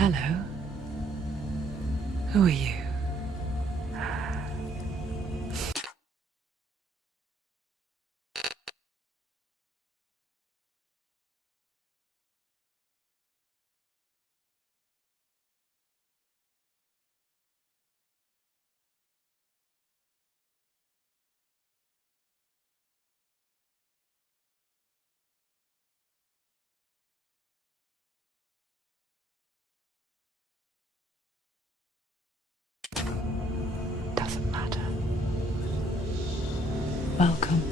Hello. Who are you? Doesn't matter. Welcome.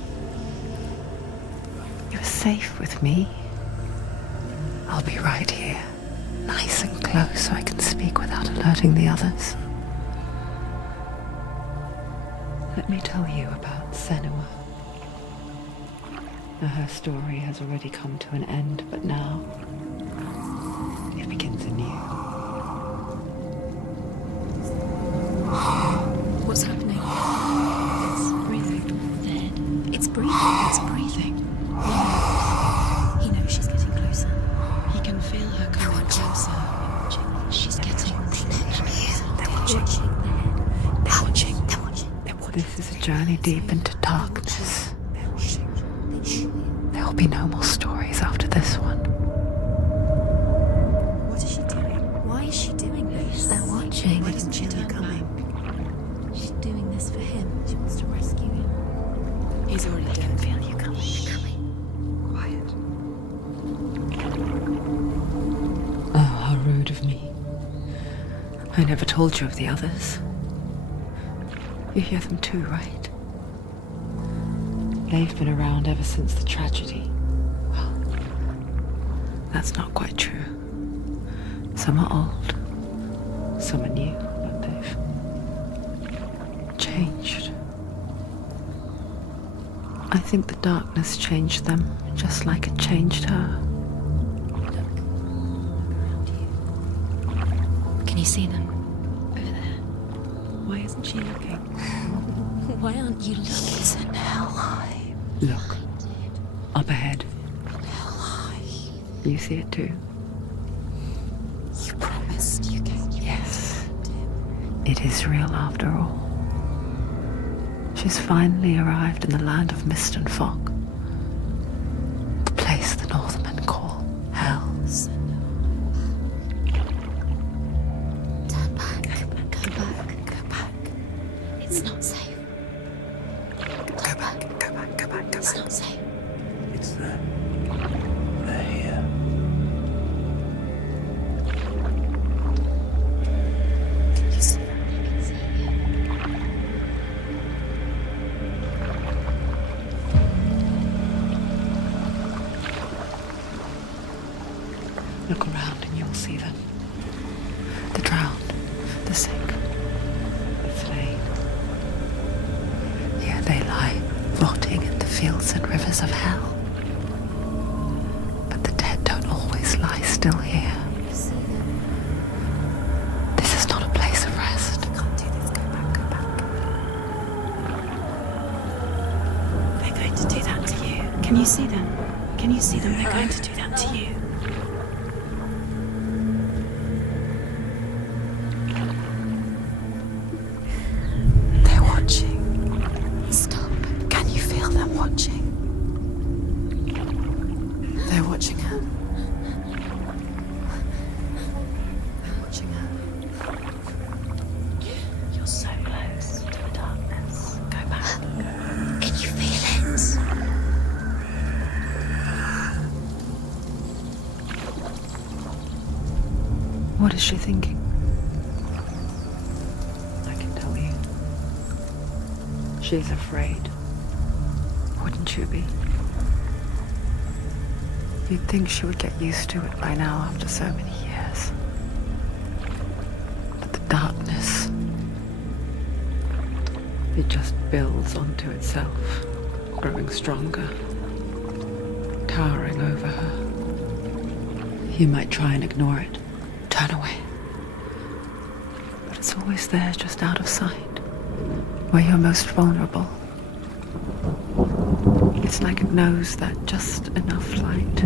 You're safe with me. I'll be right here, nice and close so I can speak without alerting the others. Let me tell you about Senua. Now, her story has already come to an end, but now it begins anew. What's happening? It's breathing. Dead. It's breathing. It's breathing. He knows she's getting closer. He can feel her coming closer. She's getting closer. They're watching. They're watching. They're watching. This is a journey deep into darkness. There will be no more stories after this one. What is she doing? Why is she doing this? They're watching. Why doesn't she turn back? She's doing this for him. She wants to rescue him. He's already dead. I can feel you coming. Quiet. Oh, how rude of me. I never told you of the others. You hear them too, right? They've been around ever since the tragedy. Well, that's not quite true. Some are old, some are new, but they've changed. I think the darkness changed them, just like it changed her. Look around you. Can you see them? Over there. Why isn't she looking? Why aren't you looking? It's in hell. Look, up ahead. Hell. You see it too? You promised you gave you. Yes. It is real after all. She's finally arrived in the land of mist and fog. The place the Northmen call Hell. Turn back. Go back. Go back. It's not safe. Go back, go back, go back, go It's back. not safe. It's them. They're here. You see them? I can see you. Look around and you'll see them. The drowned, the sick, the slain. Here they lie, rotting in the fields and rivers of hell. But the dead don't always lie still here. You see them. This is not a place of rest. You can't do this. Go back. Go back. They're going to do that to you. Can you see them? Can you see them? They're going to do that to you. They're watching. Stop. Can you feel them watching? They're watching her. They're watching her. You're so close to the darkness. Go back. Can you feel it? What is she thinking? I can tell you. She's afraid. Wouldn't you be? You'd think she would get used to it by now after so many years. But the darkness, it just builds onto itself, growing stronger, towering over her. You might try and ignore it, turn away. But it's always there, just out of sight, where you're most vulnerable. It's like it knows that just enough light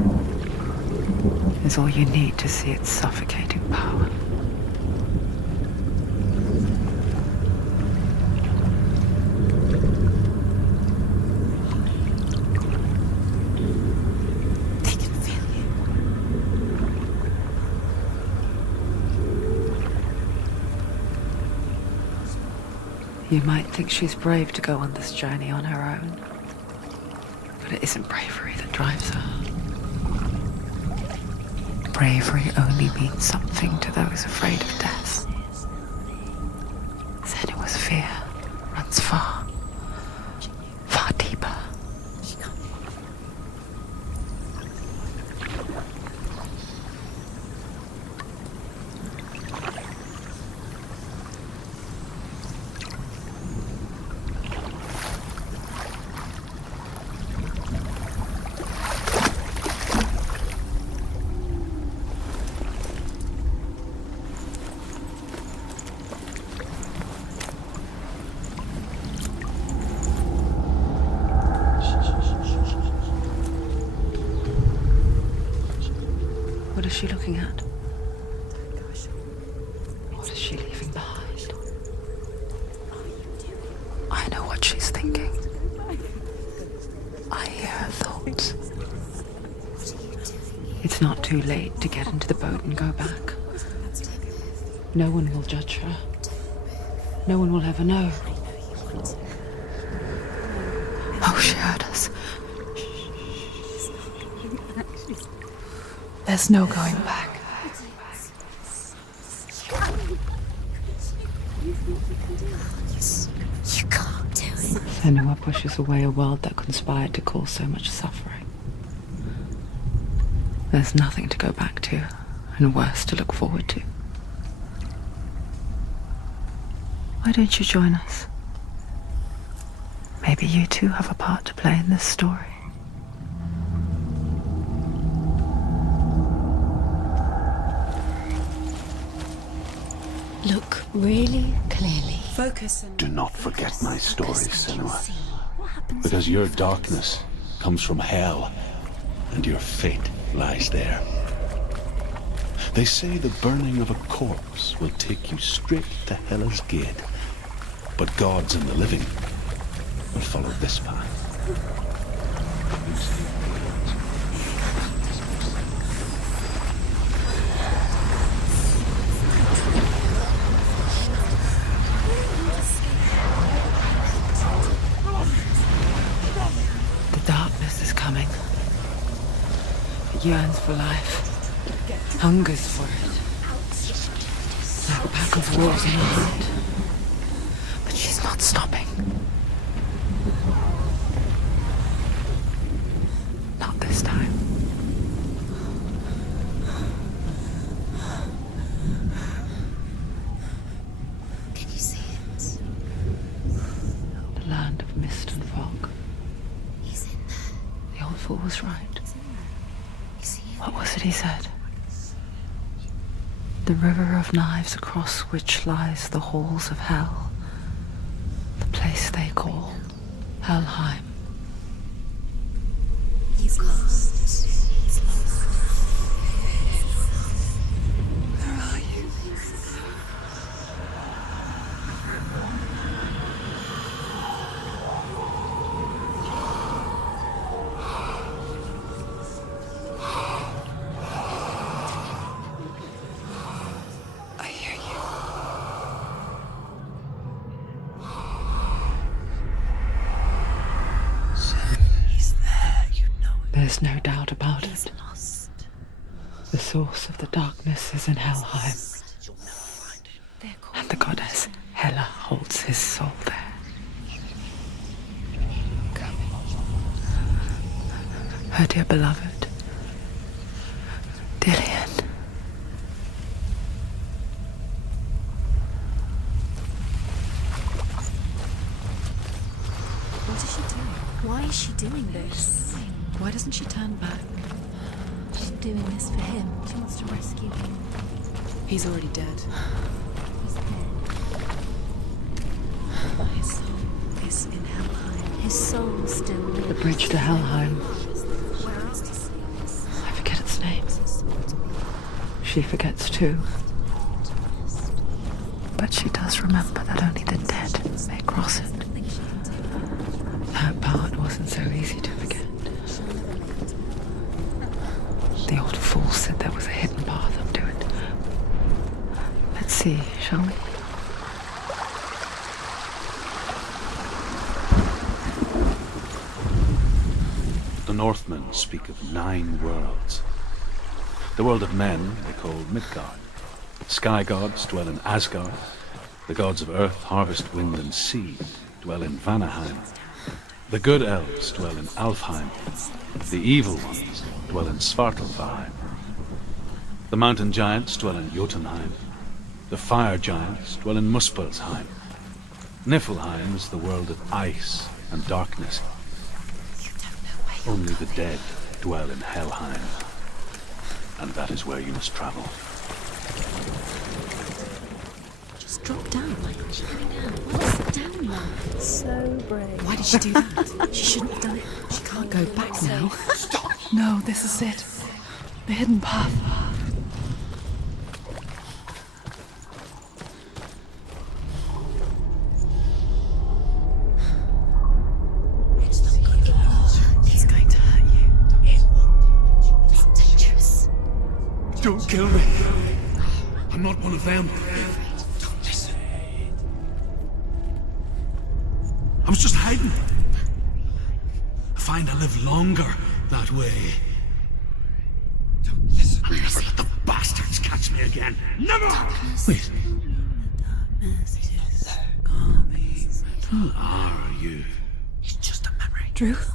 is all you need to see its suffocating power. They can feel you. You might think she's brave to go on this journey on her own, but it isn't bravery that drives her. Bravery only means something to those afraid of death. Senua's fear runs far, far deeper. What is she looking at? What is she leaving behind? I know what she's thinking. I hear her thoughts. It's not too late to get into the boat and go back. No one will judge her. No one will ever know. Oh, she heard us. There's no going back. You can't do it. Senua pushes away a world that conspired to cause so much suffering. There's nothing to go back to, and worse to look forward to. Why don't you join us? Maybe you too have a part to play in this story. Look really clearly. Focus and Do not forget my story, Focus and you'll Senua. see what happens Because when your you darkness comes from hell, and your fate lies there. They say the burning of a corpse will take you straight to Hela's gate, but gods and the living will follow this path. The darkness is coming. It yearns for life, hungers for it. Like a pack of wolves in a hunt. But she's not stopping. Not this time. Can you see it? The land of mist and fog. He's in there. The old fool was right. You see it? What was it he said? The river of knives across which lies the halls of hell. The place they call Helheim. He's lost. He's lost. Where are you? I hear you. he's there, you know it. There's no doubt about He's it. lost. The source of the darkness is in Helheim, They're and the goddess Hela holds his soul there. Her dear beloved, Dillian. What is she doing? Why is she doing this? Why doesn't she turn back? She's doing this for him. She wants to rescue him. He's already dead. He's dead. His soul is in Helheim. His soul still lives. The bridge to Helheim. Where else? I forget its name. she forgets too. But she does remember that only the dead may cross it. That part wasn't so easy to forget. The old fool said there was a hidden path up to it. Let's see, shall we? The Northmen speak of 9 worlds. The world of men they call Midgard. Sky gods dwell in Asgard. The gods of earth, harvest, wind, and sea dwell in Vanaheim. The good elves dwell in Alfheim. The evil ones dwell in Svartalfheim. The mountain giants dwell in Jotunheim. The fire giants dwell in Muspelheim. Niflheim is the world of ice and darkness. Only the dead dwell in Helheim. And that is where you must travel. Just drop down. Why did she go down? What's down now? So brave. Why did she do that? She shouldn't have done it. She can't go back now. Stop! No, this is it. The hidden path. It's going to hurt you. It won't. It's dangerous. Don't kill me. I'm not one of them. Don't listen. I was just hiding. I find I live longer that way. Don't listen. I'll never let the bastards catch me again. Never! Wait. Who are you? It's just a memory. Druth?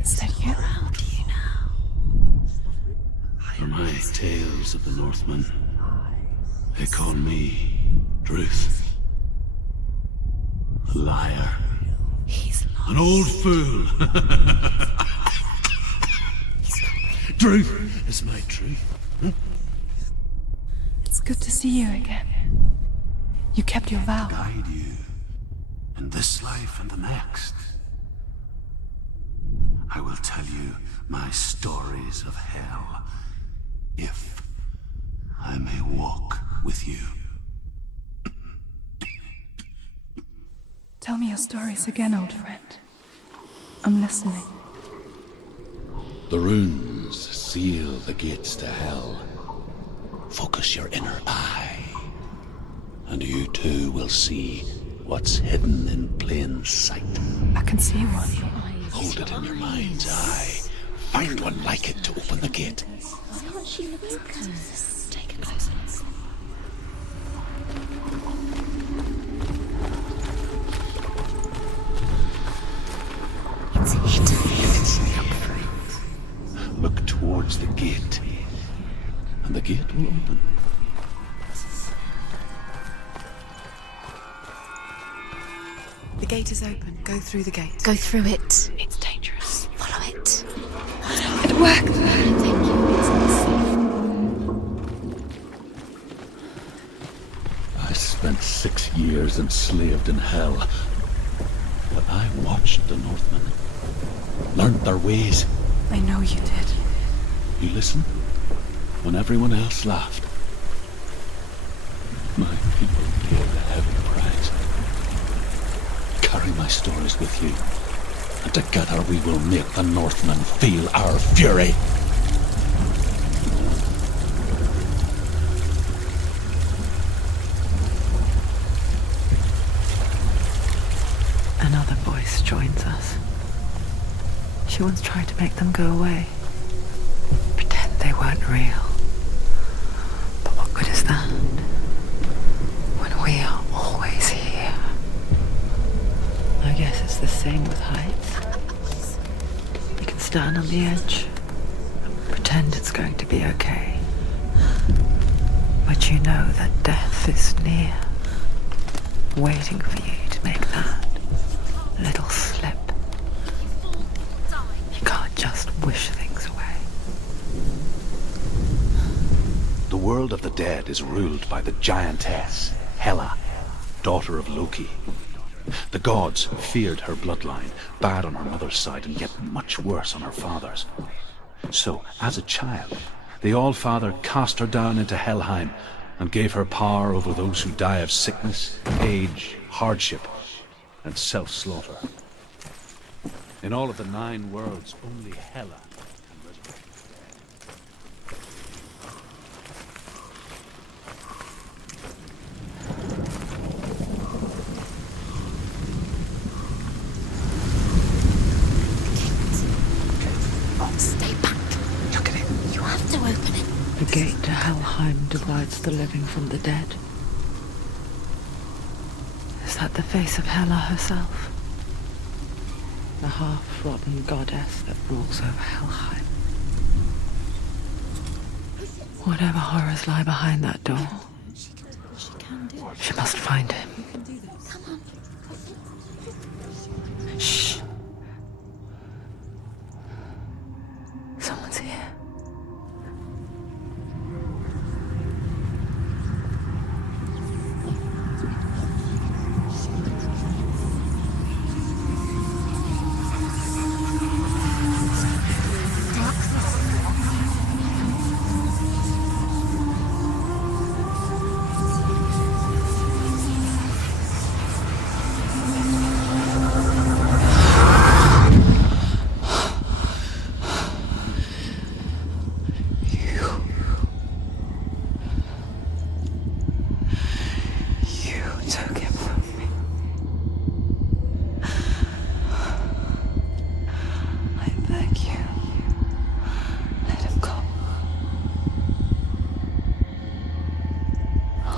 Is that you? Around you now. For my tales of the Northmen, they call me Druth. A liar. He's lost. An old fool. Truth is my truth. It's good to see you again. You kept your vow. Guide you in this life and the next. I will tell you my stories of hell, if I may walk with you. Tell me your stories again, old friend. I'm listening. The runes seal the gates to hell. Focus your inner eye, and you too will see what's hidden in plain sight. I can see one. Hold it in your mind's eye. Find one like it to open the gate. She looks close. Take a closer look. It's hidden. Look for it. Look towards the gate, and the gate will open. The gate is open. Go through the gate. Go through it. It's dangerous. Follow it. It worked! Thank you. It's not safe. I spent 6 years enslaved in hell, but I watched the Northmen, learned their ways. I know you did. You listened when everyone else laughed. My people paid a heavy price. Carry my stories with you, and together we will make the Northmen feel our fury. Another voice joins us. She once tried to make them go away. Pretend they weren't real. But what good is that? When we are always here. I guess it's the same with heights. You can stand on the edge, pretend it's going to be okay. But you know that death is near, waiting for you to make that little slip. You can't just wish things away. The world of the dead is ruled by the giantess, Hela, daughter of Loki. The gods feared her bloodline, bad on her mother's side and yet much worse on her father's. So, as a child, the All-Father cast her down into Helheim and gave her power over those who die of sickness, age, hardship, and self-slaughter. In all of the 9 worlds, only Hela can resurrect Stay back. Look at it. You have to open it. The gate to Helheim divides the living from the dead. Is that the face of Hela herself? The half-rotten goddess that rules over Helheim. Whatever horrors lie behind that door, She can do it. she must find him. You can do this. Come on. Shh. Someone's here.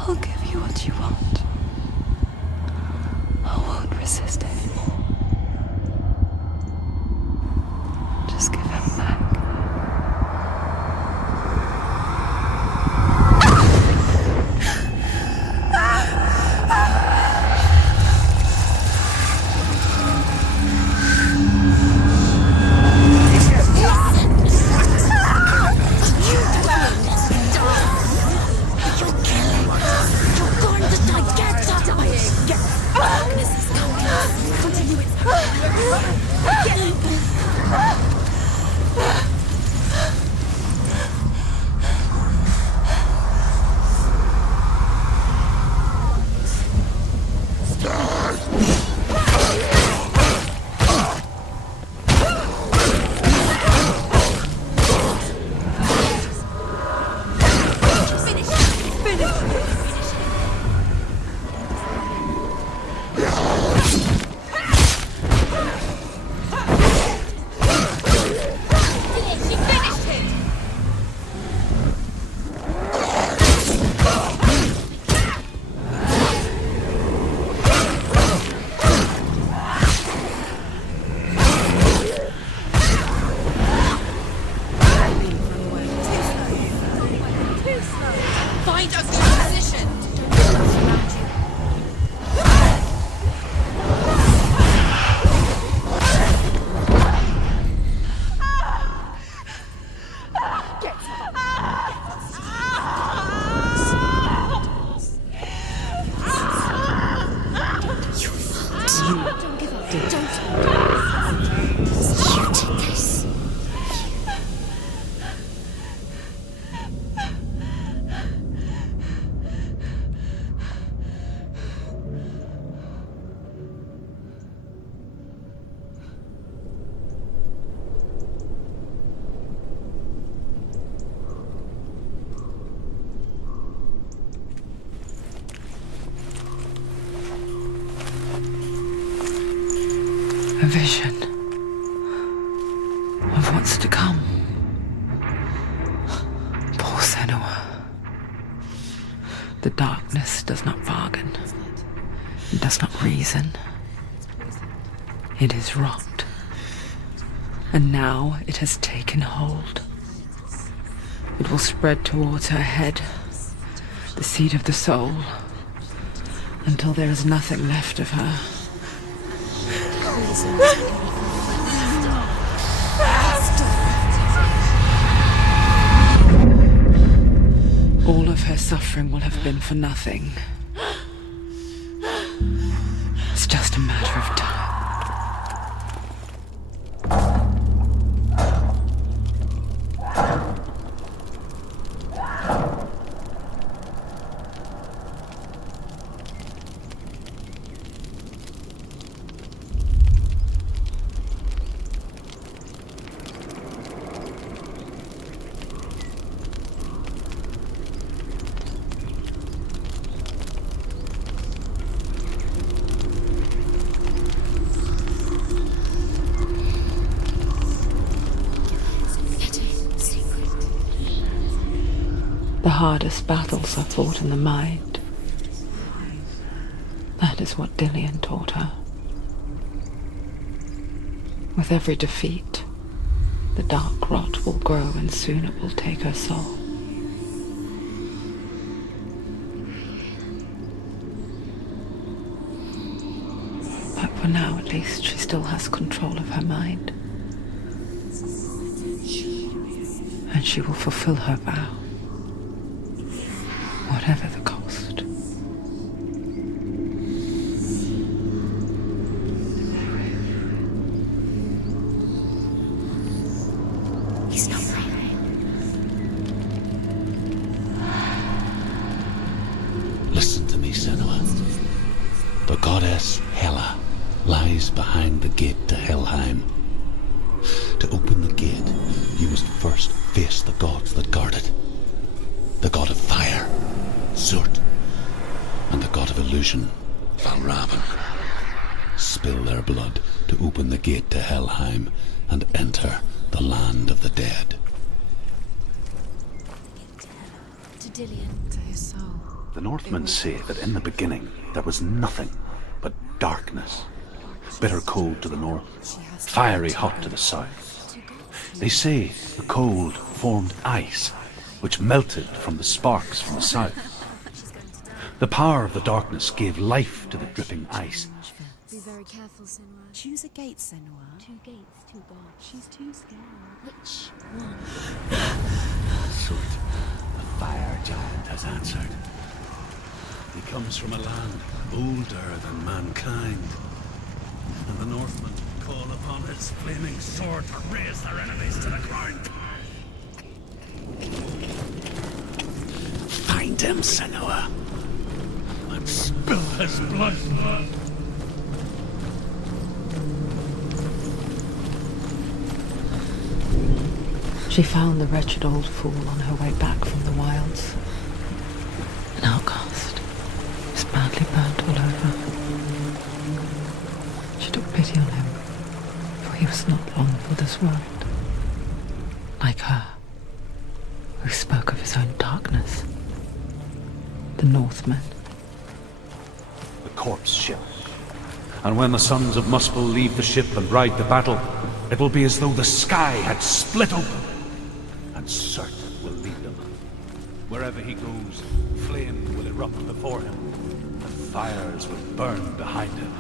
I'll give you what you want. I won't resist anymore. Just give him back. A vision of what's to come. Poor Senua. The darkness does not bargain. It does not reason. It is rot. And now it has taken hold. It will spread towards her head, the seat of the soul, until there is nothing left of her. All of her suffering will have been for nothing. It's just a matter of time. hardest battles are fought in the mind. That is what Dillian taught her. With every defeat, the dark rot will grow and soon it will take her soul. But for now, at least, she still has control of her mind. And she will fulfill her vow, whatever the cost. He's not breathing. Listen to me, Senua. The goddess Hela lies behind the gate to Helheim. To open the gate, you must first face the gods that guard it. The god of fire, Zurt, and the god of illusion, Valravan. Spill their blood to open the gate to Helheim and enter the land of the dead. To Dillian. To his soul. The Northmen say that in the beginning there was nothing but darkness. Bitter cold to the north, fiery hot to the south. They say the cold formed ice, which melted from the sparks from the south. The power of the darkness gave life to the dripping ice. Be very careful, Senua. Choose a gate, Senua. 2 gates, 2 gods. She's too scared. Which one? Zurt, the fire giant, has answered. He comes from a land older than mankind. And the Northmen call upon his flaming sword to raise their enemies to the ground. Find him, Senua, and spill his blood. She found the wretched old fool on her way back from the wilds. An outcast. He was badly burnt all over. She took pity on him, for he was not long for this world. Like her, who spoke of his own darkness. The Northmen. The corpse ship. And when the sons of Muspel leave the ship and ride the battle, it will be as though the sky had split open. And Zurt will lead them. Wherever he goes, flame will erupt before him, and fires will burn behind him.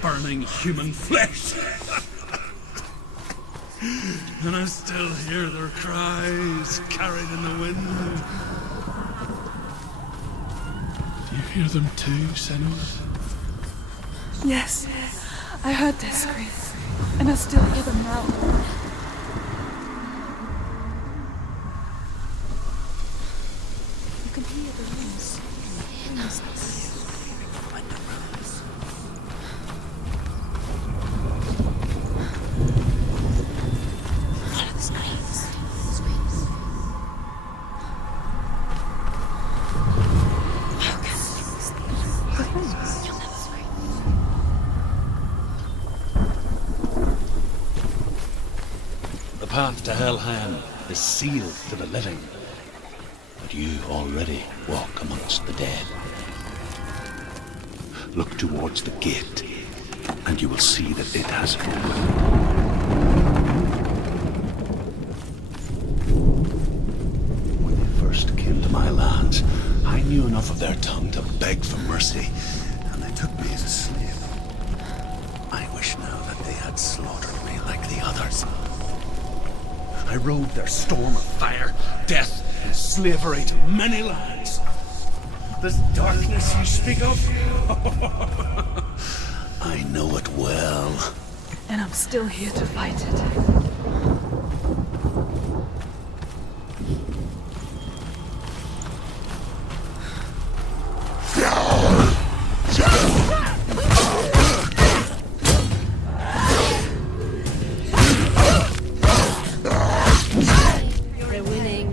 Burning human flesh. And I still hear their cries carried in the wind. hear them too, Senua? Yes, I heard their screams, and I still hear them now. You can hear the runes. Find the runes. Follow the screams. The path to Helheim is sealed to the living, but you already walk amongst the dead. Look towards the gate, and you will see that it has opened. When they first came to my lands, I knew enough of their tongue to beg for mercy, and they took me as a slave. I wish now that they had slaughtered me like the others. I rode their storm of fire, death, and slavery to many lands. This darkness you speak of? I know it well. And I'm still here to fight it. They're winning.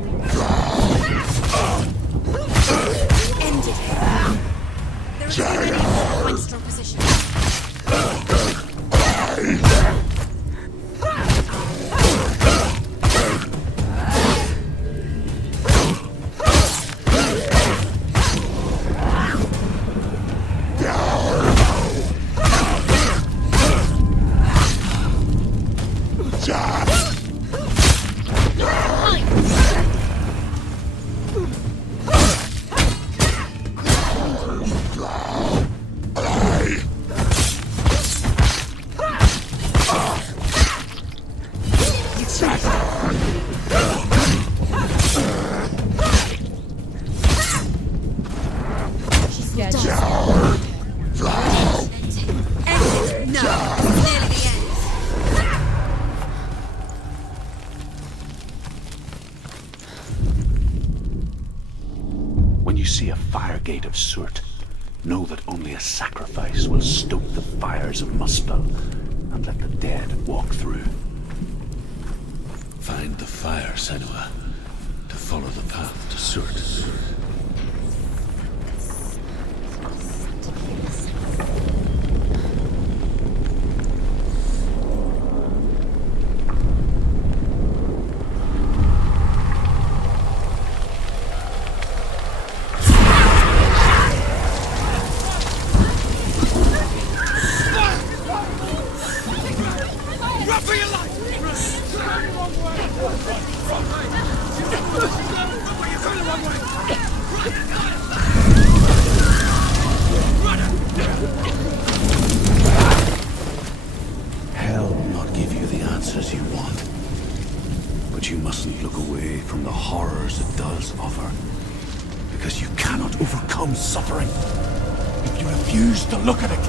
End it. There is a winning. Find a strong position. When you see a fire gate of Surt, know that only a sacrifice will stoke the fires of Muspel and let the dead walk through. Find the fire, Senua, to follow the path to Surt. Hell will not give you the answers you want. But you mustn't look away from the horrors it does offer. Because you cannot overcome suffering if you refuse to look at it.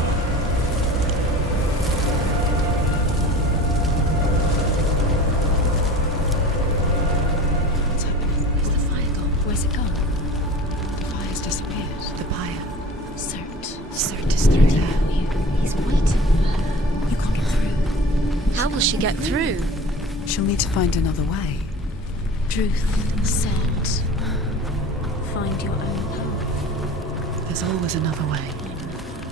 What's happening? Is the fire gone? Where's it gone? The fire's disappeared. The pyre. Surt is through there. He's waiting for her. You can't get through. How will she get through? She'll need to find another way. Truth said, find your own path. There's always another way.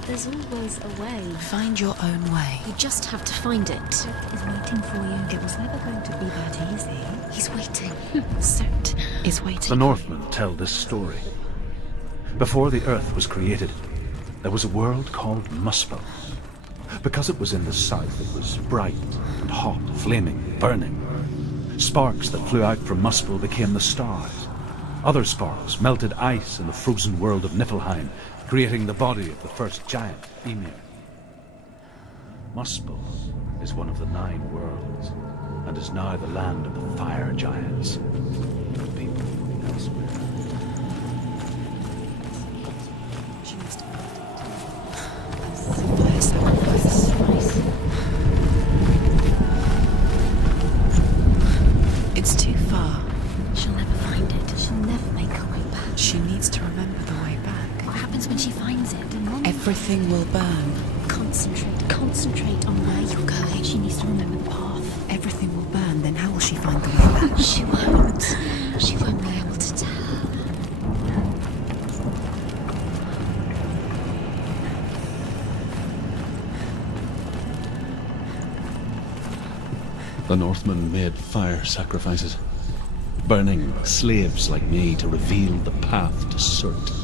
There's always a way. Find your own way. You just have to find it. He's waiting for you. It was never going to be that easy. He's waiting. Surt is waiting. The Northmen tell this story. Before the earth was created, there was a world called Muspel. Because it was in the south, it was bright and hot, flaming, burning. Sparks that flew out from Muspel became the stars. Other sparks melted ice in the frozen world of Niflheim, creating the body of the first giant, Ymir. Muspel is one of the 9 worlds, and is now the land of the fire giants. The people elsewhere. Everything will burn. Concentrate on where you're going. She needs to remember the path. Everything will burn, then how will she find the way back? She won't. She won't be able to tell. The Northmen made fire sacrifices, burning slaves like me to reveal the path to Surt.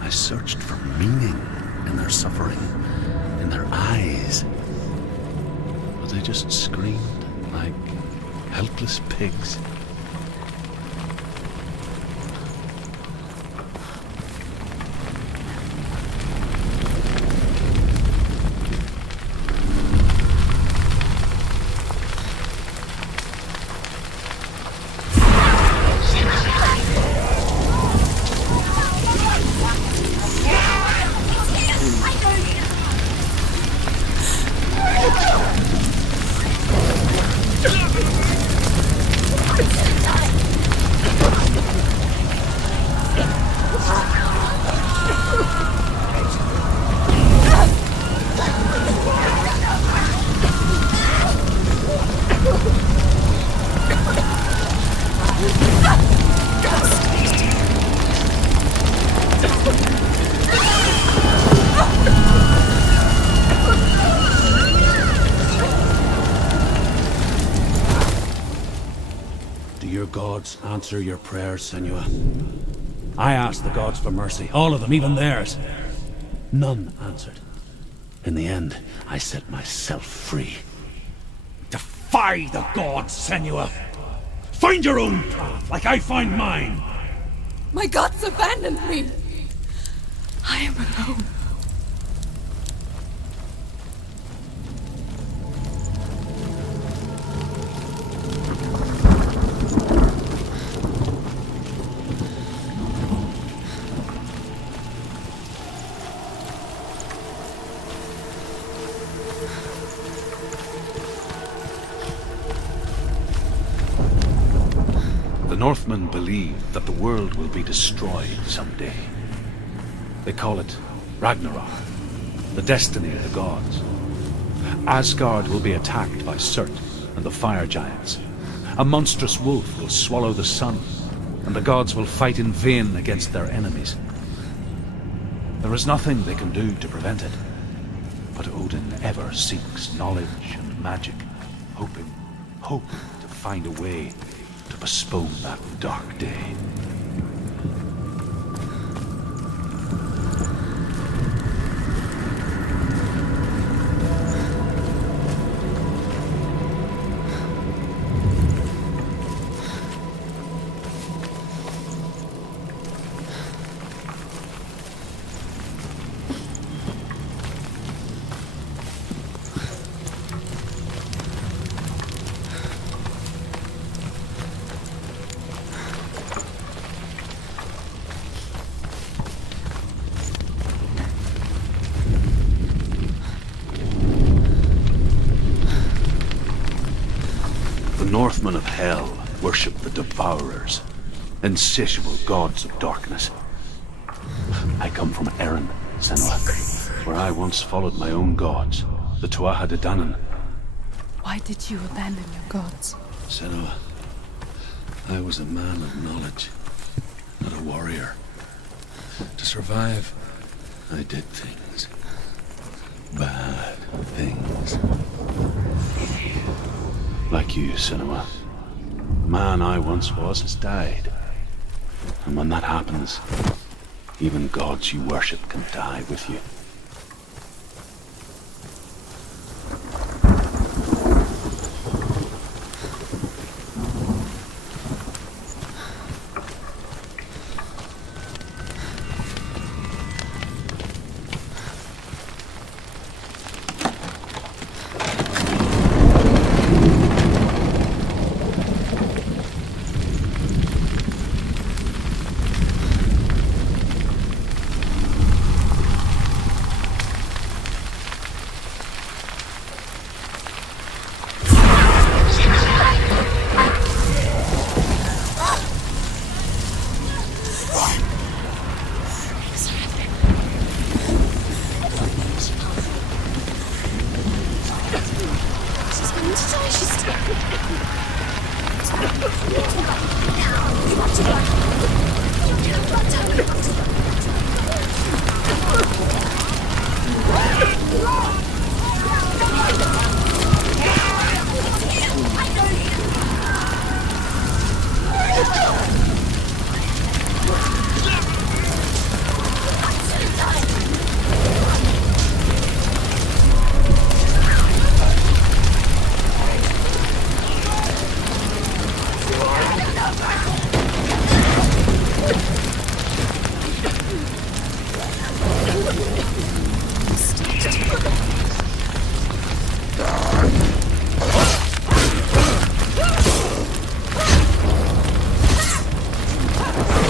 I searched for meaning in their suffering, in their eyes, but they just screamed like helpless pigs. Answer your prayers, Senua. I asked the gods for mercy, all of them, even theirs. None answered. In the end, I set myself free. Defy the gods, Senua! Find your own path, like I find mine! My gods abandoned me. I am alone. The Northmen believe that the world will be destroyed someday. They call it Ragnarok, the destiny of the gods. Asgard will be attacked by Surt and the fire giants. A monstrous wolf will swallow the sun, and the gods will fight in vain against their enemies. There is nothing they can do to prevent it, but Odin ever seeks knowledge and magic, hoping to find a way to postpone that dark day. The Northmen of Hell worship the Devourers, insatiable gods of darkness. I come from Erin, Senua, where I once followed my own gods, the Tuatha De Danann. Why did you abandon your gods? Senua, I was a man of knowledge, not a warrior. To survive, I did things. Bad things. Like you, Senua. The man I once was has died. And when that happens, even gods you worship can die with you. to die. She's still...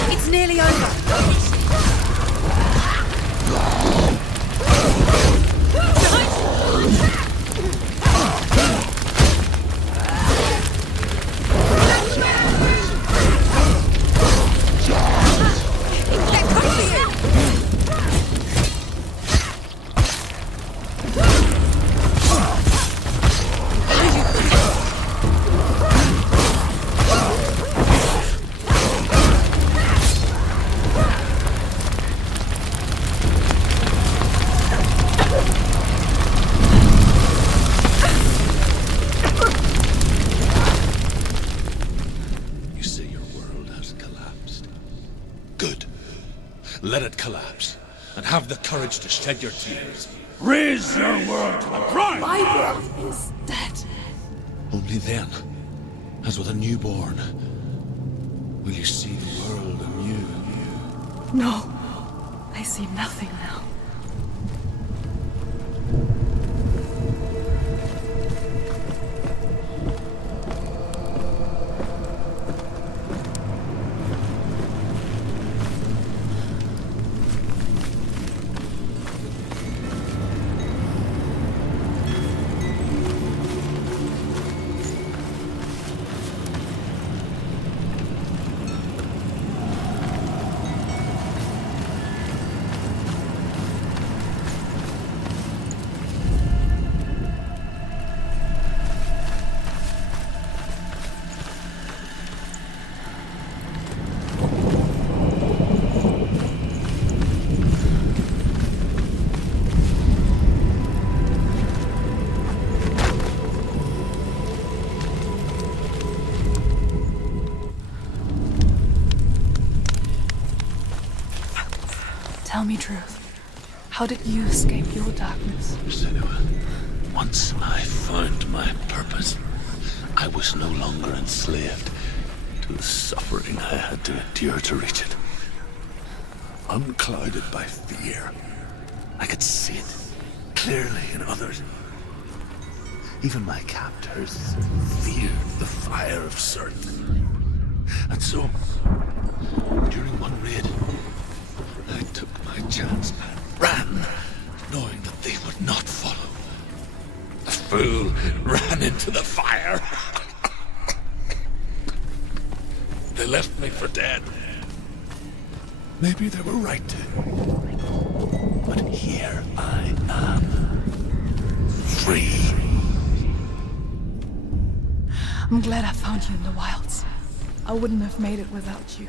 It's nearly over. You say your world has collapsed. Good. Let it collapse, and have the courage to shed your tears. Raise your world to the prime! My world is dead. Only then, as with a newborn, will you see the world anew. No, I see nothing now. Tell me truth. How did you escape your darkness? Senua, once I found my purpose, I was no longer enslaved to the suffering I had to endure to reach it. Unclouded by fear, I could see it clearly in others. Even my captors feared the fire of certain. And so, during one raid, I took my chance and ran, knowing that they would not follow. The fool ran into the fire. They left me for dead. Maybe they were right to. But here I am. Free. I'm glad I found you in the wilds. I wouldn't have made it without you.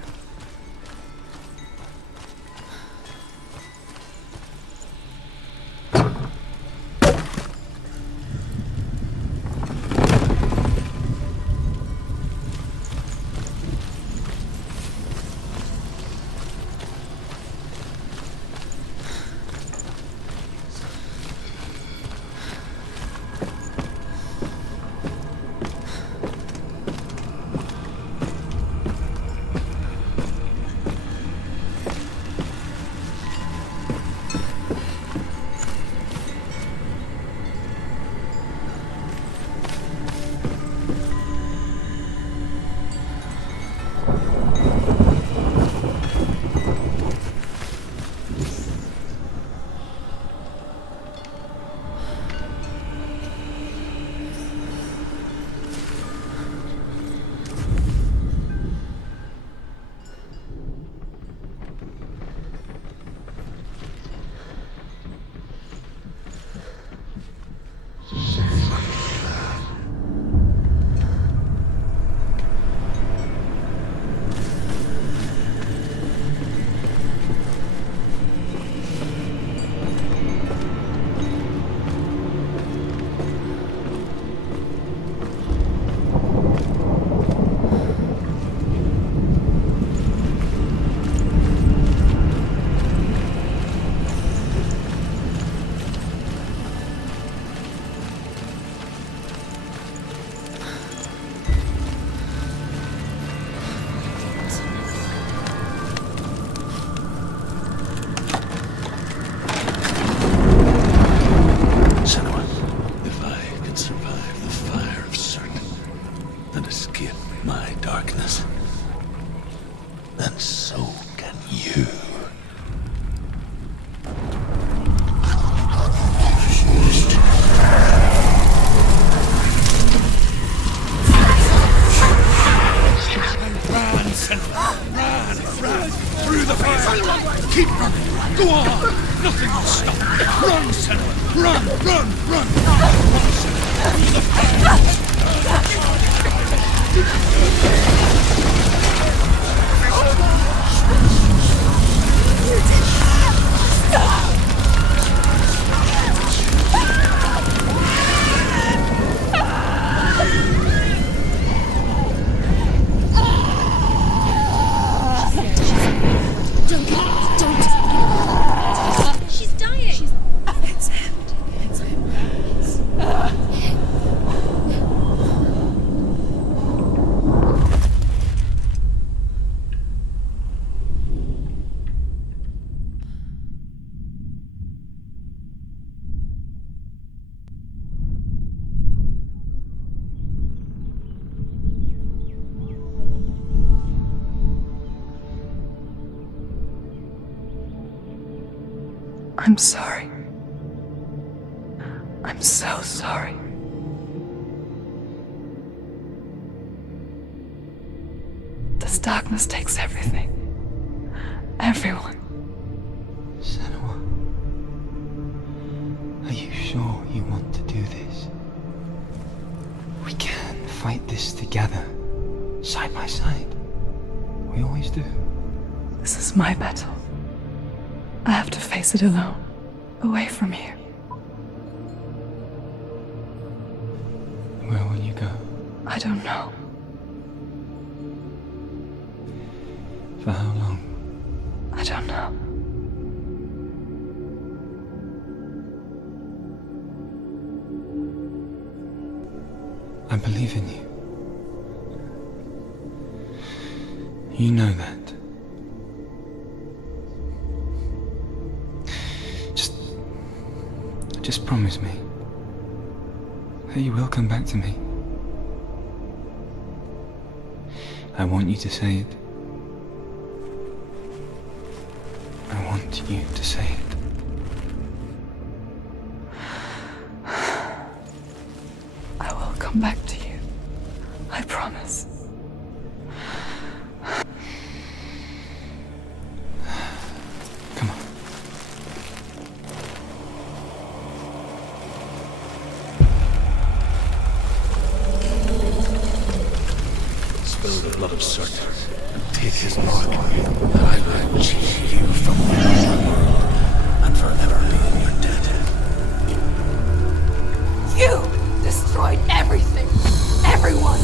the fire of certain and escape my darkness. And so can you. Run, Senua! Run! Through the fire! Keep running! Go on! Nothing will stop! Run, Senua! Run! Run, Senua! Through the fire! She's dying. It's him. It's him. I'm sorry. I'm so sorry. This darkness takes everything. Everyone. Senua, are you sure you want to do this? We can fight this together, side by side. We always do. This is my battle. I have to face it alone, away from here. Where will you go? I don't know. For how long? I don't know. I believe in you. You know that. Just promise me that you will come back to me. I want you to say it. I want you to say it. I will come back to you. I promise. Come on. Spill the blood of certain and take his mark, that I will change you from your world and forever be in your debt. You destroyed everything, everyone,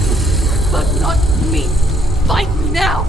but not me. Fight me now.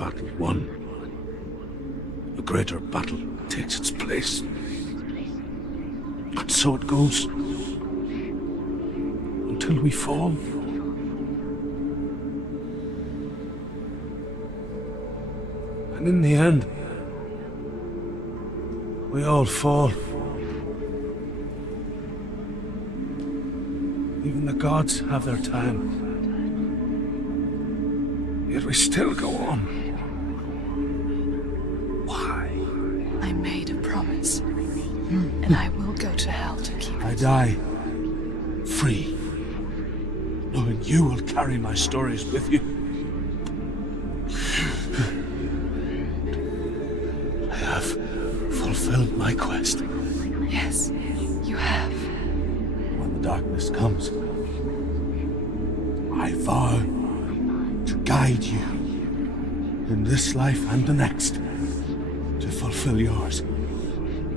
battle won, a greater battle takes its place. And so it goes. Until we fall. And in the end, we all fall. Even the gods have their time. Yet we still go on. Why? I made a promise. And I will go to hell to keep it. I die free, knowing you will carry my stories with you. I have fulfilled my quest. Yes, you have. When the darkness comes, I vow to guide you in this life and the next to fulfill yours.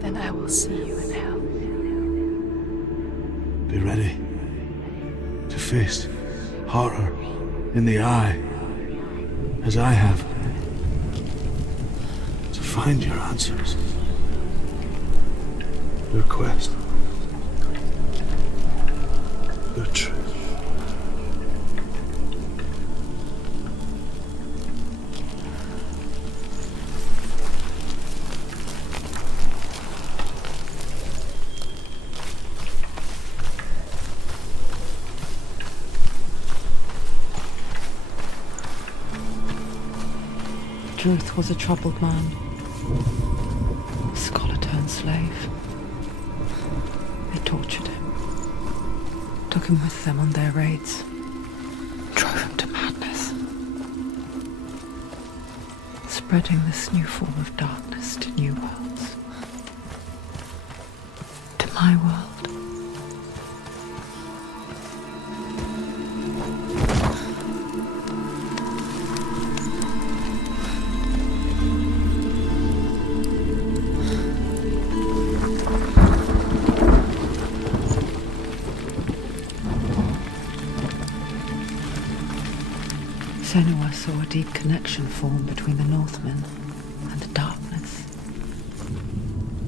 Then I will see you in hell. Be ready to face horror in the eye, as I have, to find your answers, your quest, your truth. Druth was a troubled man. A scholar turned slave. They tortured him. Took him with them on their raids. Drove him to madness. Spreading this new form of darkness to new worlds. To my world. Senua saw a deep connection form between the Northmen and the darkness.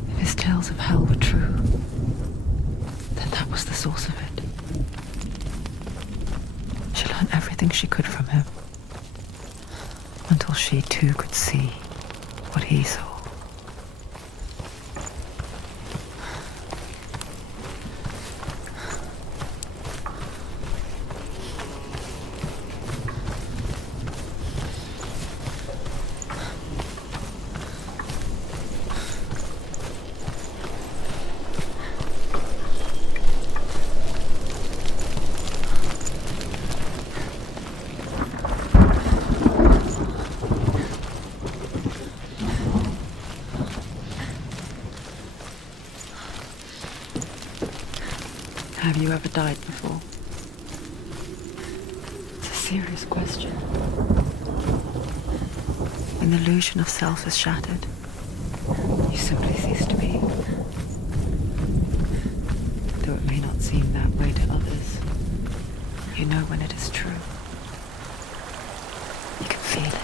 If his tales of hell were true, then that was the source of it. She learned everything she could from him, until she too could see what he saw. Have you ever died before? It's a serious question. When the illusion of self is shattered, you simply cease to be. Though it may not seem that way to others, you know when it is true. You can feel it.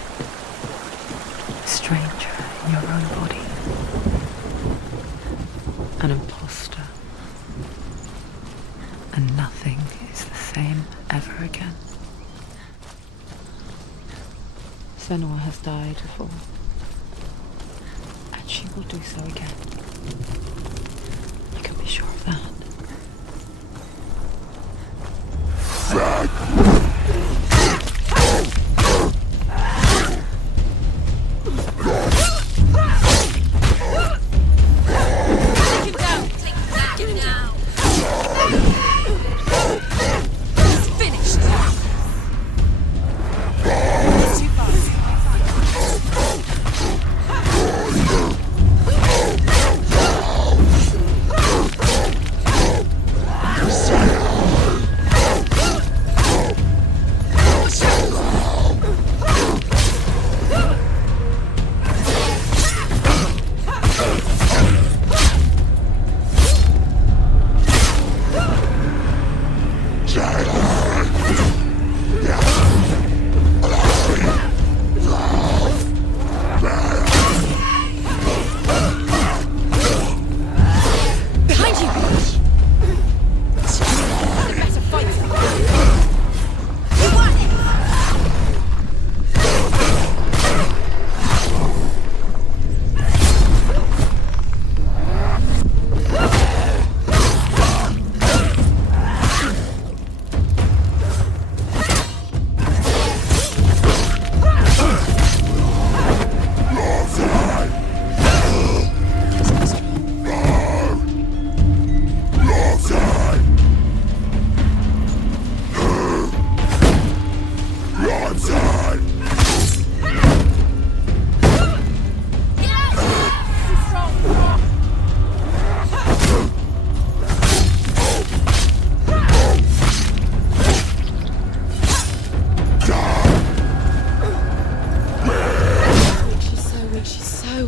A stranger in your own body. An imposter. And nothing is the same ever again. Senua has died before, and she will do so again. You can be sure of that.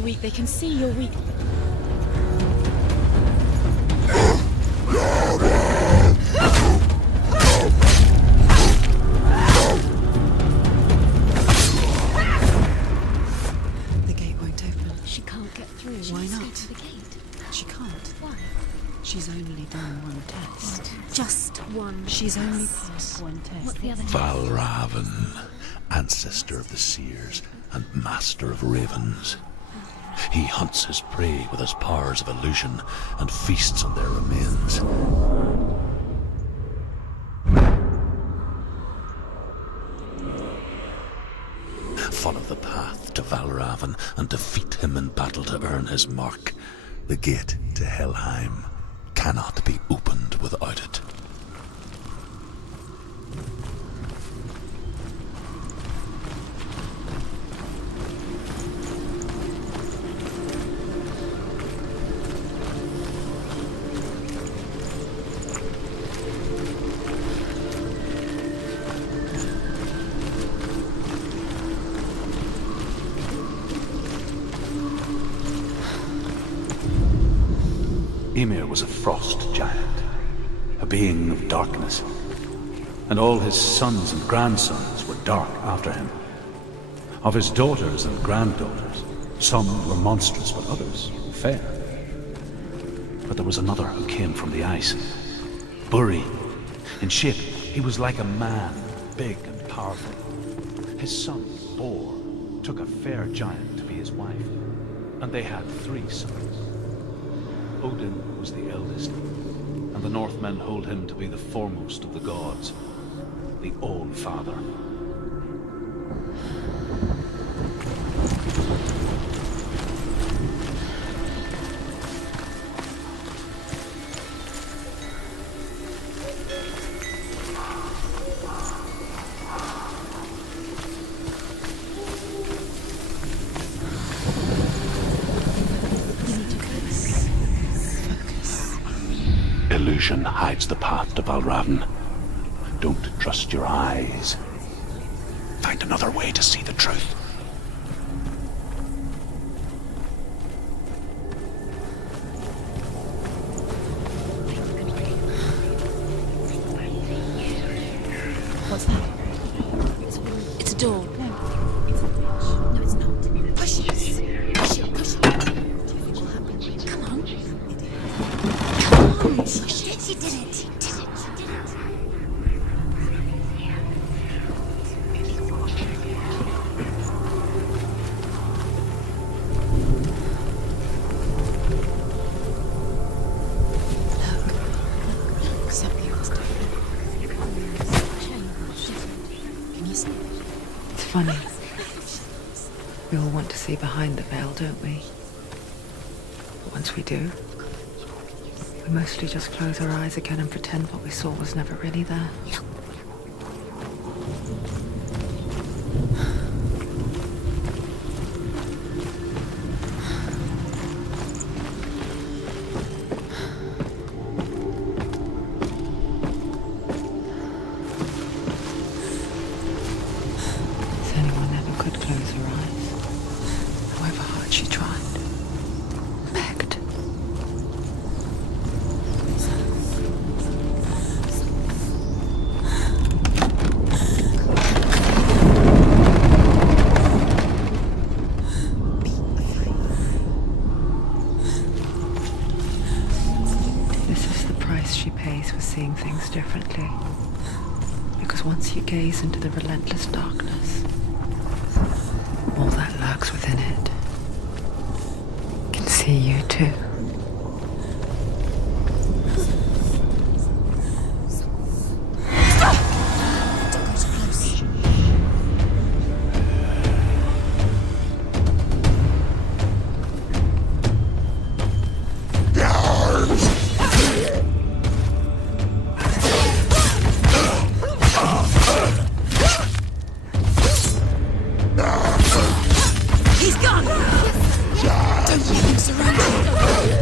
weak. They can see you're weak. The gate won't open. She can't get through. Why She not? can't escape to the gate. She can't. Why? She's only done one test. Just one. She's only passed one test. What's the other? Valravan, ancestor of the seers and master of ravens. He hunts his prey with his powers of illusion and feasts on their remains. Follow the path to Valravan and defeat him in battle to earn his mark. The gate to Helheim cannot be opened without it. Ymir was a frost giant, a being of darkness, and all his sons and grandsons were dark after him. Of his daughters and granddaughters, some were monstrous, but others fair. But there was another who came from the ice. Buri. In shape, he was like a man, big and powerful. His son, Bor, took a fair giant to be his wife, and they had 3 sons. Odin was the eldest, and the Northmen hold him to be the foremost of the gods, the All-Father. Illusion hides the path to Valravan. Don't trust your eyes. Find another way to see the truth. What's that? It's a door. No, it's not. Push it. Push it. Push it. What will happen? Come on. Come on. Push it. You did it. You did it. You did it. Look, something else different. Can you see it? It's funny. We all want to see behind the veil, don't we? But once we do, we mostly just close our eyes again and pretend what we saw was never really there. Senua never could close her eyes, however hard she tried. Begged. This is the price she pays for seeing things differently. Because once you gaze into the relentless darkness, all that lurks within it can see you too. Don't go too close. He's gone! Don't let him surround you.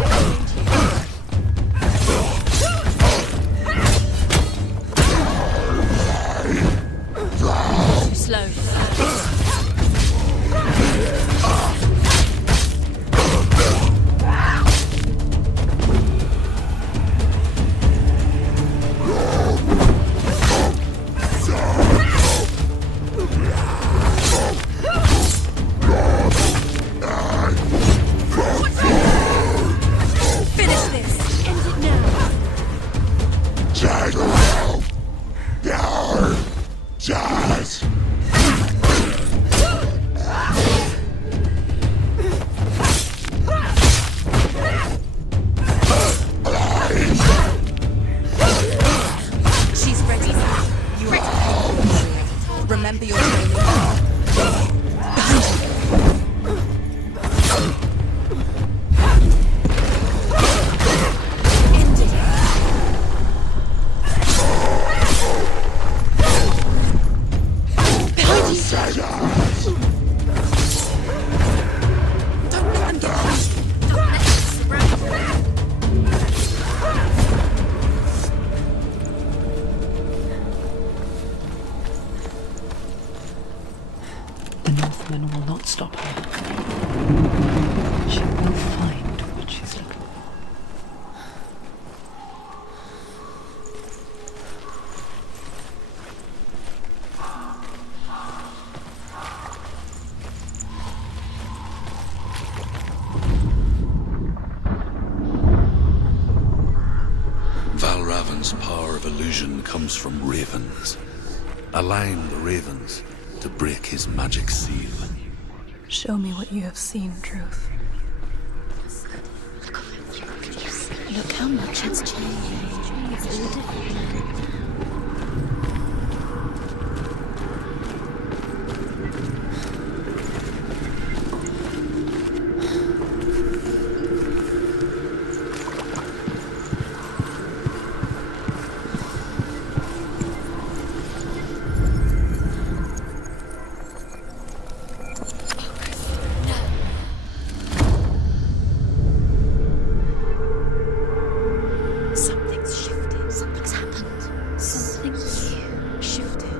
Valravan's power of illusion comes from ravens. Align the ravens to break his magic seal. Show me what you have seen, Truth. Look how much it's changed. It's all different now. Something's shifted. Something's happened. Something new shifted.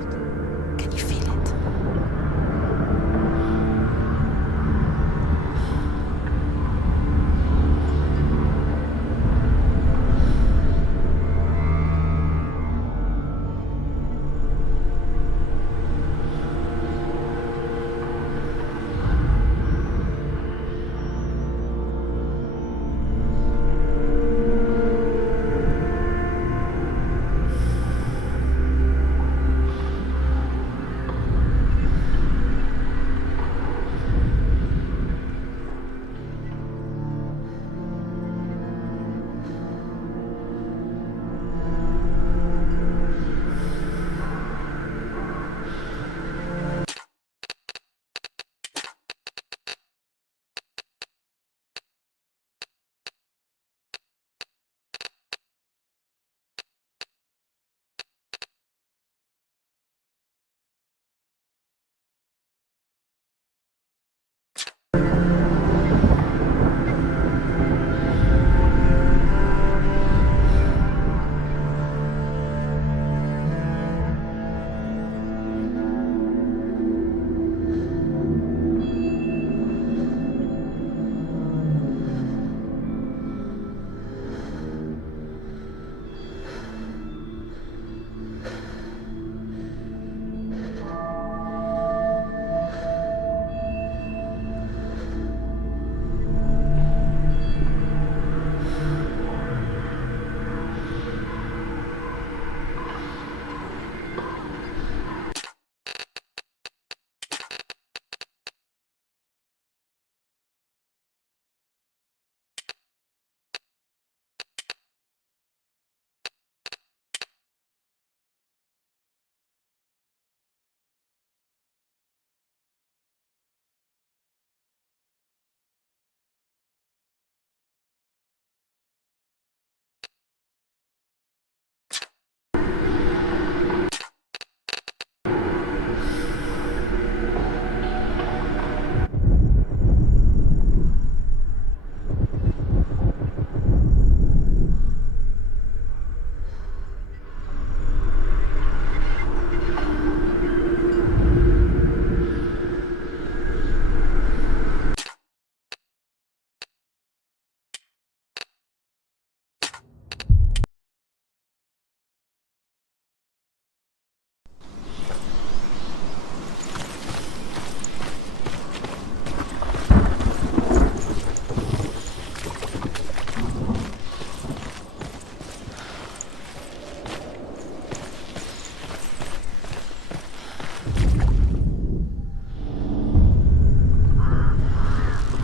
Can you feel it?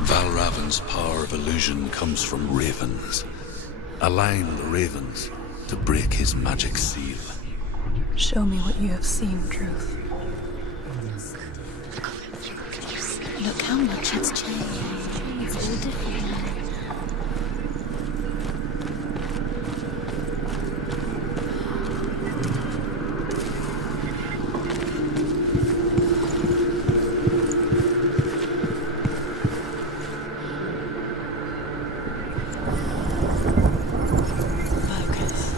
Valravan's power of illusion comes from ravens. Align the ravens to break his magic seal. Show me what you have seen, Truth. Look how much it's changed. It's all different now. Focus.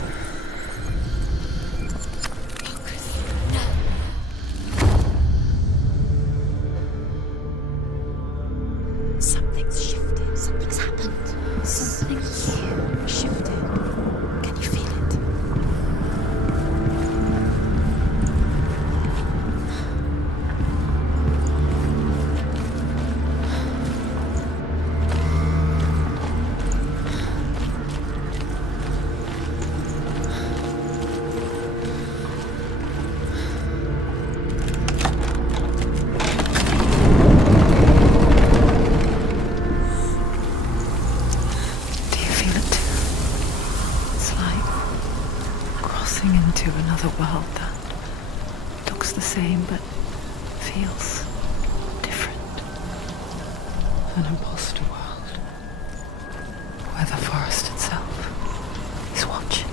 into another world that looks the same but feels different. An imposter world where the forest itself is watching.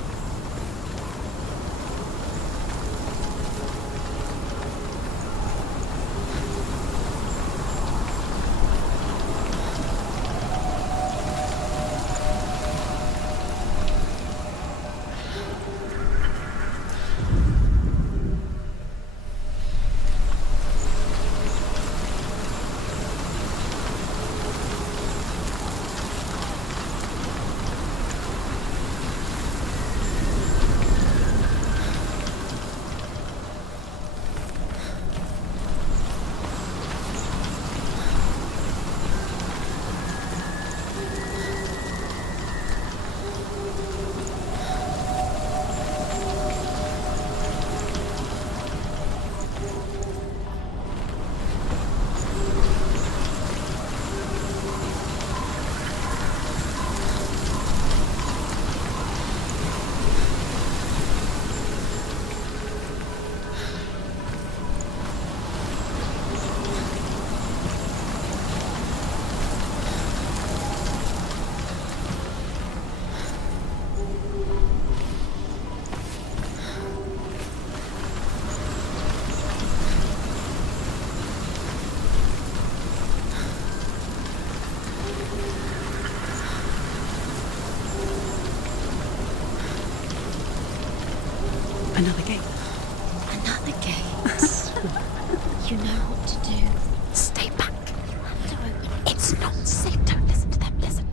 Another gate. Another gate. You know what to do. Stay back. You have to open it. It's not safe. Don't listen to them. Listen,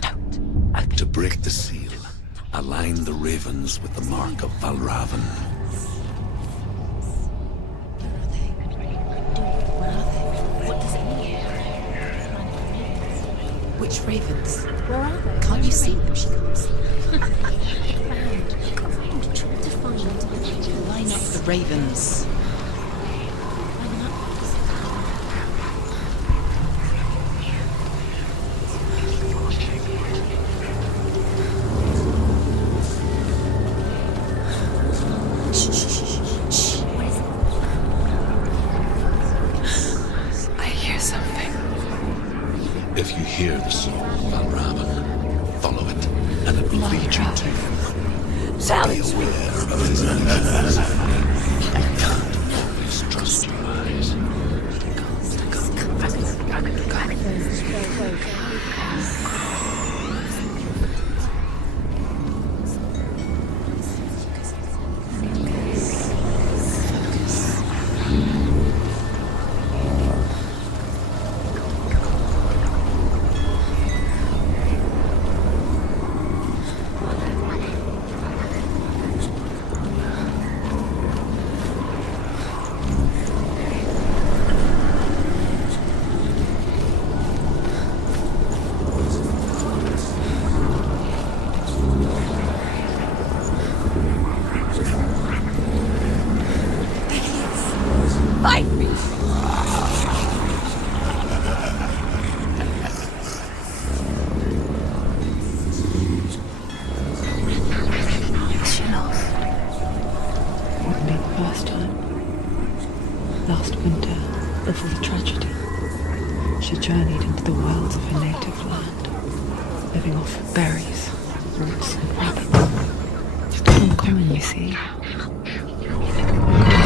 don't. Open To break the seal, align the ravens with the mark of Valravan. What does it mean? Which ravens? Where are they? Can't you see them? She can't see them. Try to find. Line up the ravens. I hear something. If you hear the song of Valravan, follow it, and it will lead you to him. Be aware of his actions. You can't always trust your eyes. Fight me! Is she lost? Wouldn't be the first time. Last winter, before the tragedy, she journeyed into the wilds of her native land, living off of berries, roots, and rabbits. It's not uncommon, you see.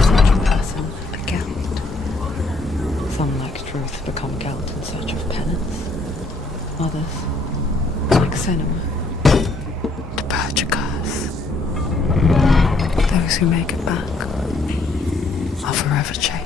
Such a person, a Gelt. Some, like Truth, become Gelt in search of penance. Others, like Senua, to purge a curse. Those who make it back are forever changed.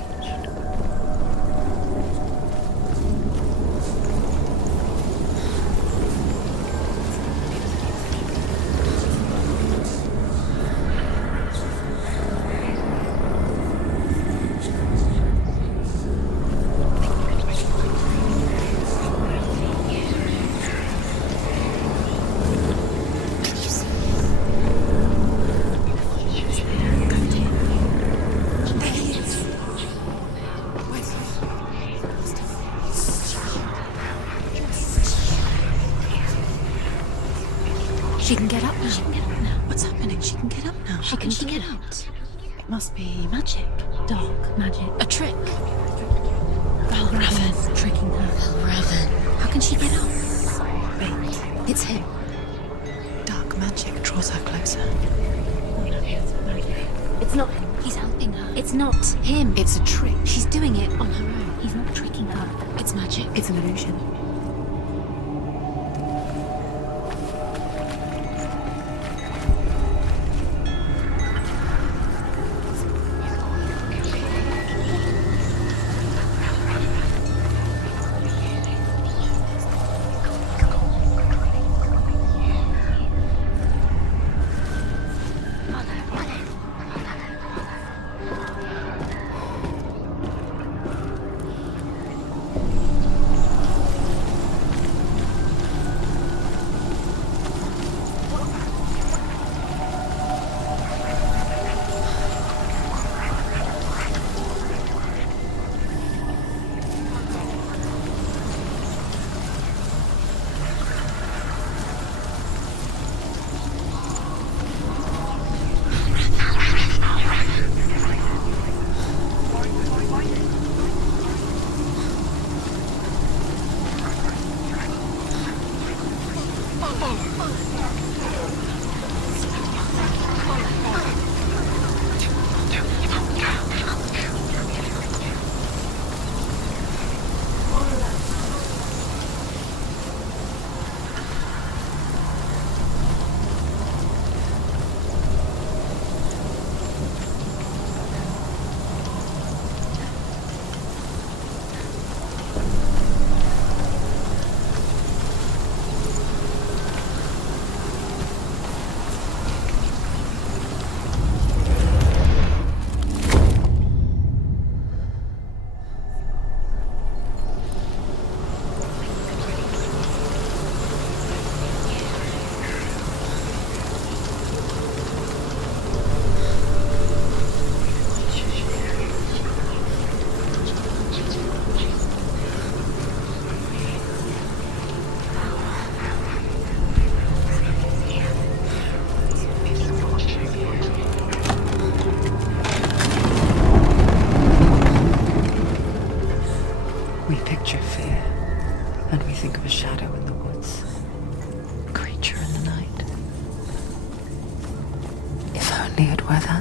She can get up now. She can get up now. What's happening? She can get up now. How can she get out? It must be magic. Dark magic. A trick. Valravan. Tricking her. Valravan. How can she get up? Wait. It's him. Dark magic draws her closer. It's not him. He's helping her. It's not him. It's a trick. She's doing it on her own. He's not tricking her. It's magic. It's an illusion.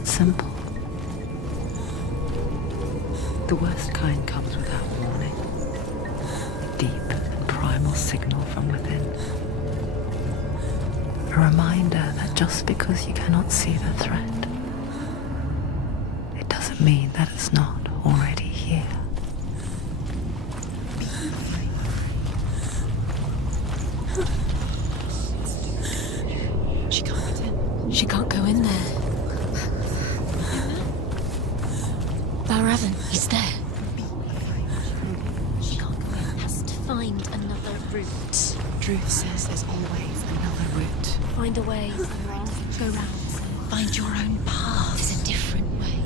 Simple. The worst kind comes without warning. A deep and primal signal from within. A reminder that just because you cannot see the threat, it doesn't mean that it's not already here. She can't get in. She can't go in there. Valravan, he's there. She can't go in. Has to find another route. Druth says there's always another route. Find a way. Go round. Find your own path. There's a different way.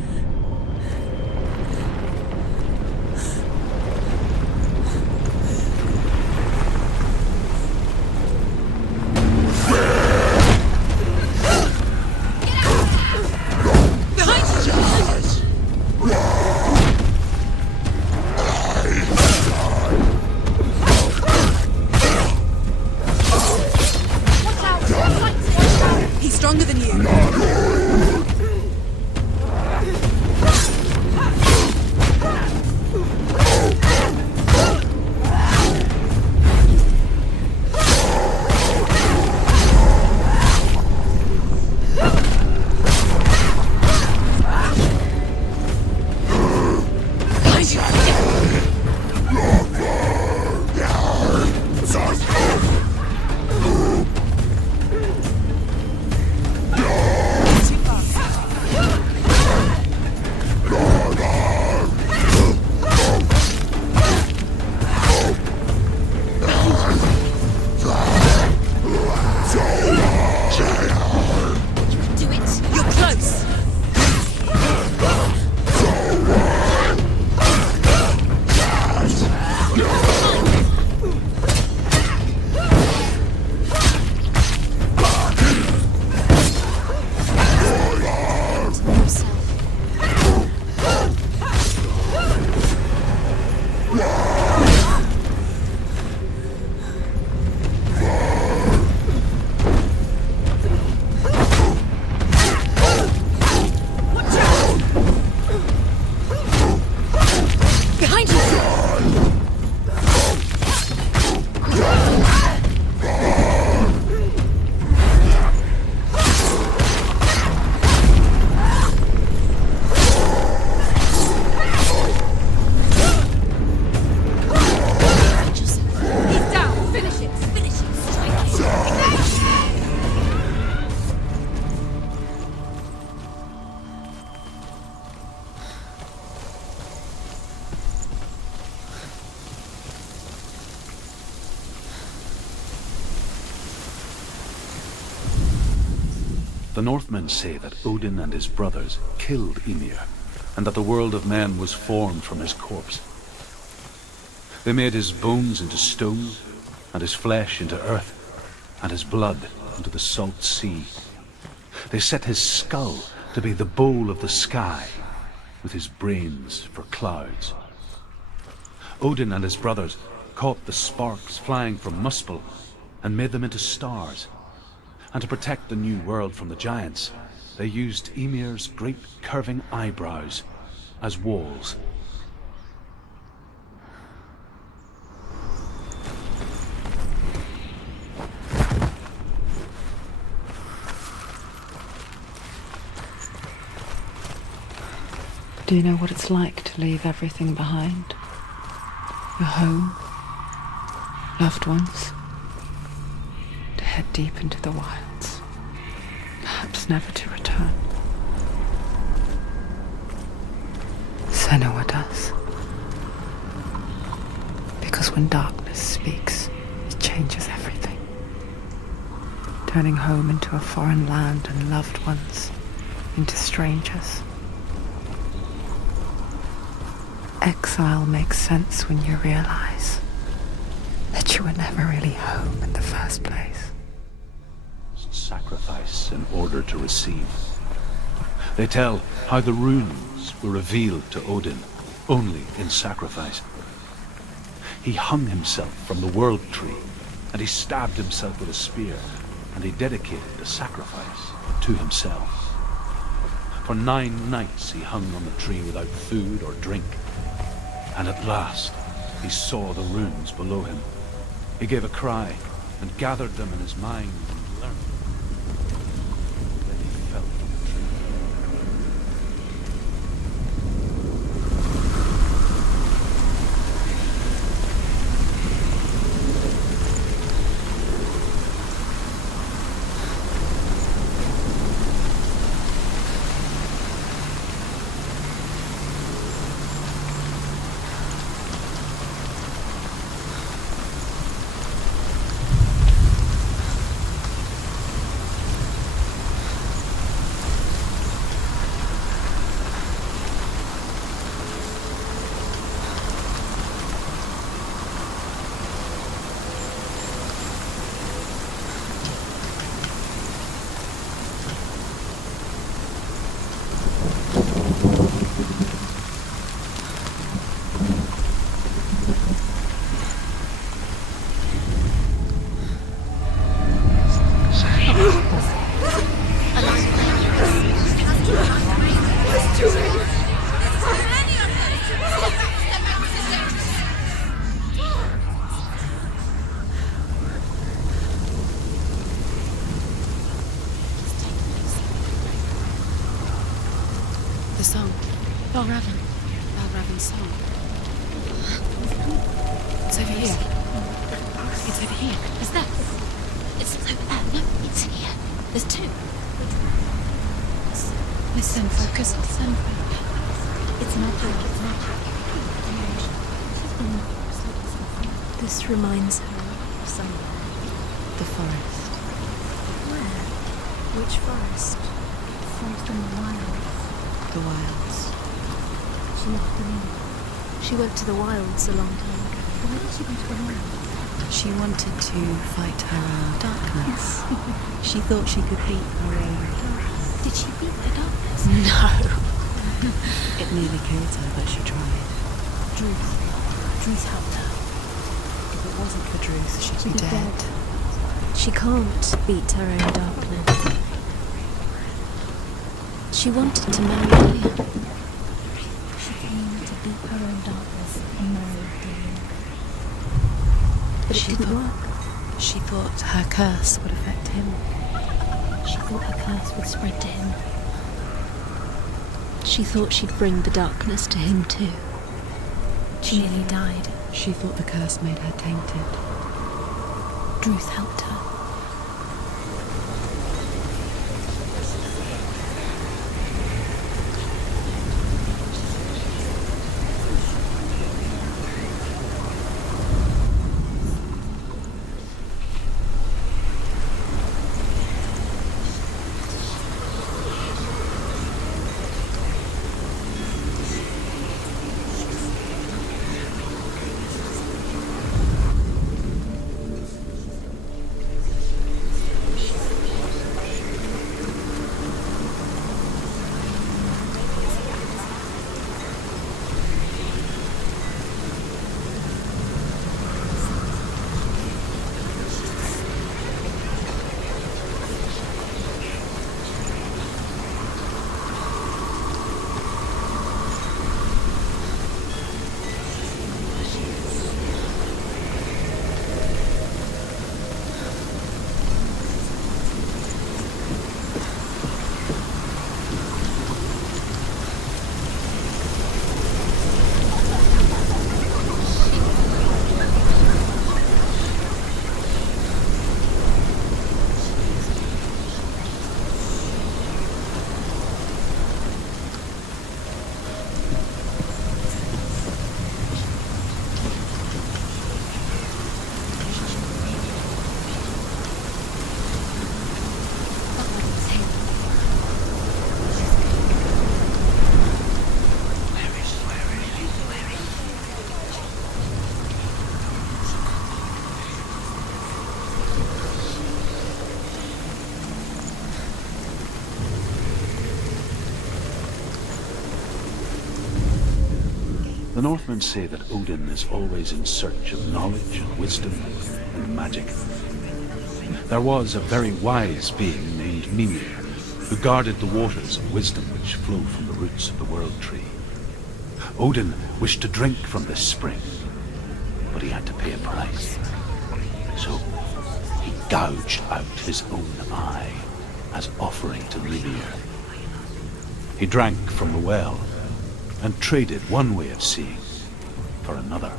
Stronger than you. No! The Northmen say that Odin and his brothers killed Ymir, and that the world of men was formed from his corpse. They made his bones into stone, and his flesh into earth, and his blood into the salt sea. They set his skull to be the bowl of the sky, with his brains for clouds. Odin and his brothers caught the sparks flying from Muspel and made them into stars. And to protect the new world from the giants, they used Ymir's great curving eyebrows as walls. Do you know what it's like to leave everything behind? Your home, loved ones, to head deep into the wilds, perhaps never to return. Senua does. Because when darkness speaks, it changes everything, turning home into a foreign land and loved ones into strangers. Exile makes sense when you realize that you were never really home in the first place. Sacrifice in order to receive. They tell how the runes were revealed to Odin only in sacrifice. He hung himself from the world tree, and he stabbed himself with a spear, and he dedicated the sacrifice to himself. For 9 nights he hung on the tree without food or drink. And at last, he saw the runes below him. He gave a cry and gathered them in his mind and learned. Then he fell from the tree. The song. Balraven's song. It's over here. It's over here. Is that? It's over there. No, it's here. There's 2. Listen, focus. Listen. It's magic. It's magic. This reminds her of somewhere. The forest. Where? Which forest? Forest in the wild. The wilds. She left the room. She went to the wilds a long time ago. Why did she go to the wilds? She wanted to fight her own darkness. She thought she could beat her own. Did she beat the darkness? No. It nearly killed her, but she tried. Druth helped her. If it wasn't for Druth, she'd be dead. She can't beat her own darkness. She wanted to marry Dillion. She came to beat her own darkness and marry Dillion. But it didn't work. She thought her curse would affect him. She thought her curse would spread to him. She thought she'd bring the darkness to him too. She nearly died. She thought the curse made her tainted. Druth helped her. Northmen say that Odin is always in search of knowledge and wisdom and magic. There was a very wise being named Mimir, who guarded the waters of wisdom which flow from the roots of the World Tree. Odin wished to drink from this spring, but he had to pay a price. So he gouged out his own eye as offering to Mimir. He drank from the well and traded one way of seeing for another.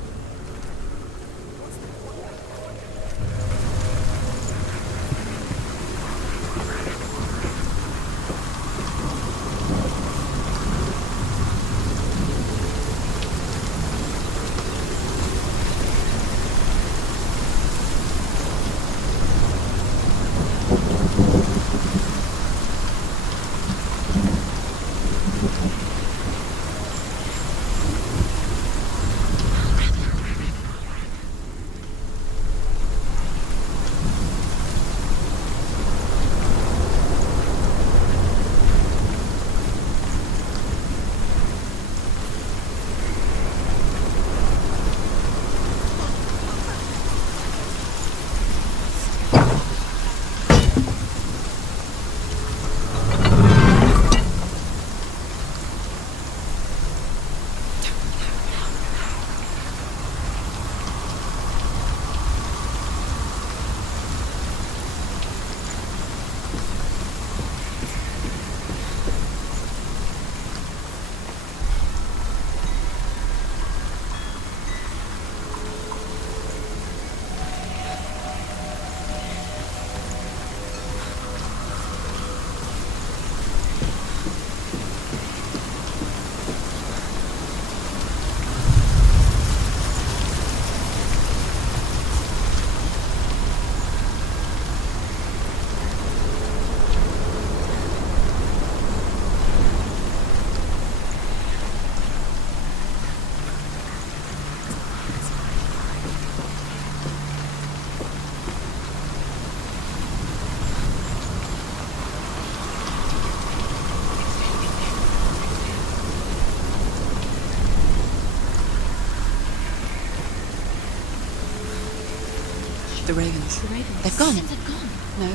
The ravens. The ravens. They've gone. They've gone. No,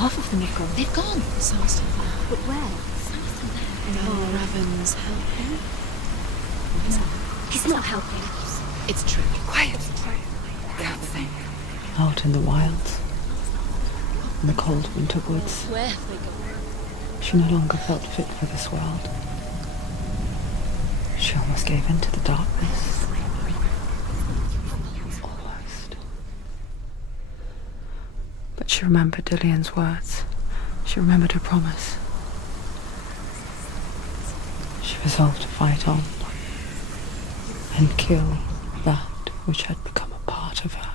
half of them have gone. They've gone. Some are still there. But where? Some are still there. No, Raven's helping. He's not helping. It's true. Quiet. Can't think. Out in the wilds, in the cold winter woods, Where have they gone? she no longer felt fit for this world. She almost gave in to the darkness. Almost. But she remembered Dillion's words. She remembered her promise. She resolved to fight on and kill that which had become a part of her.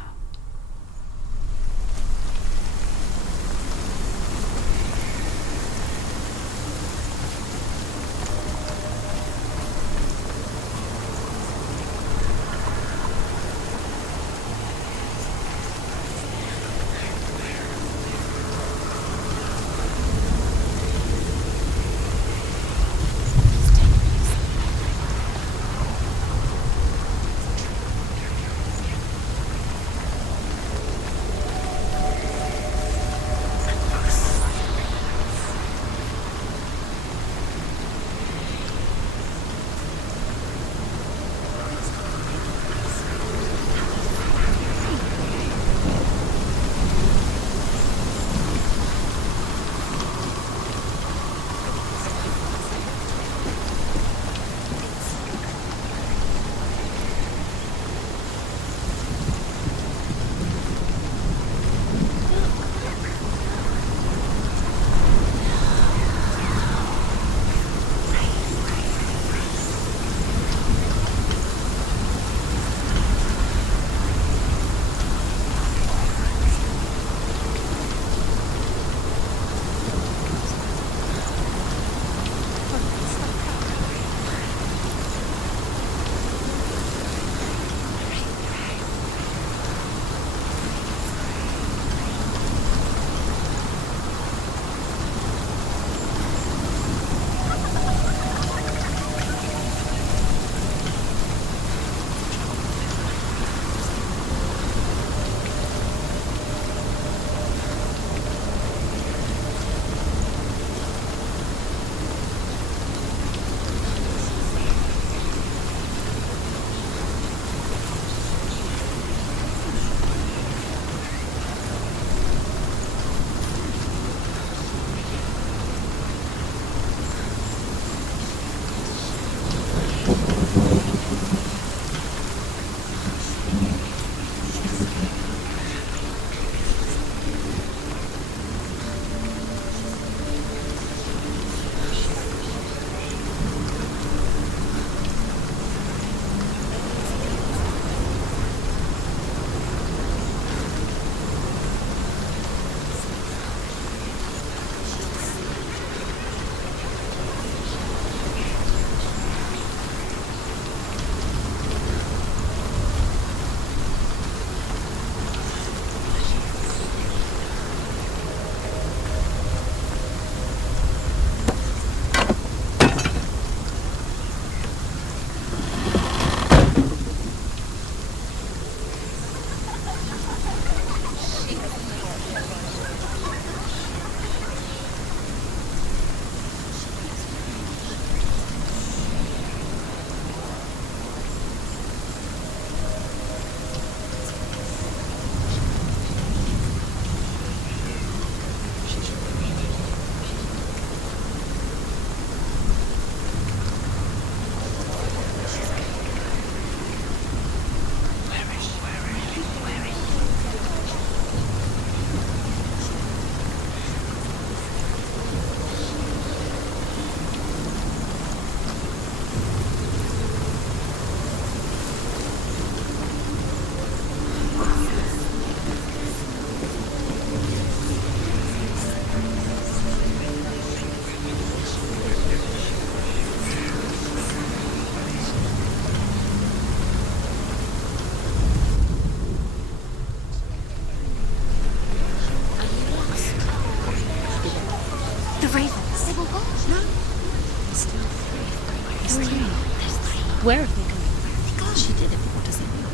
swear if they come back. God, she did it. What does it mean?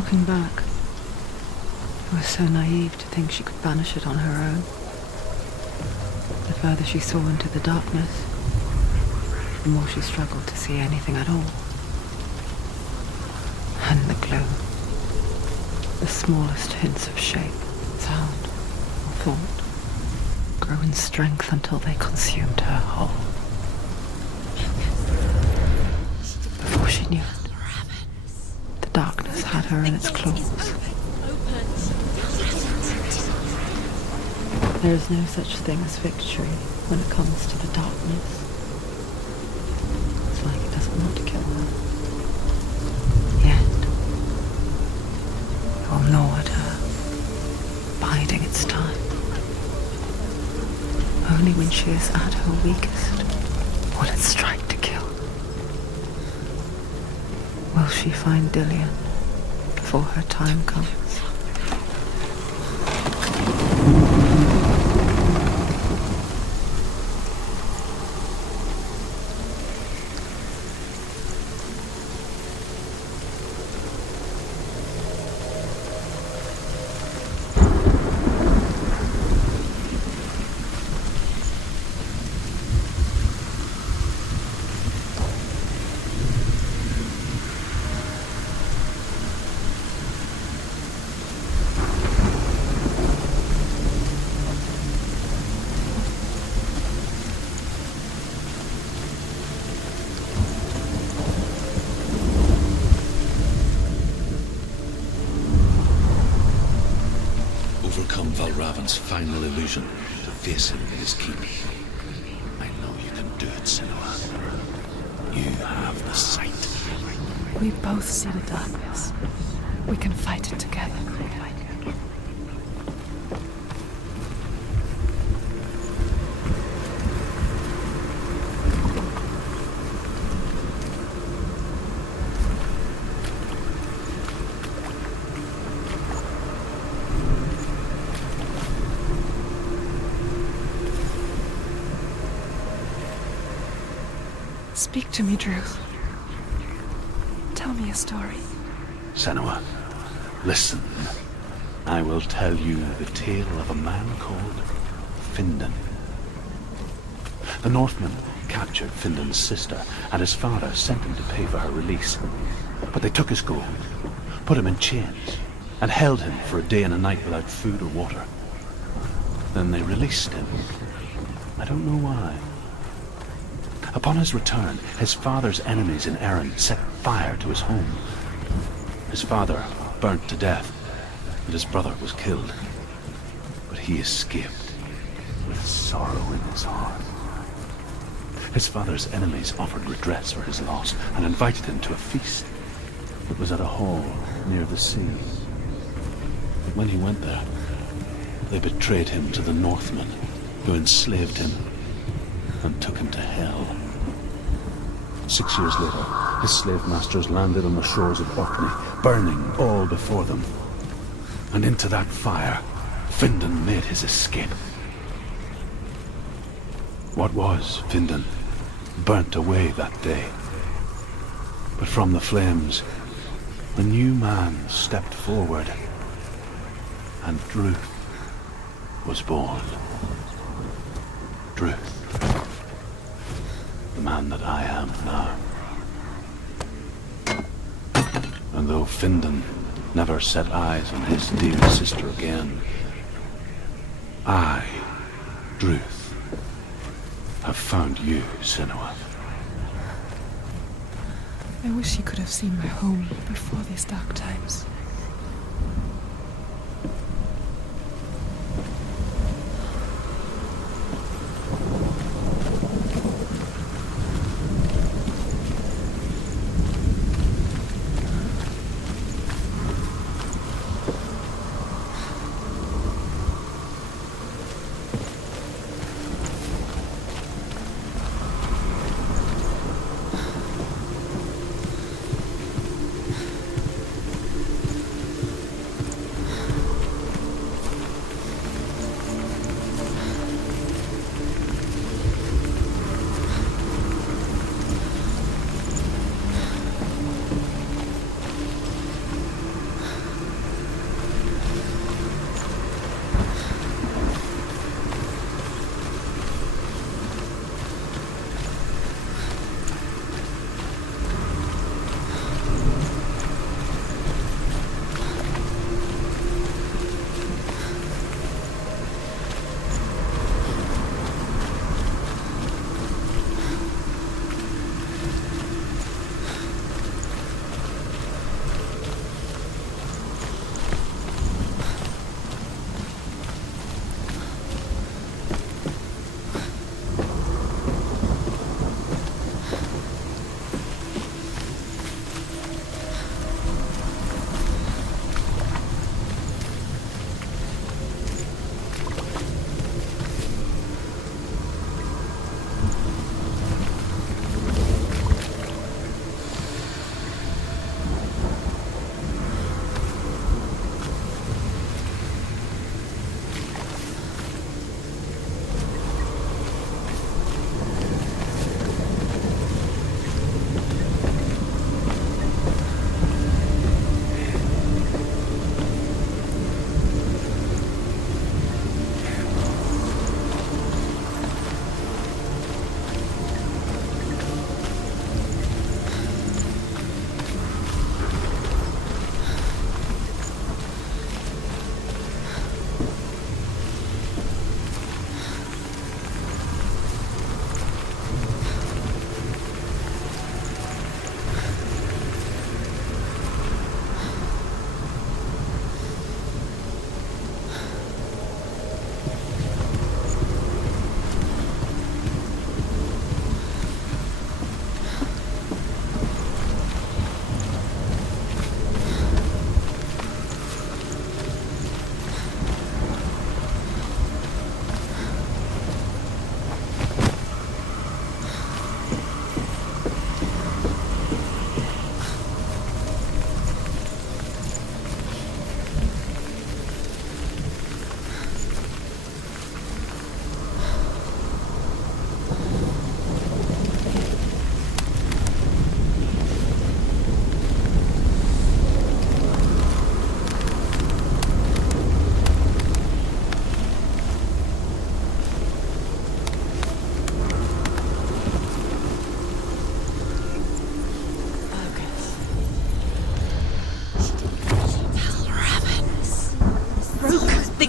Looking back, I was so naive to think she could banish it on her own. The further she saw into the darkness, the more she struggled to see anything at all. And the gloom, the smallest hints of shape, sound, or thought, grew in strength until they consumed her whole. Before she knew it, the darkness had her in its claws. There is no such thing as victory when it comes to the darkness. It's like it doesn't want to kill her. Yet, it will gnaw at her, biding its time. Only when she is at her weakest will it strike to kill. Will she find Dillian before her time comes? Overcome Valravan's final illusion to face him in his keep. I know you can do it, Senua. You have the sight. We both see the darkness. We can fight it together. Speak to me, Druth. Tell me a story. Senua, listen. I will tell you the tale of a man called Findan. The Northmen captured Findan's sister, and his father sent him to pay for her release. But they took his gold, put him in chains, and held him for a day and a night without food or water. Then they released him. I don't know why. Upon his return, his father's enemies in Erin set fire to his home. His father burnt to death, and his brother was killed. But he escaped with sorrow in his heart. His father's enemies offered redress for his loss and invited him to a feast. It was at a hall near the sea. But when he went there, they betrayed him to the Northmen, who enslaved him and took him to hell. 6 years later, his slave masters landed on the shores of Orkney, burning all before them. And into that fire, Findan made his escape. What was Findan burnt away that day. But from the flames, a new man stepped forward, and Druth was born. Druth. The man that I am now. And though Findan never set eyes on his dear sister again, I, Druth, have found you, Senua. I wish you could have seen my home before these dark times.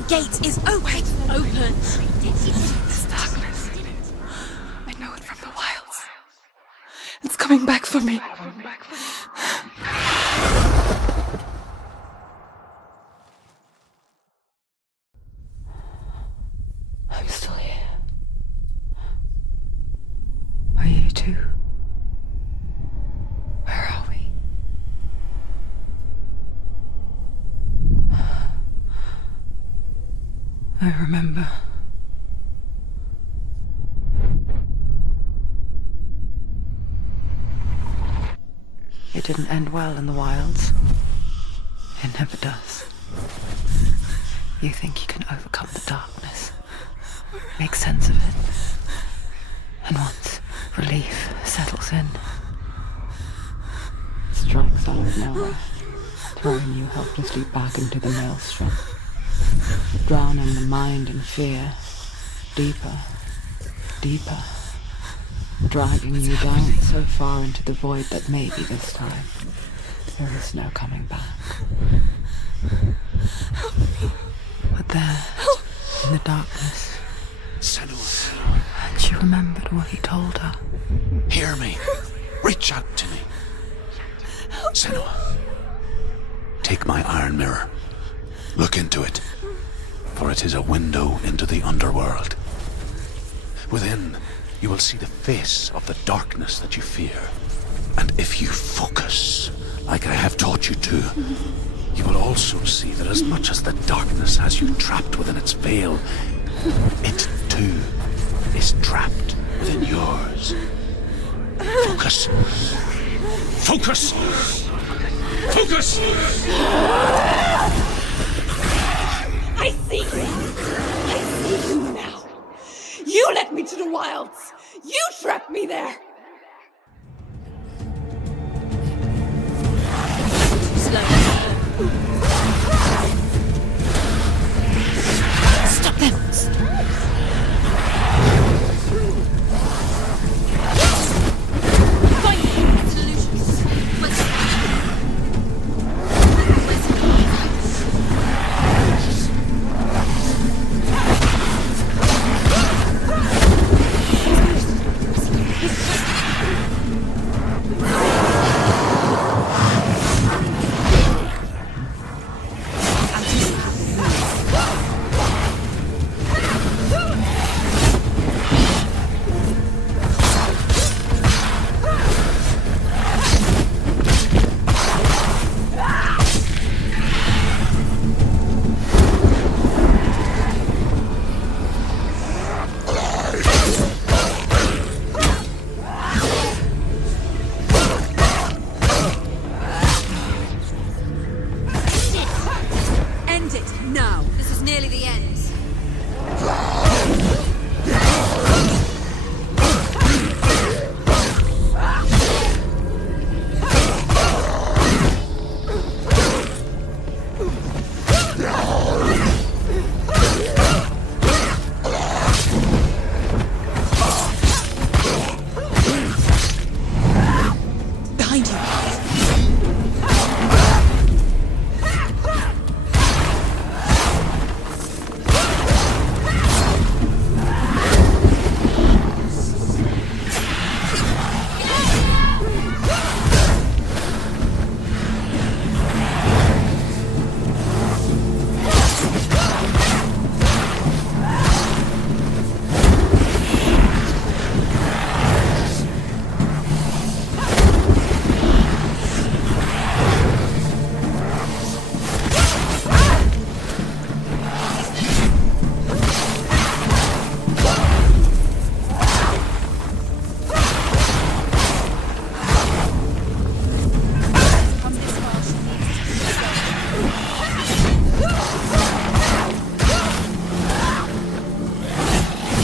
gate is open. Open. This darkness. I know it from the wilds. It's coming back for me. I'm still here. Are you too? Where are we? I remember. It didn't end well in the wilds. It never does. You think you can overcome the darkness, make sense of it, and once relief settles in, it strikes out of nowhere, throwing you helplessly back into the maelstrom, drowning the mind in fear, deeper, deeper, dragging you down so far into the void that maybe this time there is no coming back. But there, in the darkness, Senua, and she remembered what he told her. hear me. Reach out to me. Senua, take my iron mirror. Look into it, for it is a window into the underworld. Within, you will see the face of the darkness that you fear. And if you focus, like I have taught you to, you will also see that as much as the darkness has you trapped within its veil, it too is trapped within yours. Focus. Focus! Focus! I see you! I see you now! You led me to the wilds! You trapped me there! Stop them! Find solutions. End it now. This is nearly the end. Behind you.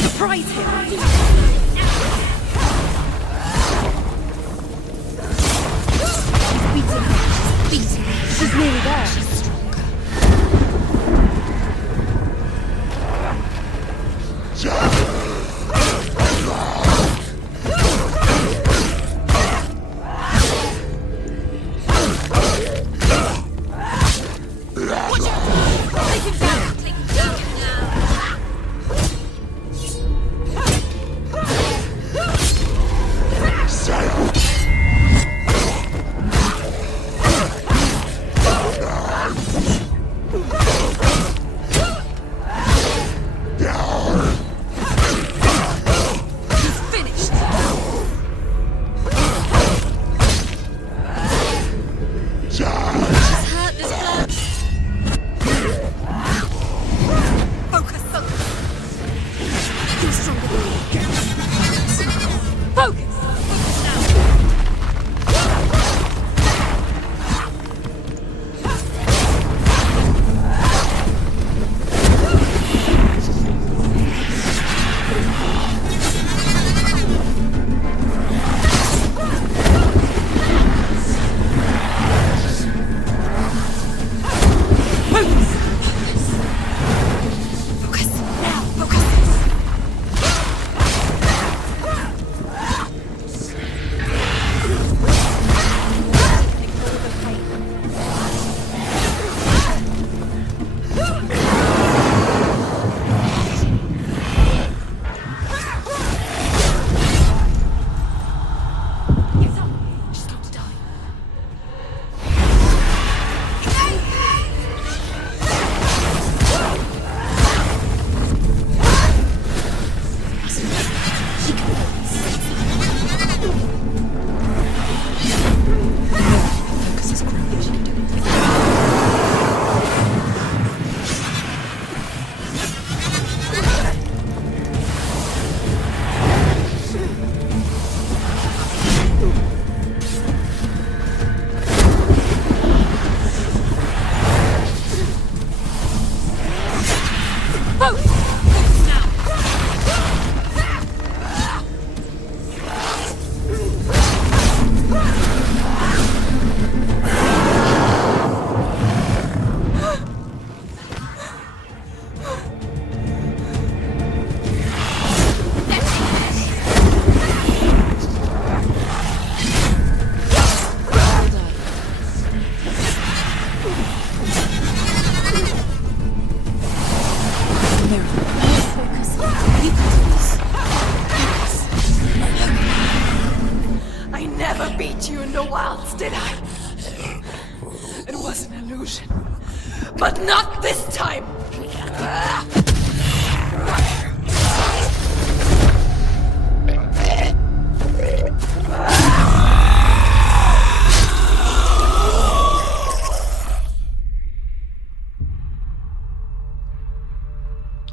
Surprise him! Beating her. Beating her. She's nearly there. She's stronger. Watch out! Take him down! Take him down! But not this time!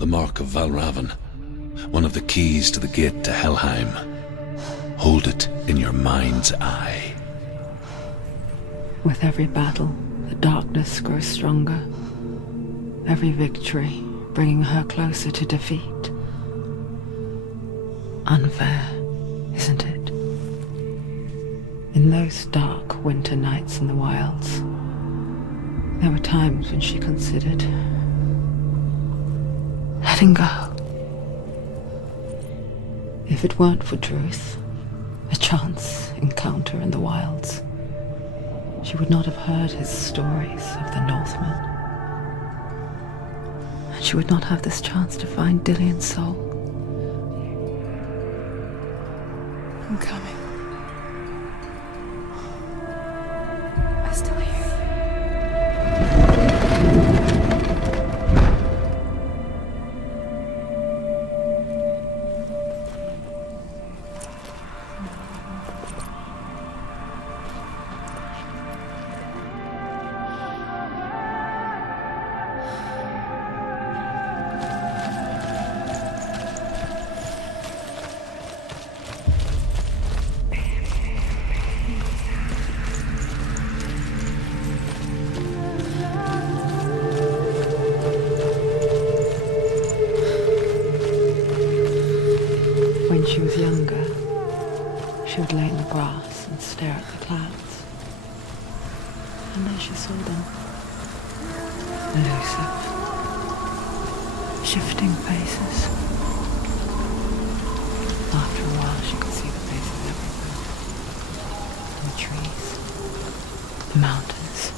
The Mark of Valravan, one of the keys to the gate to Helheim. Hold it in your mind's eye. With every battle, the darkness grows stronger. Every victory bringing her closer to defeat. Unfair, isn't it? In those dark winter nights in the wilds, there were times when she considered letting go. If it weren't for Truth, a chance encounter in the wilds, she would not have heard his stories of the Northmen. And she would not have this chance to find Dillion's soul. I'm coming. I still hear you. When she was younger, she would lay in the grass and stare at the clouds. And then she saw them. Elusive. Shifting faces. After a while, she could see the faces everywhere. In the trees, the mountains,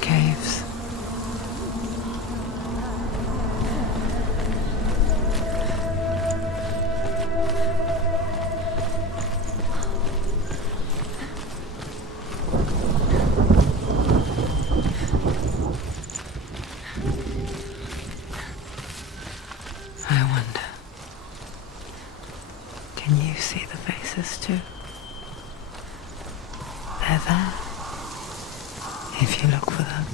caves. I wonder, can you see the faces too? They're there, if you look for them.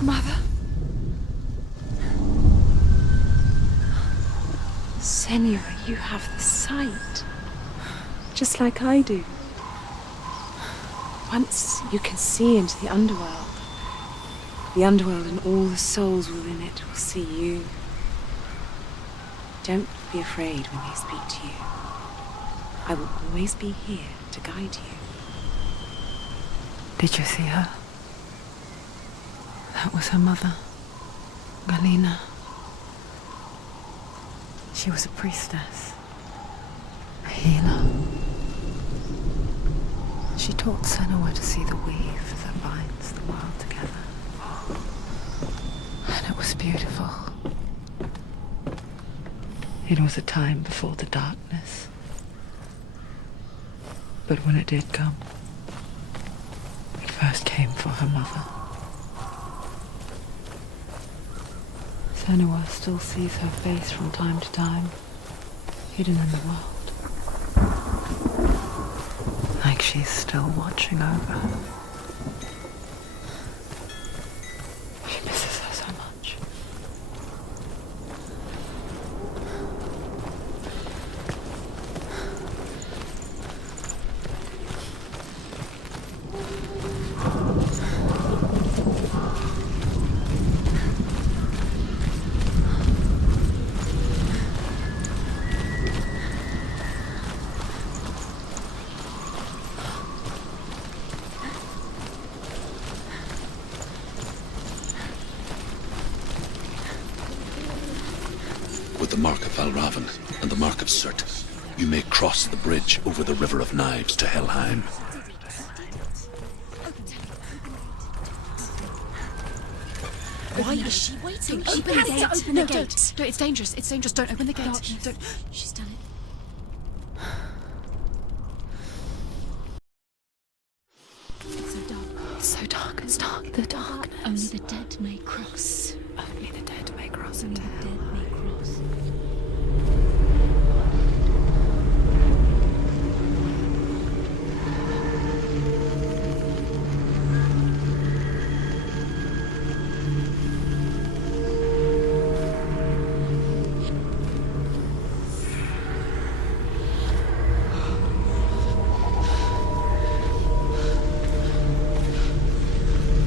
Mother? Senua, you have the sight. Just like I do. Once you can see into the underworld and all the souls within it will see you. Don't be afraid when they speak to you. I will always be here to guide you. Did you see her? That was her mother, Galina. She was a priestess, a healer. She taught Senua to see the weave that binds the world together. And it was beautiful. It was a time before the darkness. But when it did come, it first came for her mother. Senua still sees her face from time to time, hidden in the world. Like she's still watching over her. She misses her so much. With the Mark of Valravan and the Mark of Surt, you may cross the bridge over the River of Knives to Helheim. Why is she waiting? Open the gate. Open the gate. Don't, it's dangerous. It's dangerous. Don't open the gate. Don't. She's done it. It's so dark. It's so dark. It's dark. the darkness. Only the dead may cross. Only the dead may cross Only into the hell. dead may cross.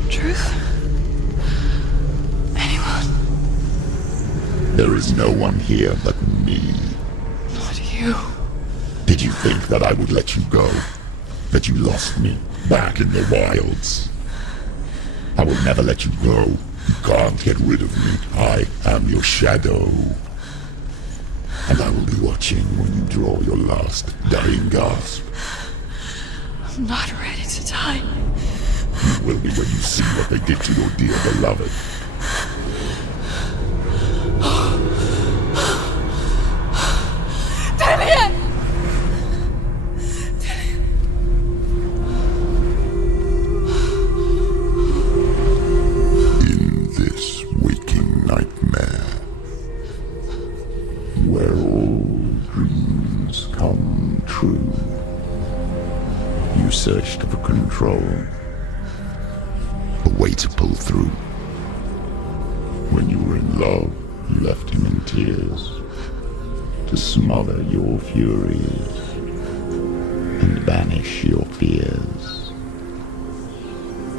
Truth? Anyone? There is no one here but me. Not you. Did you think that I would let you go? That you lost me back in the wilds? I will never let you go. You can't get rid of me. I am your shadow. And I will be watching when you draw your last dying gasp. I'm not ready to die. You will be when you see what they did to your dear beloved. Damien! In this waking nightmare, where all dreams come true, you searched for control, a way to pull through. When you were in love, you left him in tears, to smother your furies and banish your fears.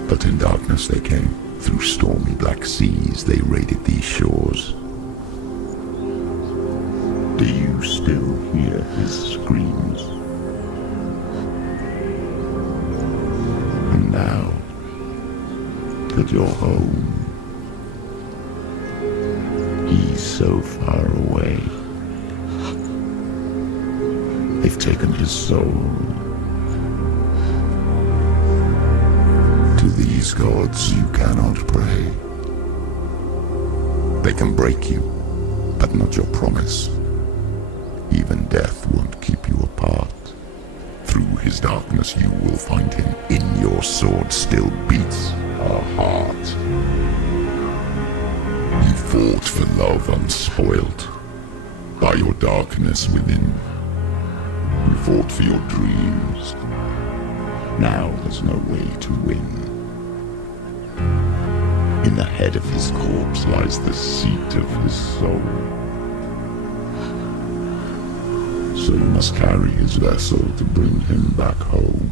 But in darkness they came, through stormy black seas they raided these shores. Do you still hear his screams? And now that you're home, he's so far away. They've taken his soul. To these gods you cannot pray. They can break you, but not your promise. Even death won't keep you apart. Through his darkness you will find him. In your sword still beats a heart. You fought for love unspoilt by your darkness within. You fought for your dreams. Now there's no way to win. In the head of his corpse lies the seat of his soul. So you must carry his vessel to bring him back home.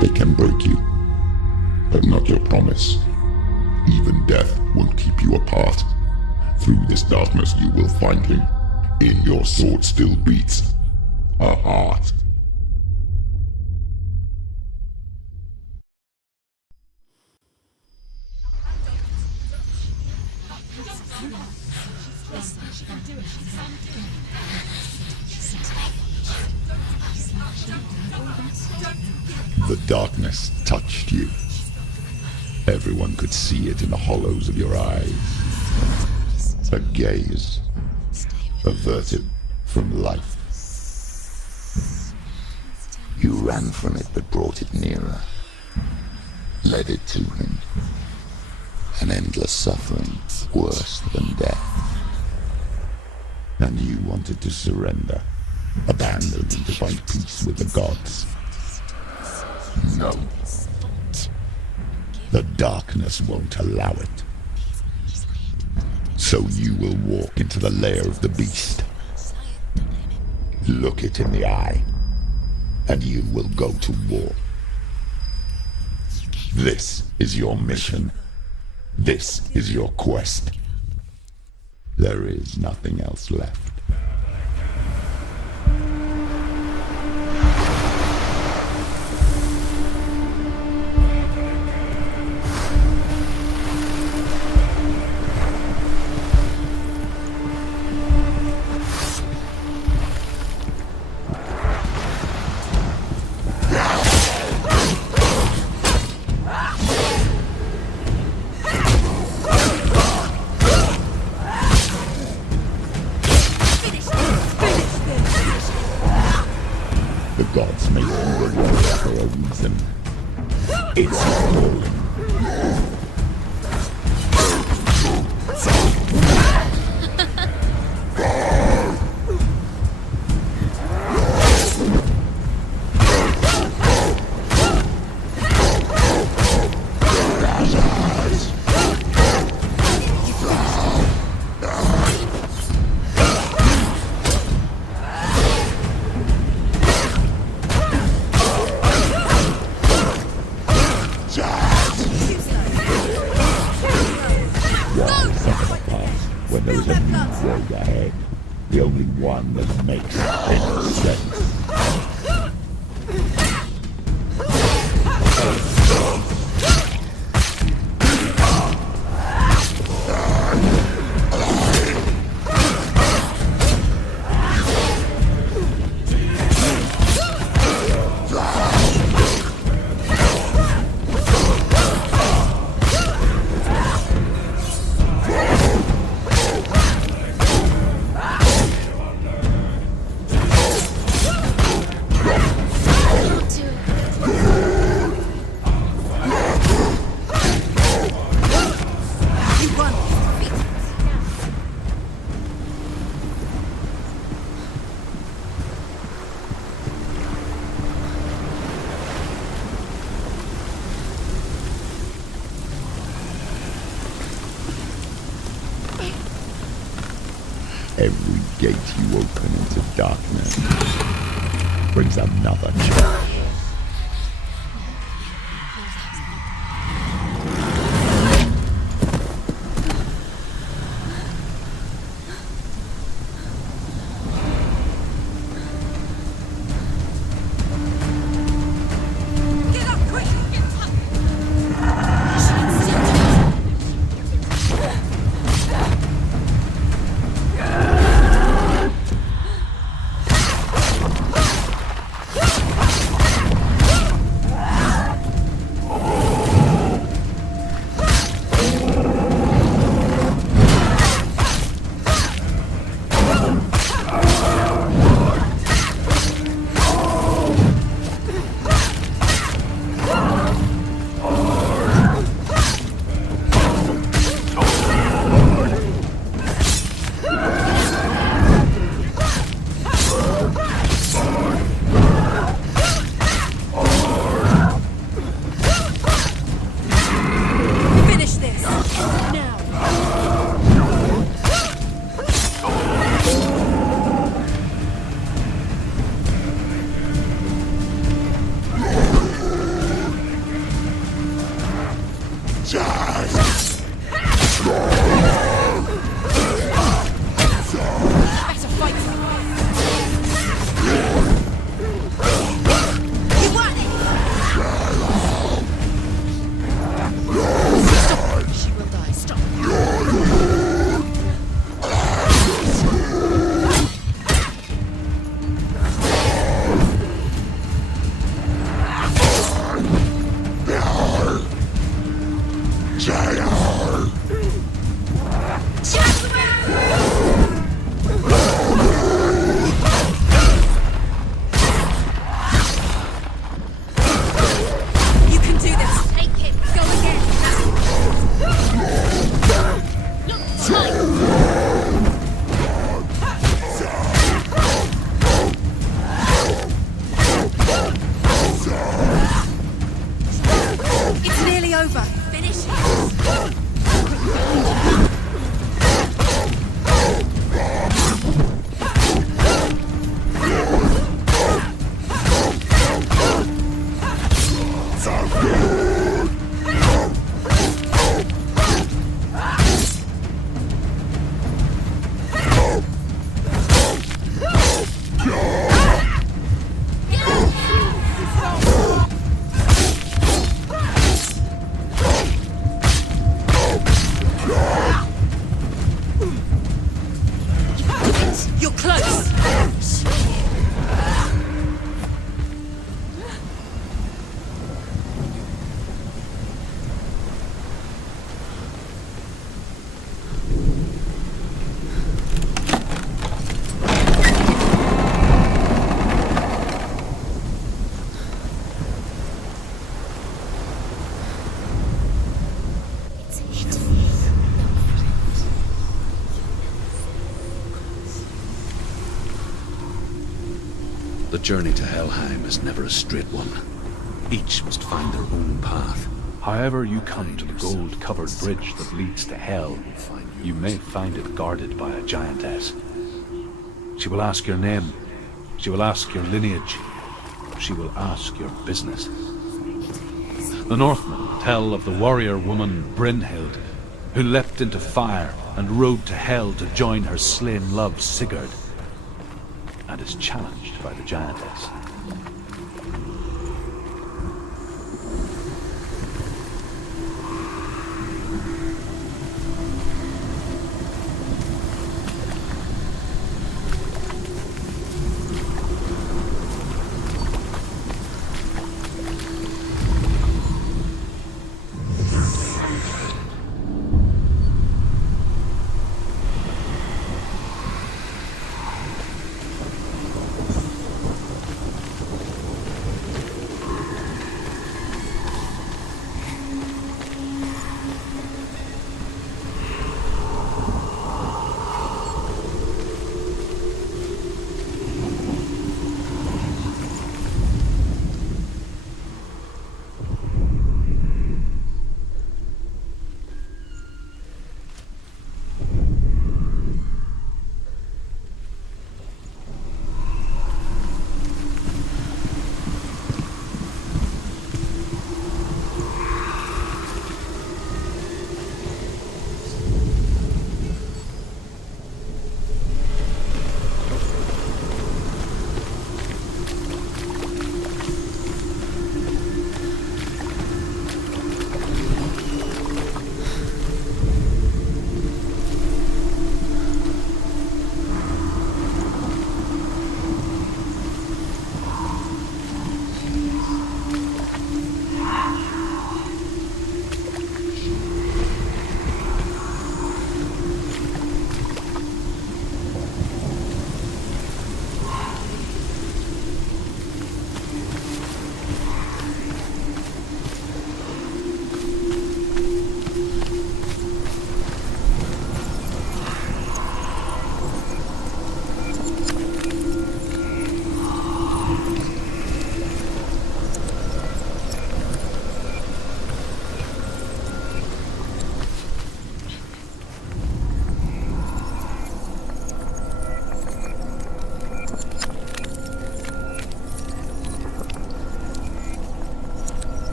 They can break you, but not your promise. Even death won't keep you apart. Through this darkness you will find him. In your sword still beats a heart. The darkness touched you. Everyone could see it in the hollows of your eyes. A gaze averted from life. You ran from it but brought it nearer. Led it to him. An endless suffering worse than death. And you wanted to surrender. Abandon and to find peace with the gods. No. The darkness won't allow it. So you will walk into the lair of the beast. Look it in the eye, and you will go to war. This is your mission. This is your quest. There is nothing else left. gods made you a warrior for a reason. It's your calling. When there is a new road ahead, the only one that makes any sense. Every gate you open into darkness brings another challenge. The journey to Helheim is never a straight one. Each must find their own path. However you come to the gold-covered bridge that leads to Hell, you may find it guarded by a giantess. She will ask your name. She will ask your lineage. She will ask your business. The Northmen tell of the warrior woman Brynhild, who leapt into fire and rode to Hell to join her slain love Sigurd, and is challenged by the giantess.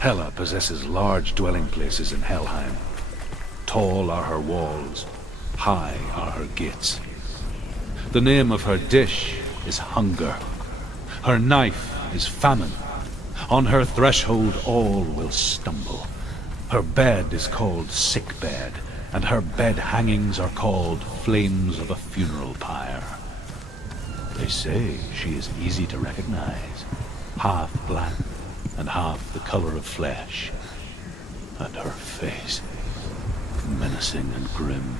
Hela possesses large dwelling places in Helheim. Tall are her walls, high are her gates. The name of her dish is hunger. Her knife is famine. On her threshold all will stumble. Her bed is called sick bed, and her bed hangings are called flames of a funeral pyre. They say she is easy to recognize, half black, and half the color of flesh. And her face, menacing and grim.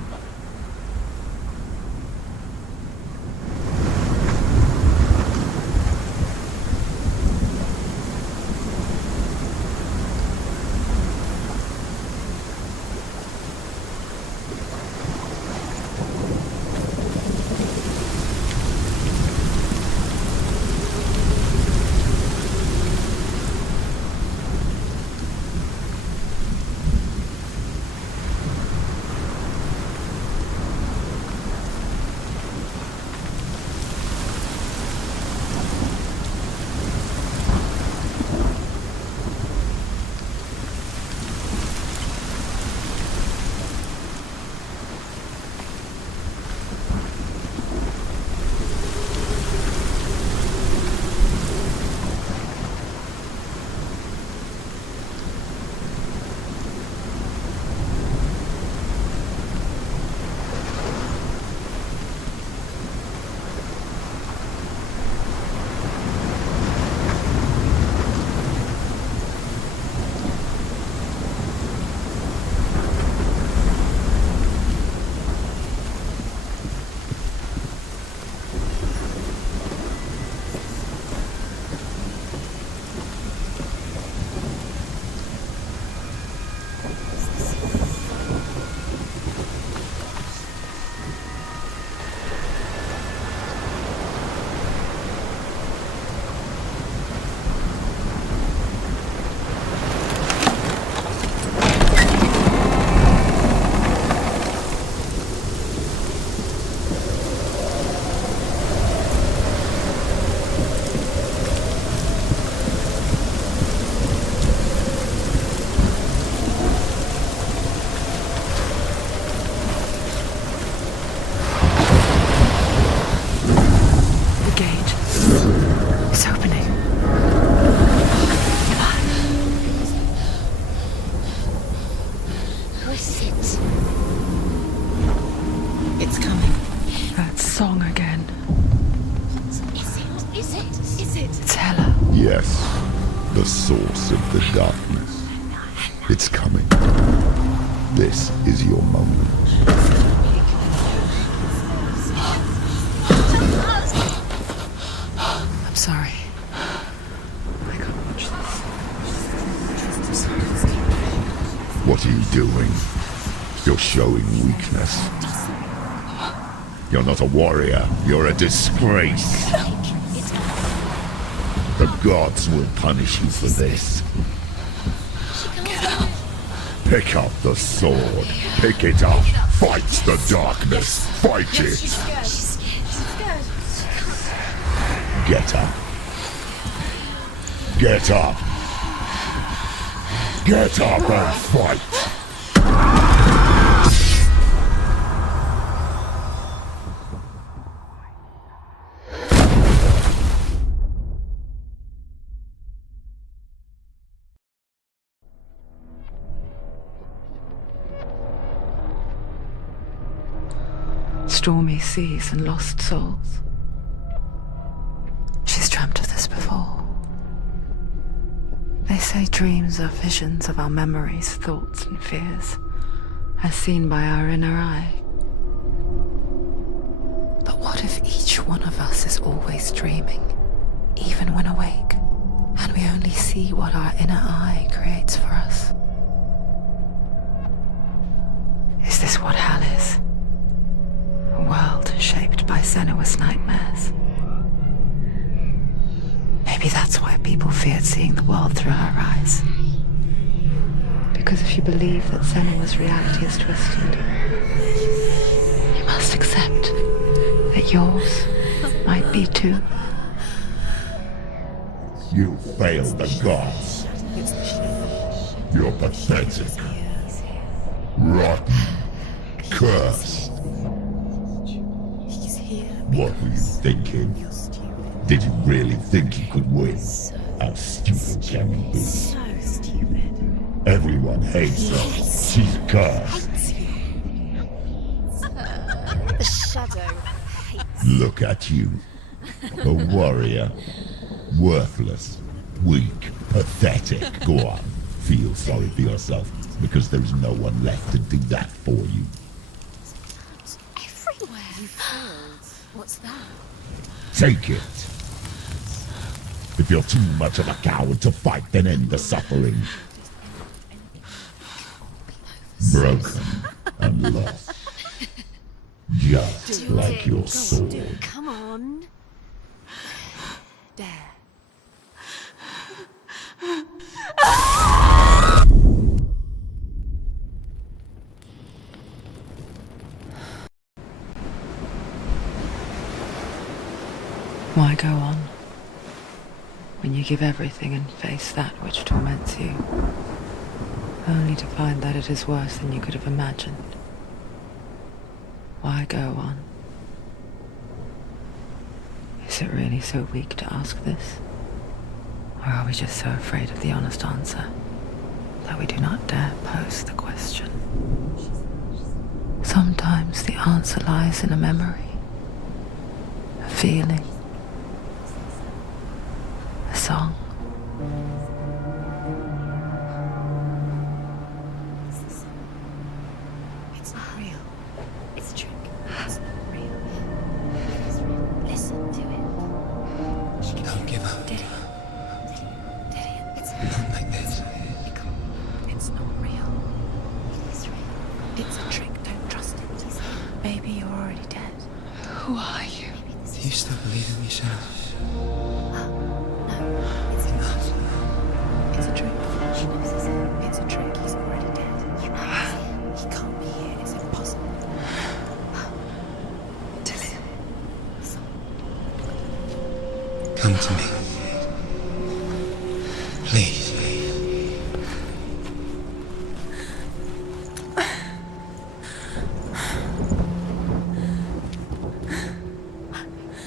Yes, the source of the darkness. It's coming. This is your moment. I'm sorry. I can't watch this. What are you doing? You're showing weakness. You're not a warrior. You're a disgrace. The gods will punish you for this. Pick up the sword. Pick it up. Fight the darkness. Fight it. Get up. Get up. Get up and fight. Stormy seas and lost souls. She's dreamt of this before. They say dreams are visions of our memories, thoughts and fears, as seen by our inner eye. But what if each one of us is always dreaming, even when awake, and we only see what our inner eye creates for us? Is this what hell is? A world shaped by Senua's nightmares. Maybe that's why people feared seeing the world through her eyes. Because if you believe that Senua's reality is twisted, you must accept that yours might be too. You failed the gods. You're pathetic. Rotten. Cursed. What were you thinking? Did you really think you could win? How stupid can you be? So stupid. Everyone hates her. She's cursed. The shadow hates. Look at you. A warrior. Worthless. Weak, pathetic. Go on. Feel sorry for yourself, because there's no one left to do that for you. Everywhere. You failed. What's that? Take it. If you're too much of a coward to fight, then end the suffering. Broken and lost. Just like your sword. Come on. Dare. Why go on when you give everything and face that which torments you, only to find that it is worse than you could have imagined? Why go on? Is it really so weak to ask this? Or are we just so afraid of the honest answer that we do not dare pose the question? Sometimes the answer lies in a memory, a feeling, a song. It's not real. It's a trick. It's not real. It's real. Listen to it. Don't give up. Did it? It's Not like this. It's not real. It's real. It's a trick. Don't trust it. Maybe you're already dead. Who are you? Do you still believe in yourself? It's a trick. It's a trick. He's already dead. He can't be here. It's impossible. Come to me. Please.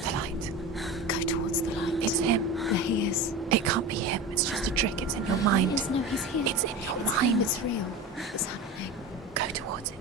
The light. Go towards the light. It's him. There he is. It can't be him. It's just a trick. It's in your mind. No, he's here. It's in your mind. It's real. It's happening. Go towards it.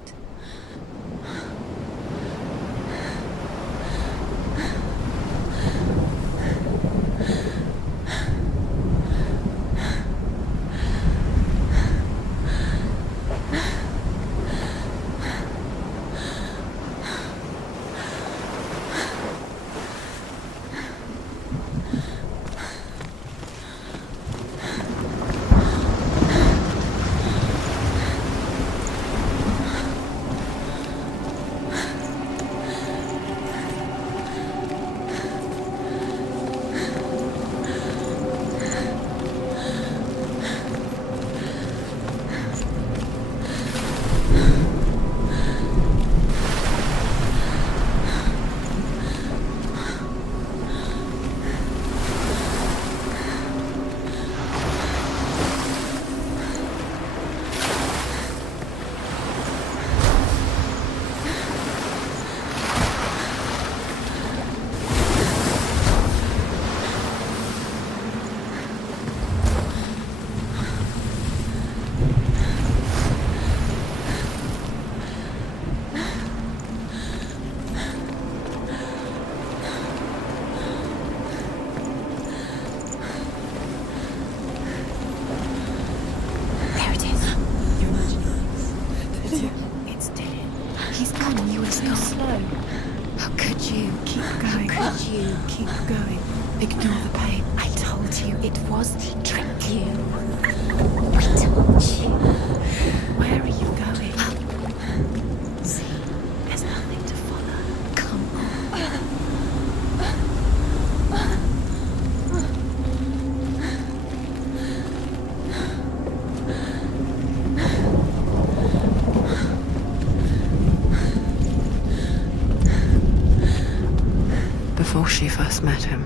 There it is. You're imagining this. Did you? It's dead. He's gone. You were so slow. How could you? Keep going. How could you? Keep going. Ignore the pain. I told you it was to trick you. I told you. Where are you going? See, there's nothing to follow. Come on. Before she first met him,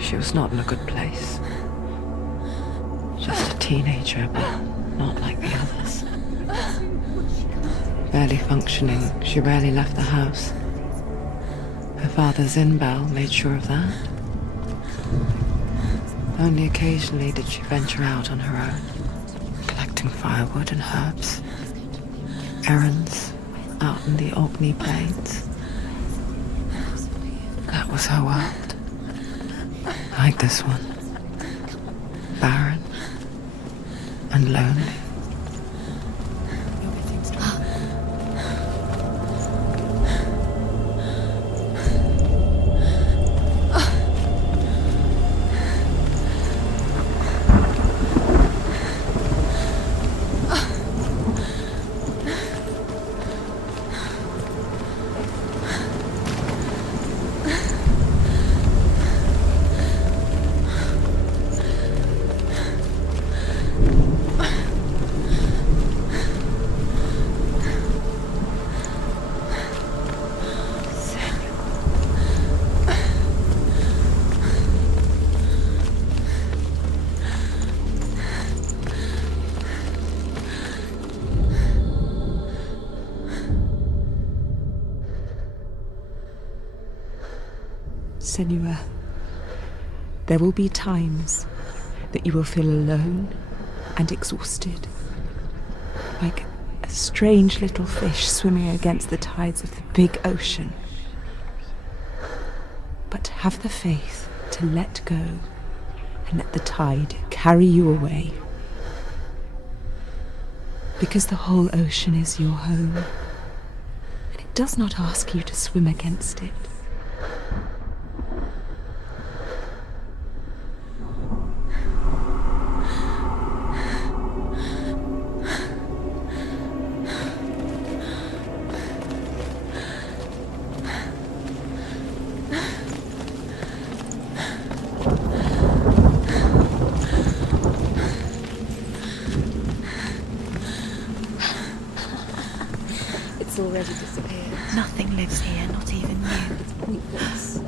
she was not in a good place. Just a teenager, but not like the others. Barely functioning, she rarely left the house. Her father's in-bell made sure of that. Only occasionally did she venture out on her own, collecting firewood and herbs, errands out in the Orkney Plains. That was her world. Like this one. barren and lonely. Senua, there will be times that you will feel alone and exhausted, like a strange little fish swimming against the tides of the big ocean. But have the faith to let go and let the tide carry you away. Because the whole ocean is your home, and it does not ask you to swim against it. Already disappeared. Nothing lives here, not even you. It's pointless.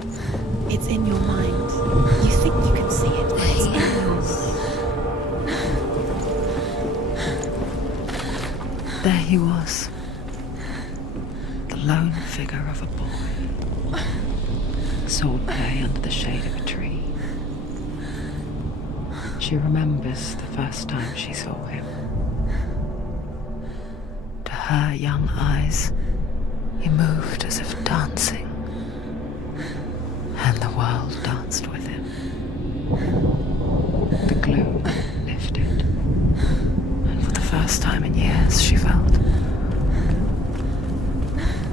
It's in your mind. You think you can see it, but it's in yours. There he was, the lone figure of a boy, sword play under the shade of a tree. She remembers the first time she saw him. To her young eyes, he moved as if dancing, and the world danced with him. The gloom lifted, and for the first time in years she felt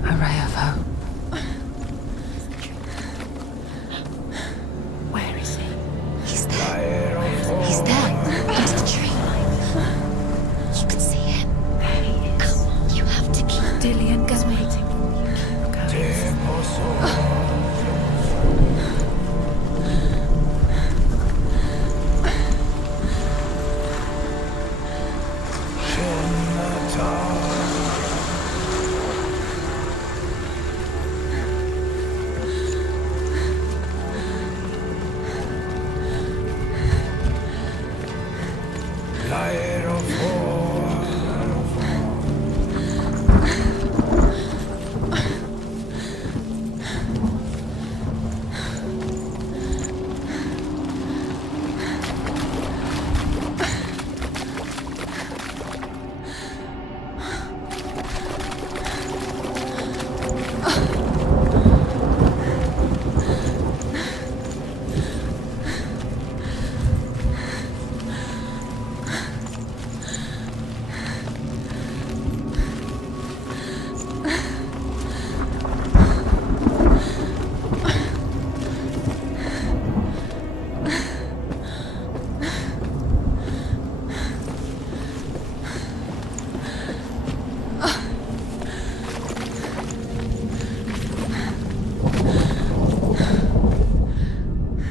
a ray of hope. Where is he? He's there. He's there. Under the tree. You can see him. There he is. Come on, you have to keep Dillian goes waiting for you. Keep going.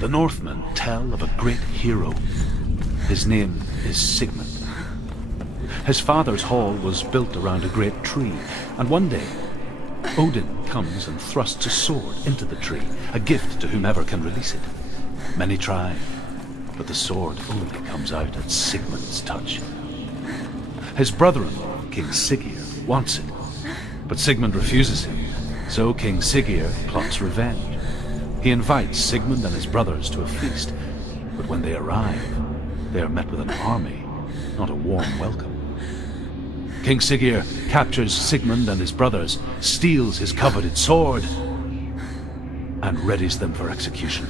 The Northmen tell of a great hero. His name is Sigmund. His father's hall was built around a great tree, and one day, Odin comes and thrusts a sword into the tree, a gift to whomever can release it. Many try, but the sword only comes out at Sigmund's touch. His brother-in-law, King Siggeir, wants it, but Sigmund refuses him, so King Siggeir plots revenge. He invites Sigmund and his brothers to a feast, but when they arrive, they are met with an army, not a warm welcome. King Siggeir captures Sigmund and his brothers, steals his coveted sword, and readies them for execution.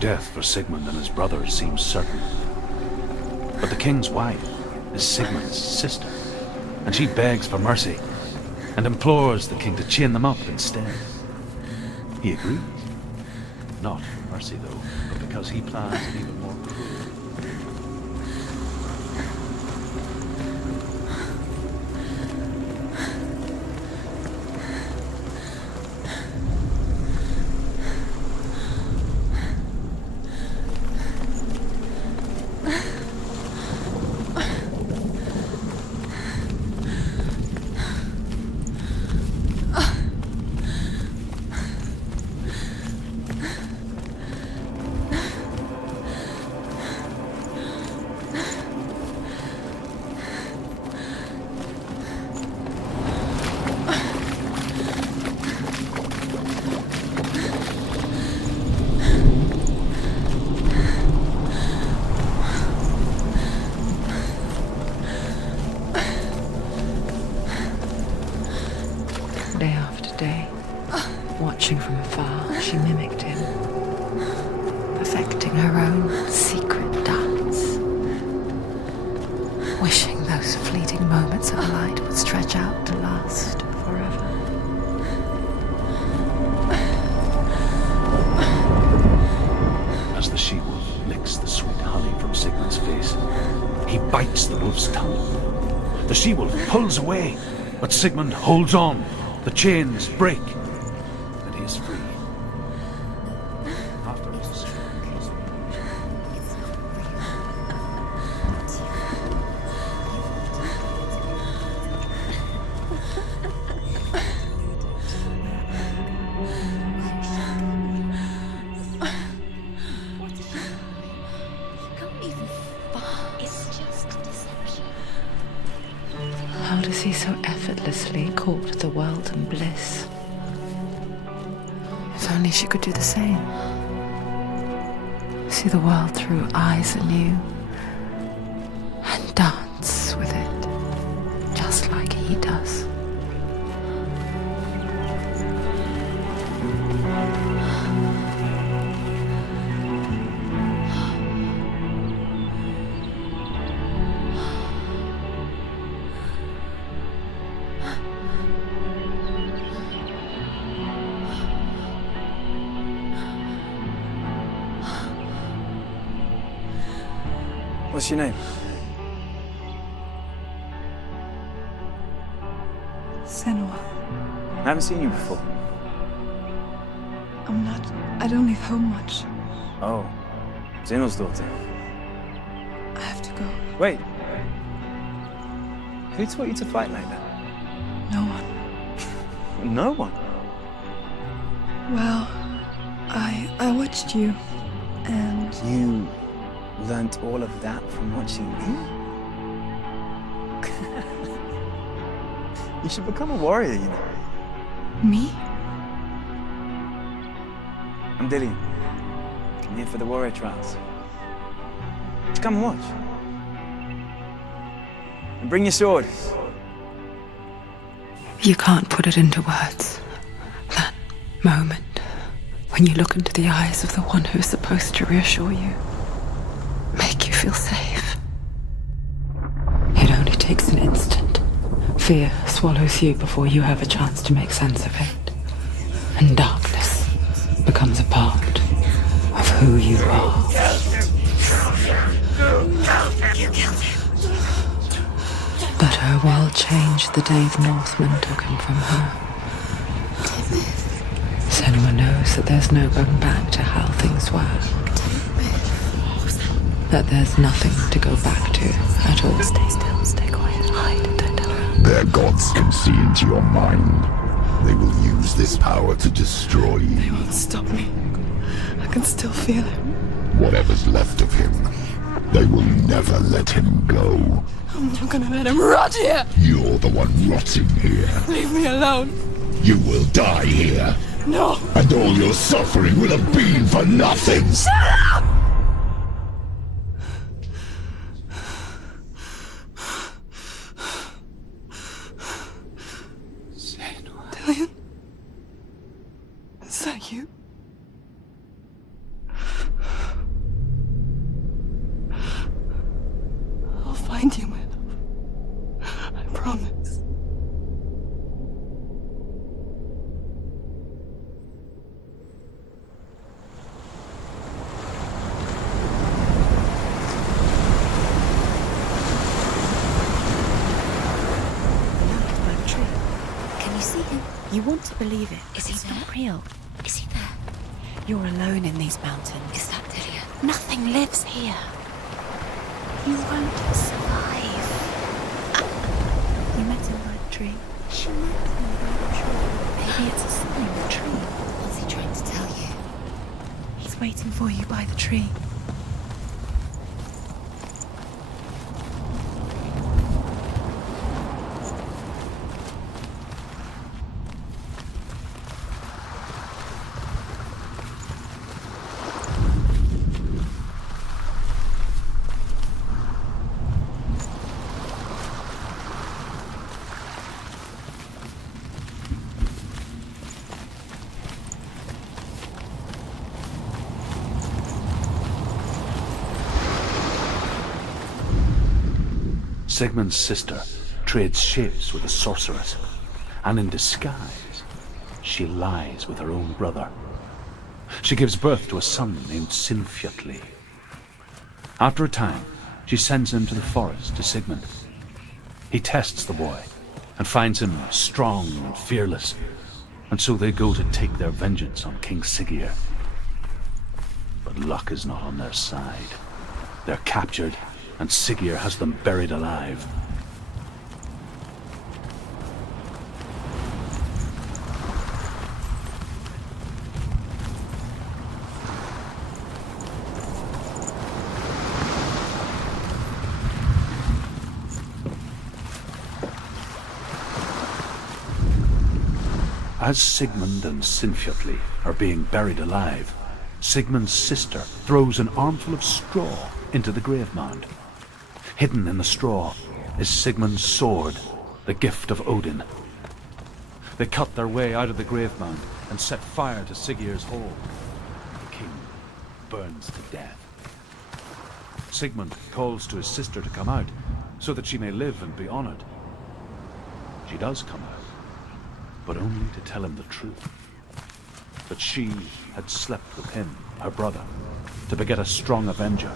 Death for Sigmund and his brothers seems certain. But the king's wife is Sigmund's sister, and she begs for mercy and implores the king to chain them up instead. He agrees. Not for mercy, though, but because he plans an even more cruel. Day after day, watching from afar, she mimicked him, perfecting her own secret dance, wishing those fleeting moments of light would stretch out to last forever. As the she-wolf licks the sweet honey from Sigmund's face, he bites the wolf's tongue. The she-wolf pulls away, but Sigmund holds on. The chains break, and he is free. Afterwards, How does he so effortlessly court the world and bliss? If only she could do the same. See the world through eyes anew and dance with it, just like he does. What's your name? Senua. I haven't seen you before. I don't leave home much. Oh, Zenua's daughter. I have to go. Wait. Who taught you to fight like that? No one. No one. Well, I watched you, and You learnt all of that from watching me? You should become a warrior, you know. me? I'm Dillian. I'm here for the warrior trials. Just come and watch. And bring your sword. You can't put it into words. That moment when you look into the eyes of the one who's supposed to reassure you, make you feel safe. It only takes an instant. Fear swallows you before you have a chance to make sense of it. And darkness becomes a part of who you are. But her world changed the day the Northmen took him from her. Senua knows that there's no going back to how things were. That there's nothing to go back to at all. Stay still, stay quiet, hide, don't tell her. Their gods can see into your mind. They will use this power to destroy you. They won't stop me. I can still feel him. Whatever's left of him, they will never let him go. I'm not gonna let him rot here. You're the one rotting here. Leave me alone. You will die here. No! And all your suffering will have been for nothing! Shut up! Dillian? Is that you? I'll find you, my love. I promise. Can you see him? You want to believe it. Is he not real? Is he there? You're alone in these mountains. Is that Dillian? Nothing lives here. You won't survive. You met him by a tree. She met him by a tree. Maybe it's a sign of the tree. What's he trying to tell you? He's waiting for you by the tree. Sigmund's sister trades shapes with a sorceress, and in disguise, she lies with her own brother. She gives birth to a son named Sinfjotli. After a time, she sends him to the forest to Sigmund. He tests the boy and finds him strong and fearless, and so they go to take their vengeance on King Siggeir. But luck is not on their side. They're captured, and Siggeir has them buried alive. As Sigmund and Sinfjotli are being buried alive, Sigmund's sister throws an armful of straw into the grave mound. Hidden in the straw is Sigmund's sword, the gift of Odin. They cut their way out of the grave mound and set fire to Siggeir's hall. The king burns to death. Sigmund calls to his sister to come out so that she may live and be honored. She does come out, but only to tell him the truth. That she had slept with him, her brother, to beget a strong avenger.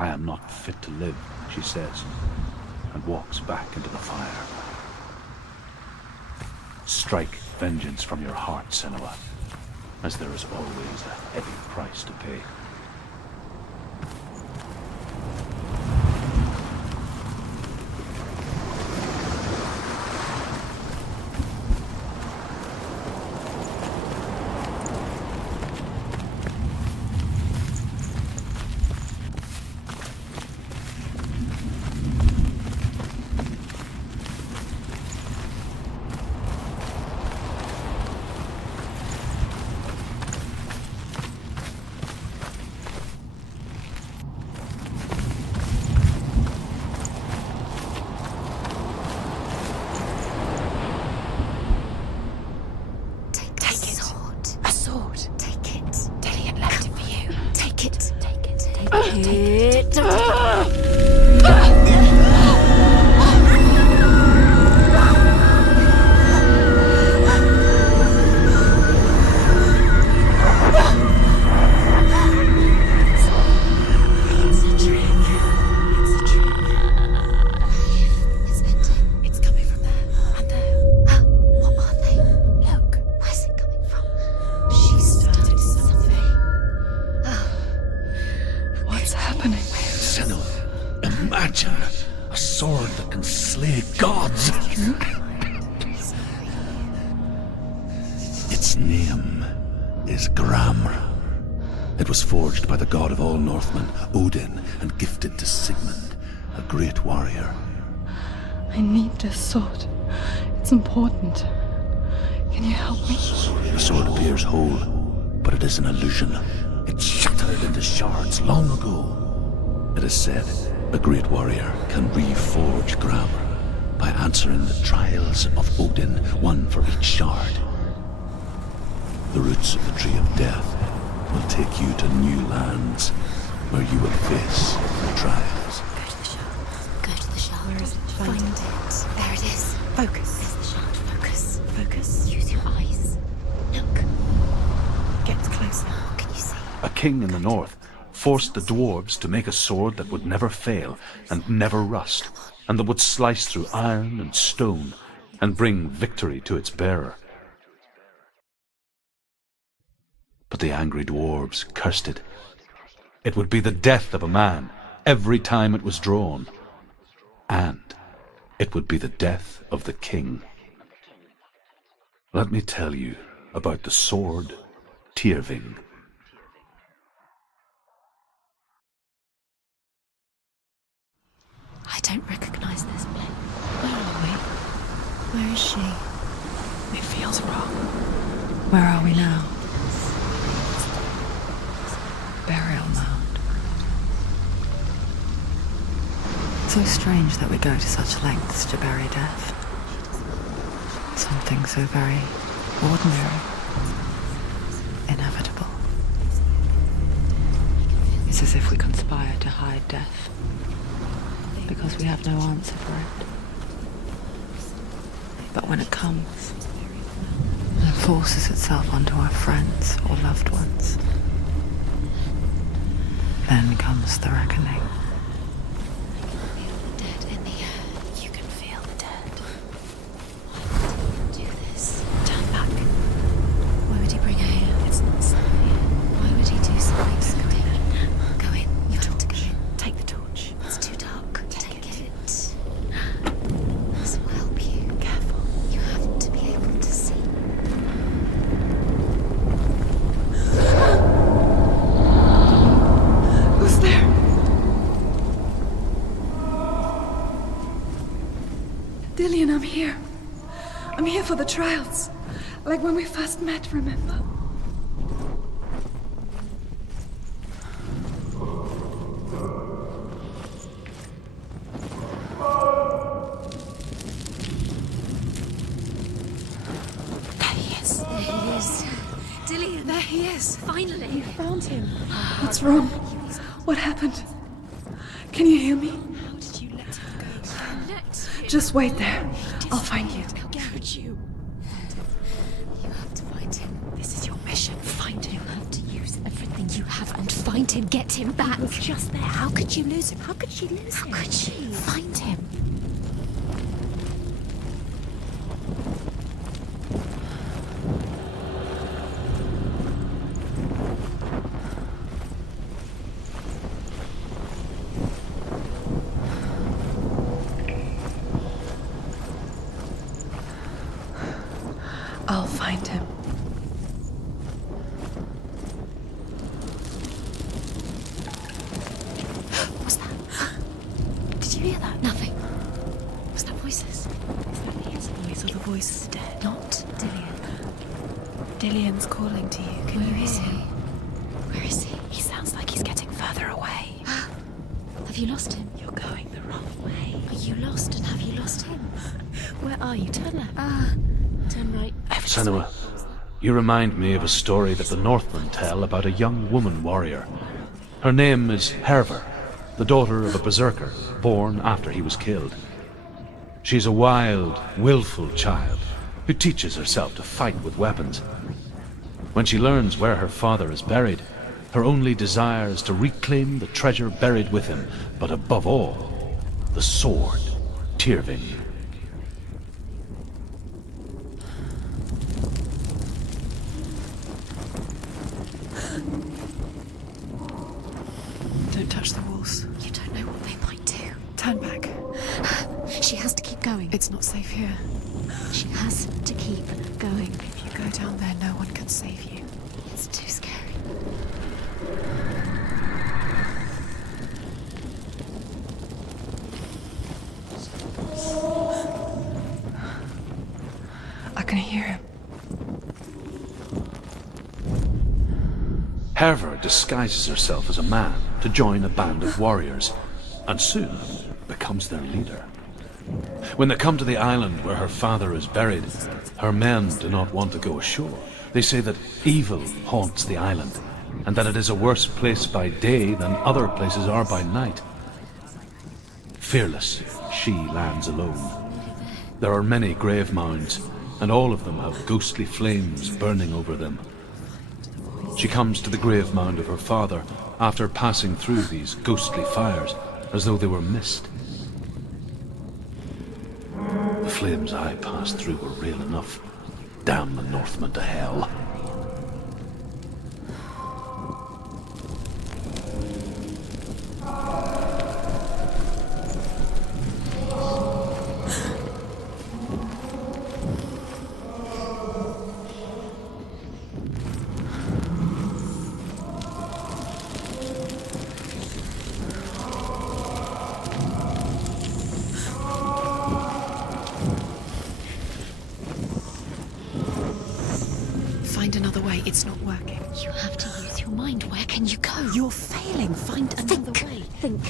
I am not fit to live, she says, and walks back into the fire. Strike vengeance from your heart, Senua, as there is always a heavy price to pay. Its name is Gramr. It was forged by the god of all Northmen, Odin, and gifted to Sigmund, a great warrior. I need this sword. It's important. Can you help me? The sword appears whole, but it is an illusion. It shattered into shards long ago. It is said a great warrior can reforge grammar by answering the trials of Odin, one for each shard. The roots of the Tree of Death will take you to new lands where you will face the trials. Go to the shard. Where is it? Find it. There it is. Focus. There's the shard. Focus. Focus. Use your eyes. Look. Get closer. What can you see? A king in the north forced the dwarves to make a sword that would never fail and never rust, and that would slice through iron and stone and bring victory to its bearer. But the angry dwarves cursed it. It would be the death of a man every time it was drawn, and it would be the death of the king. Let me tell you about the sword Tyrving. I don't recognize this place. Where are we? Where is she? It feels wrong. Where are we now? Burial mound. So strange that we go to such lengths to bury death. Something so very ordinary, inevitable. It's as if we conspire to hide death, because we have no answer for it. But when it comes, it forces itself onto our friends or loved ones. Then comes the reckoning. Dead in the air. You can feel the dead. Why would he do this? Turn back. Why would he bring her here? It's not safe here. Why would he do something so big? Go in. You have to go in. Take the torch. It's too dark. Take it. This will help you. Careful. You have to be able to see. Who's there? Dillian, I'm here. I'm here for the trials. Like when we first met, remember? There he is. There he is. Dillian. There he is. Finally. Found him. What's wrong? What happened? Can you hear me? How did you let him go? Let him. Just wait there. I'll find you. He'll get you. You have to find him. This is your mission. Find him. You have to use everything you have and find him. Get him back. He was just there. How could you lose him? How could she lose him? How could she? Find him. I'll find him. What's that? Did you hear that? Nothing. Was that voices? Is that his voice or the voice of the dead? Not Dillian. Dillian's calling to you. Can you Where is hear he? him? Where is he? He sounds like he's getting further away. Have you lost him? You're going the wrong way. Are you lost and have you lost him? Where are you? Turn left. Turn right. Senua, you remind me of a story that the Northmen tell about a young woman warrior. Her name is Hervor, the daughter of a berserker, born after he was killed. She's a wild, willful child who teaches herself to fight with weapons. When she learns where her father is buried, her only desire is to reclaim the treasure buried with him, but above all, the sword, Tyrving. Don't touch the walls. You don't know what they might do. Turn back. She has to keep going. It's not safe here. She has to keep going. If you go down there, no one can save you. It's too scary. I can hear him. Herver disguises herself as a man to join a band of warriors, and soon becomes their leader. When they come to the island where her father is buried, her men do not want to go ashore. They say that evil haunts the island, and that it is a worse place by day than other places are by night. Fearless, she lands alone. There are many grave mounds, and all of them have ghostly flames burning over them. She comes to the grave mound of her father after passing through these ghostly fires, as though they were mist. The flames I passed through were real enough. Damn the Northmen to hell. Find another way. It's not working. You have to use your mind. Where can you go? You're failing. Find another way. Think.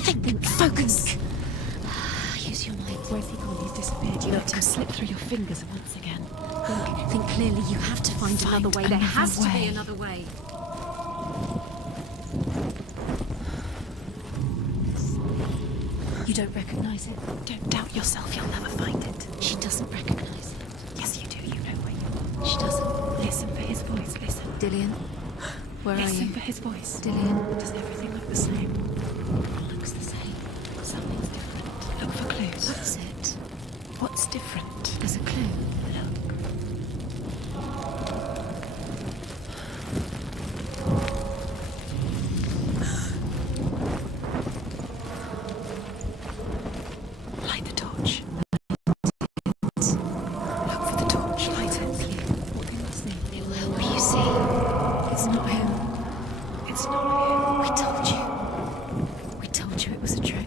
Focus. Use your mind. Where's he gone? He's disappeared. You let him slip through your fingers once again. Think clearly. You have to find another way. There has to be another way. You don't recognize it? Don't doubt yourself. You'll never find it. She doesn't recognize it. Yes, you do. You know where you are. She doesn't. Listen for his voice. Listen. Dillian, where are you? Listen for his voice. Dillian, does everything look the same? It looks the same. Something's different. Look for clues. What's it? What's different? There's a clue. Look. Light the torch. Look for the torch. Light it. What can you see? It will help you see. It's not him. It's not him. We told you. We told you it was a trick.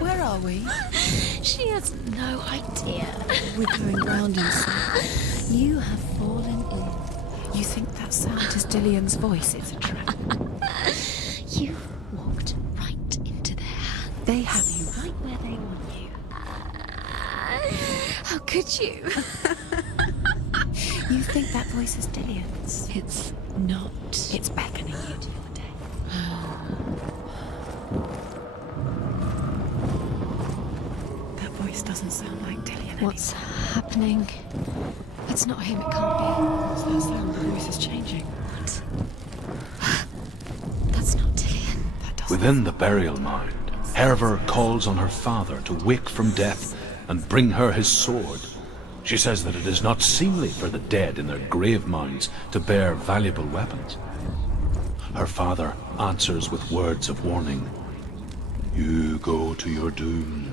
Where are we? She has no idea. We're going round in circles. You have fallen in. You think that sound is Dillian's voice? It's a trap. You walked right into their hands. They have you right where they want you. How could you? You think that voice is Dillian's? It's not. It's beckoning you to your day. That voice doesn't sound like Dillian. What's happening? It's not him, it can't be. What's that sound? The voice is changing. What? That's not Dillian. That doesn't. Within the burial mound, Herver calls on her father to wake from death and bring her his sword. She says that it is not seemly for the dead in their grave mounds to bear valuable weapons. Her father answers with words of warning. You go to your doom.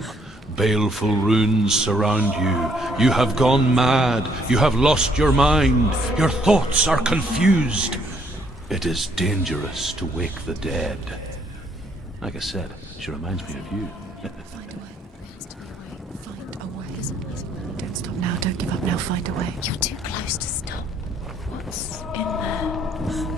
Baleful runes surround you. You have gone mad. You have lost your mind. Your thoughts are confused. It is dangerous to wake the dead. Like I said, she reminds me of you. Find a way. There has to be a way. Find a way. Don't stop now. Don't give up now. Find a way. You're too close to stop. What's in there?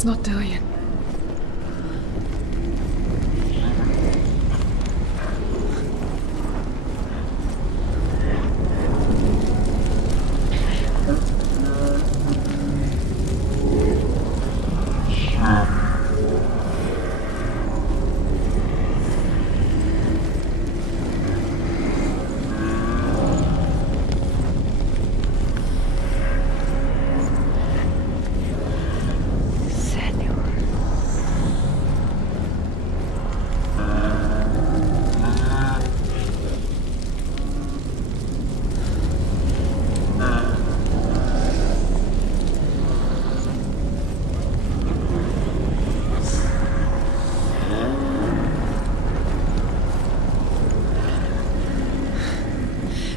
It's not Dillian.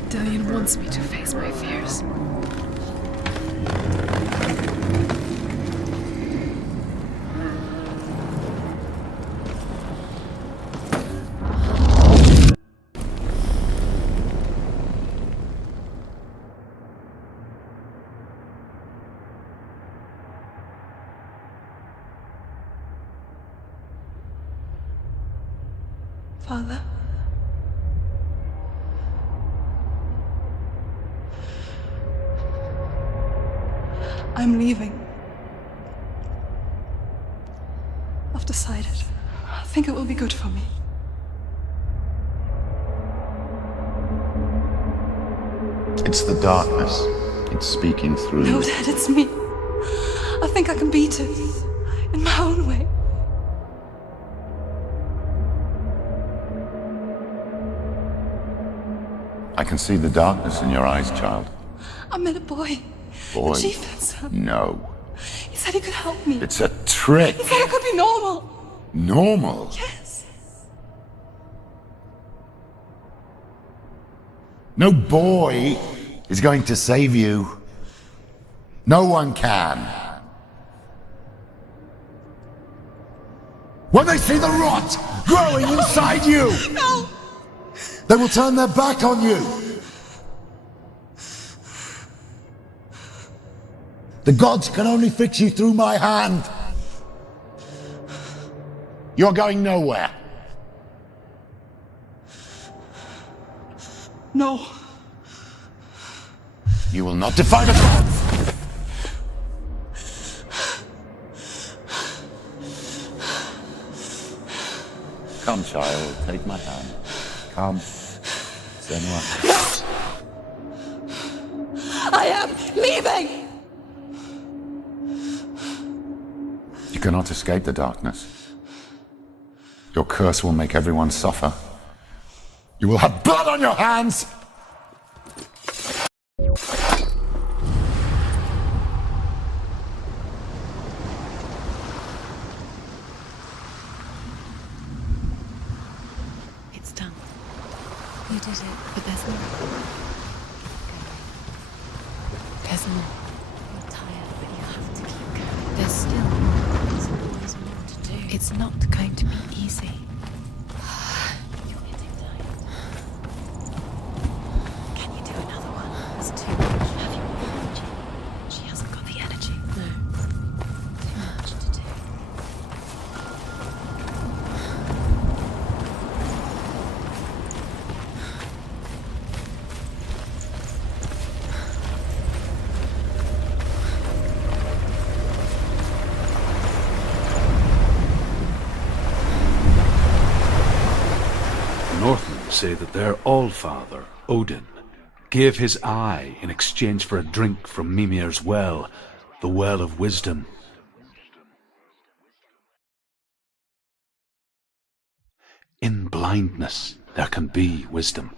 Dillian wants me to face my fears. Father? I'm leaving. I've decided. I think it will be good for me. It's the darkness. It's speaking through No, you. Dad, it's me. I think I can beat it. In my own way. I can see the darkness in your eyes, child. I met a boy. Boy. The chief handsome. No. He said he could help me. It's a trick. He said I could be normal. Normal? Yes. No boy is going to save you. No one can. When they see the rot growing inside you, No! they will turn their back on you. The gods can only fix you through my hand. You're going nowhere. No. You will not defy the gods. Come, child, take my hand. Come. Senua. I am leaving! You cannot escape the darkness. Your curse will make everyone suffer. You will have blood on your hands! It's done. You did it. But there's more. There's more. You're tired, but you have to keep going. There's still more. There's always more to do. It's not going to be easy. You're getting tired. Can you do another one? It's too much. Have you got energy? She hasn't got the energy. No. Too much to do. Northmen say that their Allfather, Odin, gave his eye in exchange for a drink from Mimir's well, the Well of Wisdom. In blindness there can be wisdom.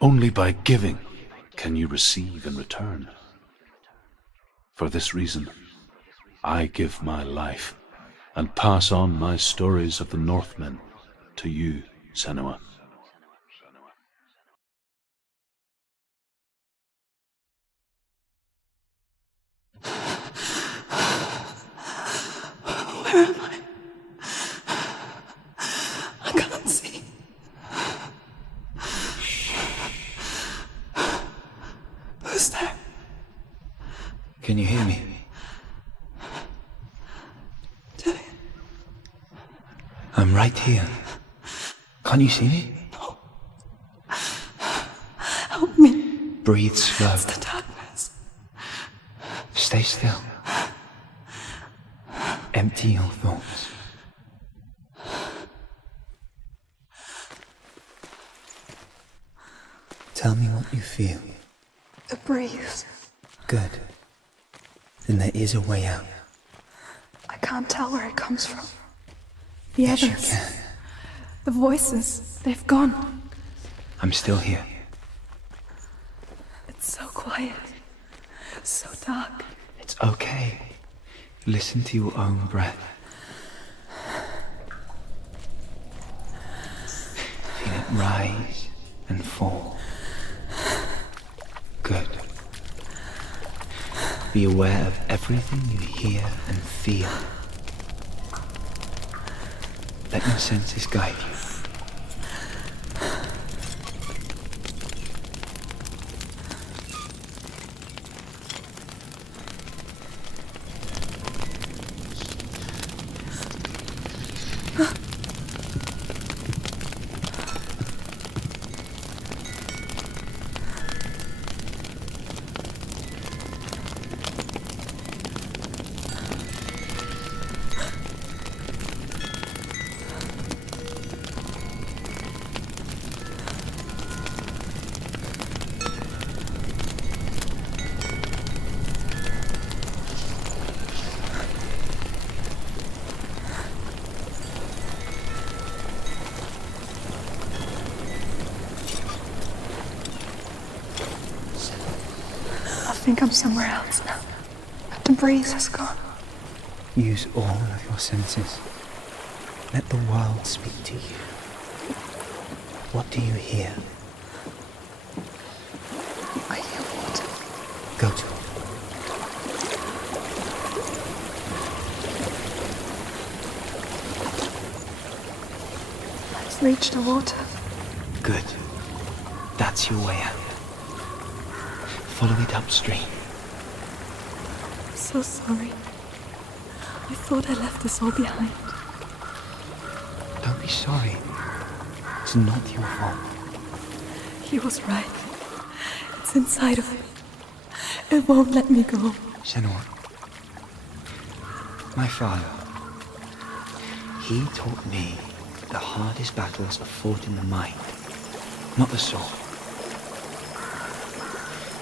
Only by giving can you receive in return. For this reason, I give my life and pass on my stories of the Northmen to you, Senua. Where am I? I can't see. Who's there? Can you hear me? I'm right here. Can't you see me? No. Help me. Breathe slow. It's the darkness. Stay still. Empty your thoughts. Tell me what you feel. The breeze. Good. Then there is a way out. I can't tell where it comes from. The Yes, you others. can. The voices. They've gone. I'm still here. It's so quiet. So dark. It's okay. Listen to your own breath. Feel it rise and fall. Good. Be aware of everything you hear and feel. Let your senses guide you. I think I'm somewhere else now. But the breeze has gone. Use all of your senses. Let the world speak to you. What do you hear? I hear water. Go to it. I've reached the water. Good. That's your way out. Follow it upstream. I'm so sorry. I thought I left this all behind. Don't be sorry. It's not your fault. He was right. It's inside of me. It won't let me go. Senua. My father. He taught me the hardest battles are fought in the mind, not the sword.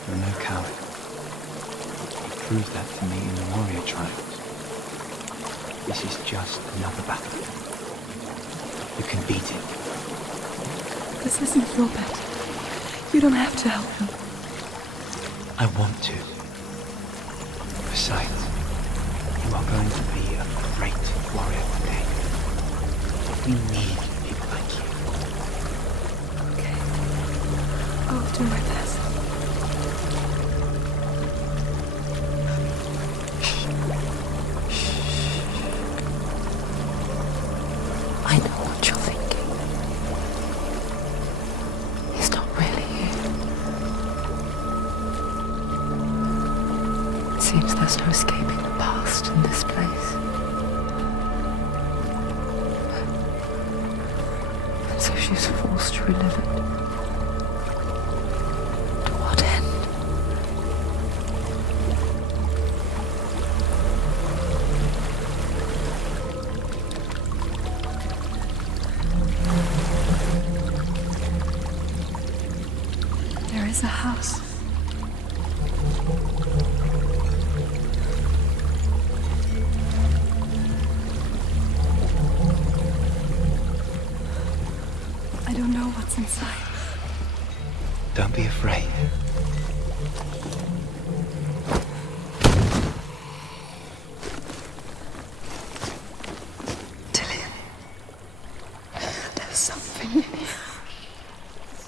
You're no coward. You proved that to me in the warrior trials. This is just another battle. You can beat it. This isn't your battle. You don't have to help me. I want to. Besides, you are going to be a great warrior one day. We need people like you. Okay. I'll do my best. I know what you're thinking. He's not really here. It seems there's no escaping the past in this place. And so she's forced to relive it. To what end? There is a house. I don't know what's inside. Don't be afraid. Dillian. There's something in here.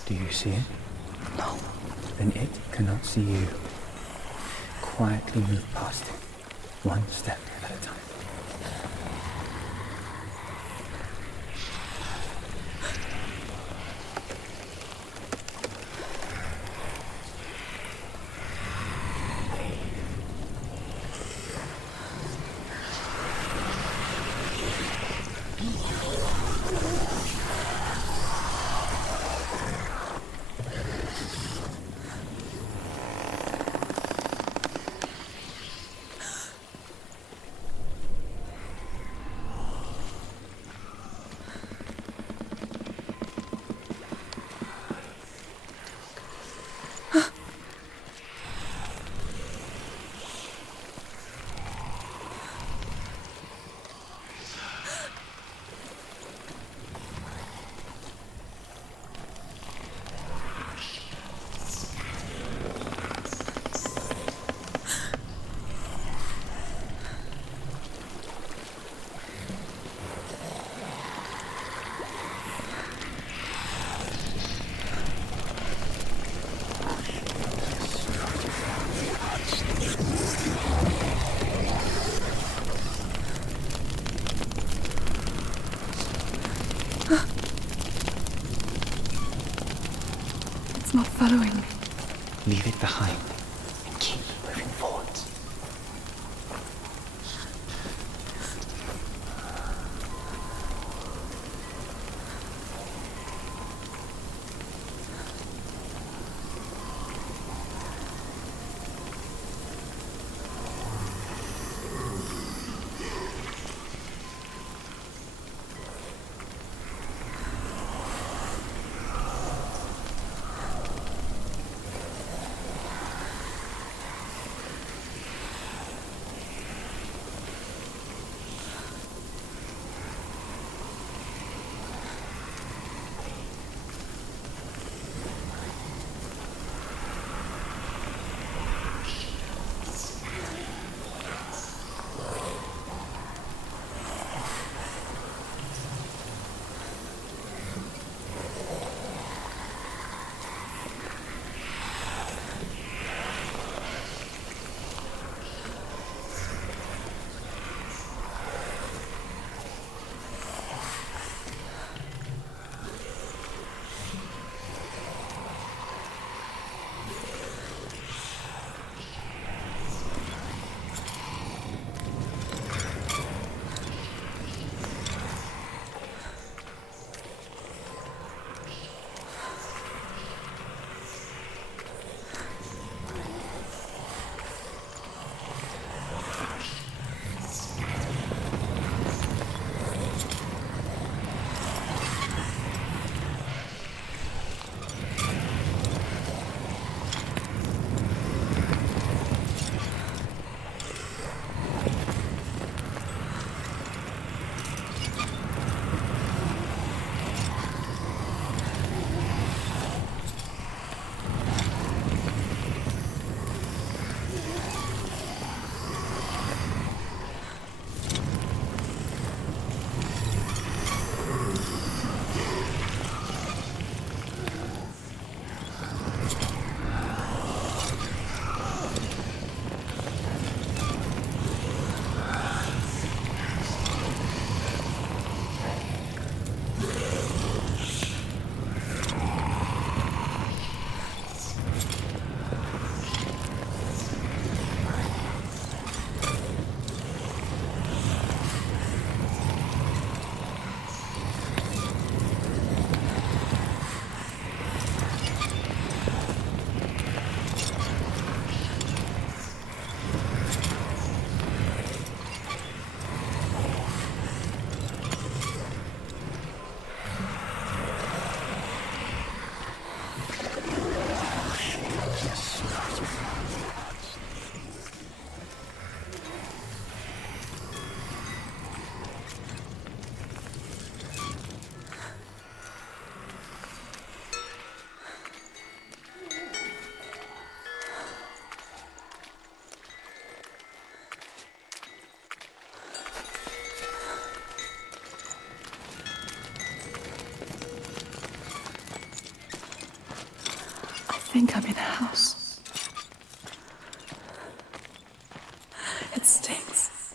Do you see it? No. Then it cannot see you. Quietly move past it, one step at a time. It's not following me. Leave it behind and keep moving forwards. I think I'm in a house. It stinks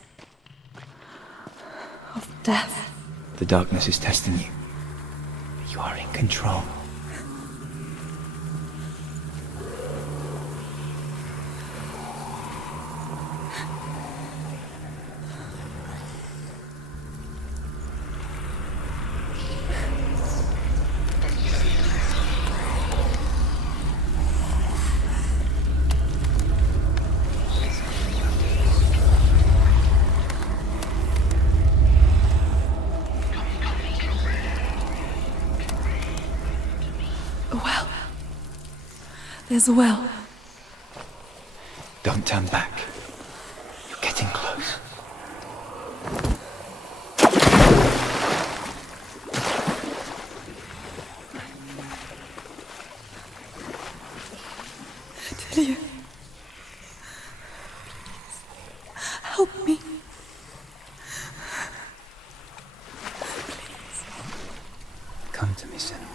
of death. The darkness is testing you. You are in control. A well. There's a well. Don't turn back. You're getting close. Delia. Help me. Come to me, Senua.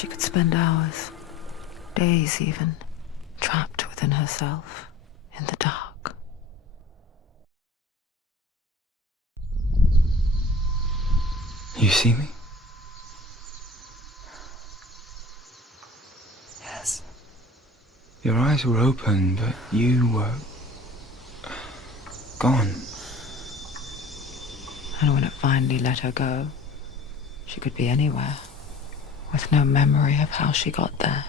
She could spend hours, days even, trapped within herself, in the dark. You see me? Yes. Your eyes were open, but you were gone. And when it finally let her go, she could be anywhere, with no memory of how she got there.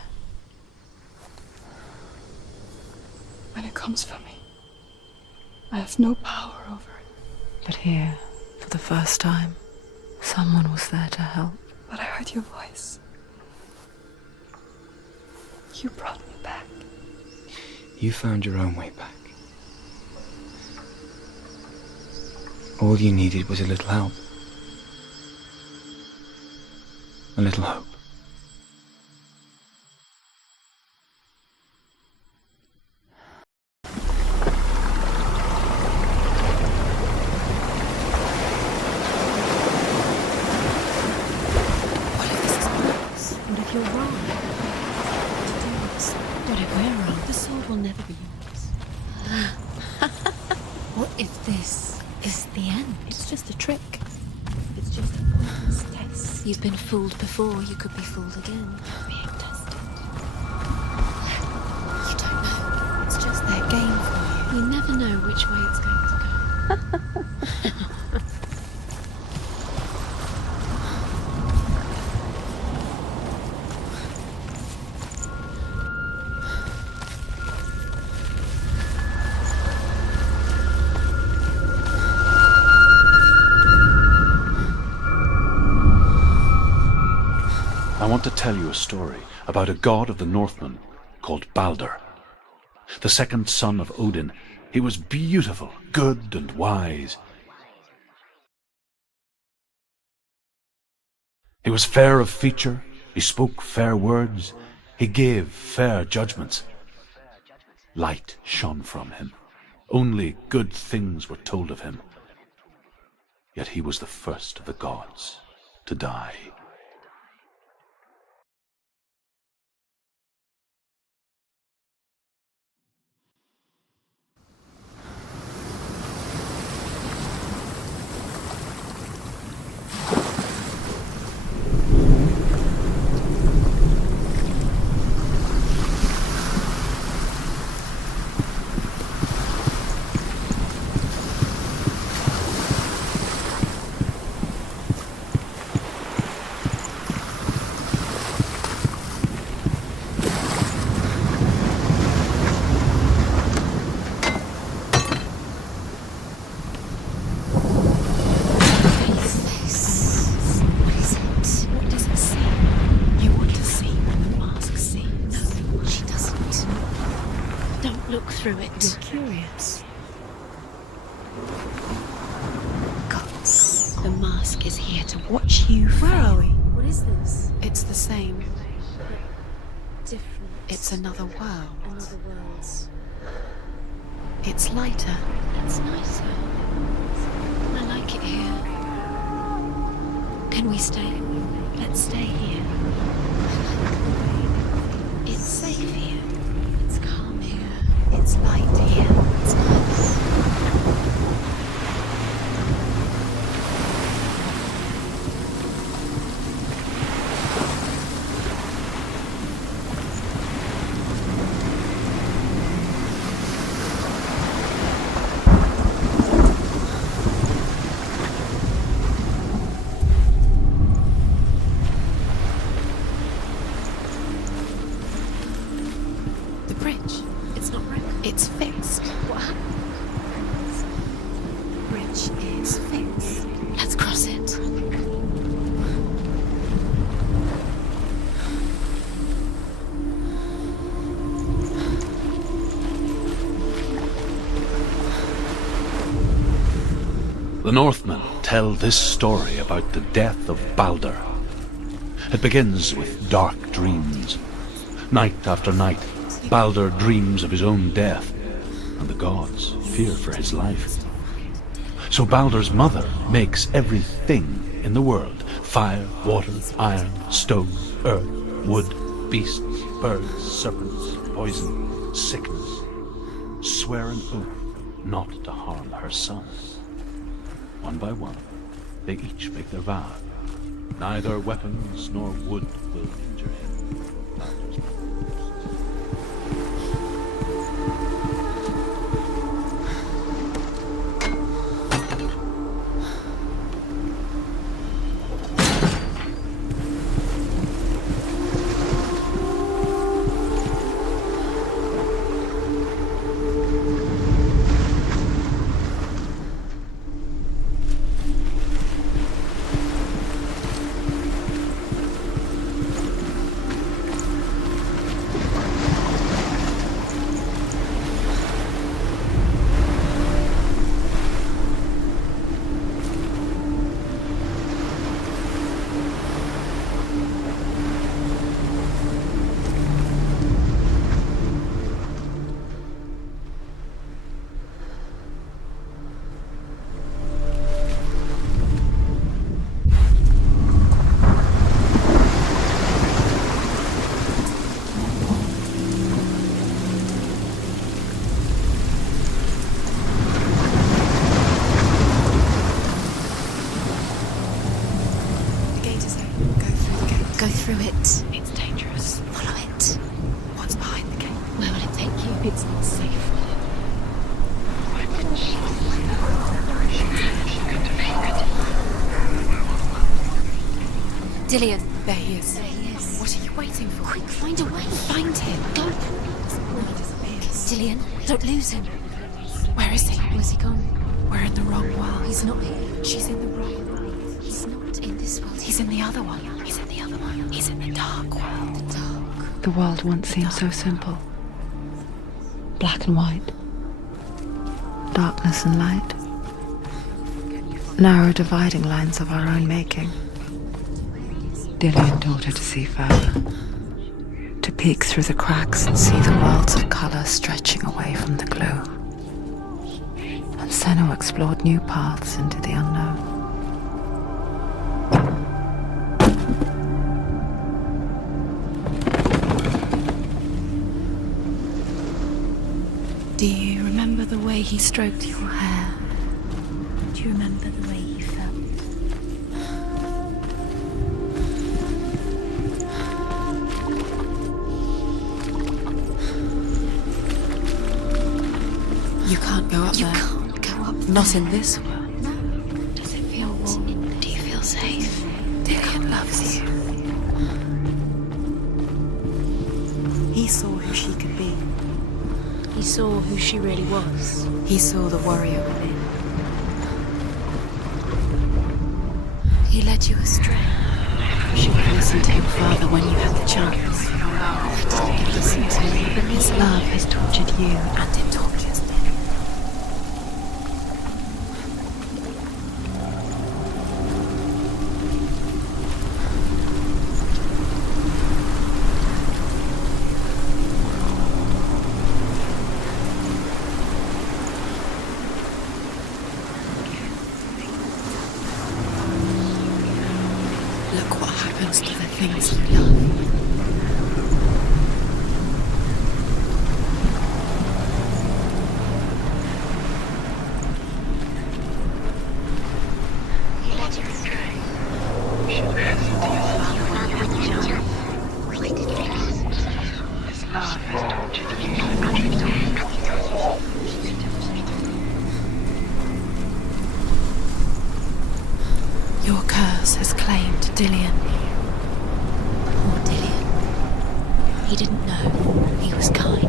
When it comes for me, I have no power over it. But here, for the first time, someone was there to help. But I heard your voice. You brought me back. You found your own way back. All you needed was a little help. A little hope. What if you're wrong? What if we're wrong? The sword will never be yours. What if this is the end? It's just a trick. It's just a pointless test. You've been fooled before, you could be fooled again. Being tested. You don't know. It's just their game for you. You never know which way it's going to go. I want to tell you a story about a god of the Northmen called Balder. The second son of Odin. He was beautiful, good and wise. He was fair of feature, he spoke fair words, he gave fair judgments. Light shone from him. Only good things were told of him. Yet he was the first of the gods to die. Through it. You're curious. Gods. The mask is here to watch you. Where are we? What is this? It's the same. Different. It's another world. Another world's. It's lighter. It's nicer. I like it here. Can we stay? Let's stay here. It's safe here. It's calm here. It's light here. It's nice. The bridge. It's not broken. It's fixed. What happened? Bridge is fixed. Let's cross it. The Northmen tell this story about the death of Balder. It begins with dark dreams. Night after night, Balder dreams of his own death, and the gods fear for his life. So Balder's mother makes everything in the world, fire, water, iron, stone, earth, Wood, beasts, birds, serpents, poison, sickness. Swear an oath not to harm her sons. One by one, they each make their vow. Neither weapons nor wood will injure him. Go through it. It's dangerous. Follow it. What's behind the gate? Where will it take you? It's not safe. Dillion. There he is. There he is. What are you waiting for? Quick, find a way. Find him. Go. He disappears. Dillion, don't lose him. Where is he? Where's he gone? We're in the wrong world. He's not here. She's in the wrong world. He's not in this world. He's in the other one. He's in the other one. He's in the dark world. The dark. The world once seemed so simple. Black and white. Darkness and light. Narrow dividing lines of our own making. Dillion taught her to see further. To peek through the cracks and see the worlds of colour stretching away from the gloom. And Senua explored new paths into the unknown. Do you remember the way he stroked your hair? Do you remember the way he felt? You can't go up You there. can't go up Not there. in this world. No. Does it feel warm? Do you feel safe? Dillion loves you. He saw who she could be. He saw who she really was. He saw the warrior within. He led you astray. You should have listened to him further when you had the chance. Listen to him. His love has tortured you, and it tortures me. Look what happens to the things you love. Your curse has claimed Dillion. Poor Dillion. He didn't know. He was kind.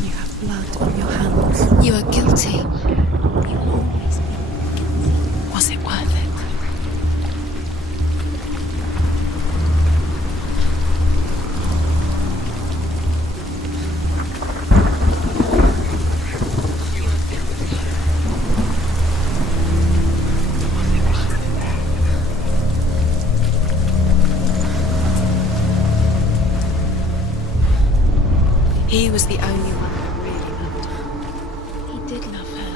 You have blood on your hands. You are guilty. Was it worth it? Senua really loved her. He did love her.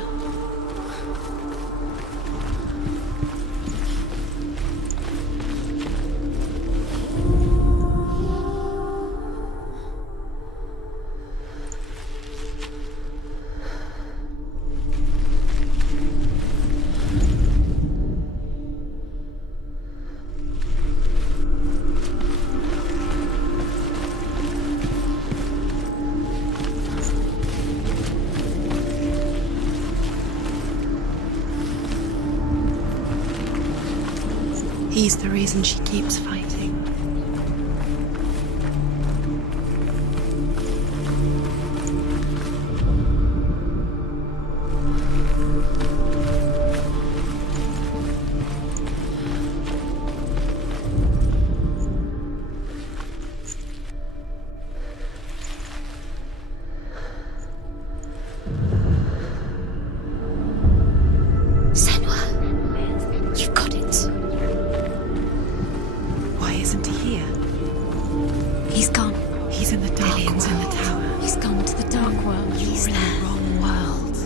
He's the reason she keeps fighting. Senua, you've got it. Why isn't he here? He's gone. He's in the dark world. In the tower. He's gone to the dark world. You're in the wrong world.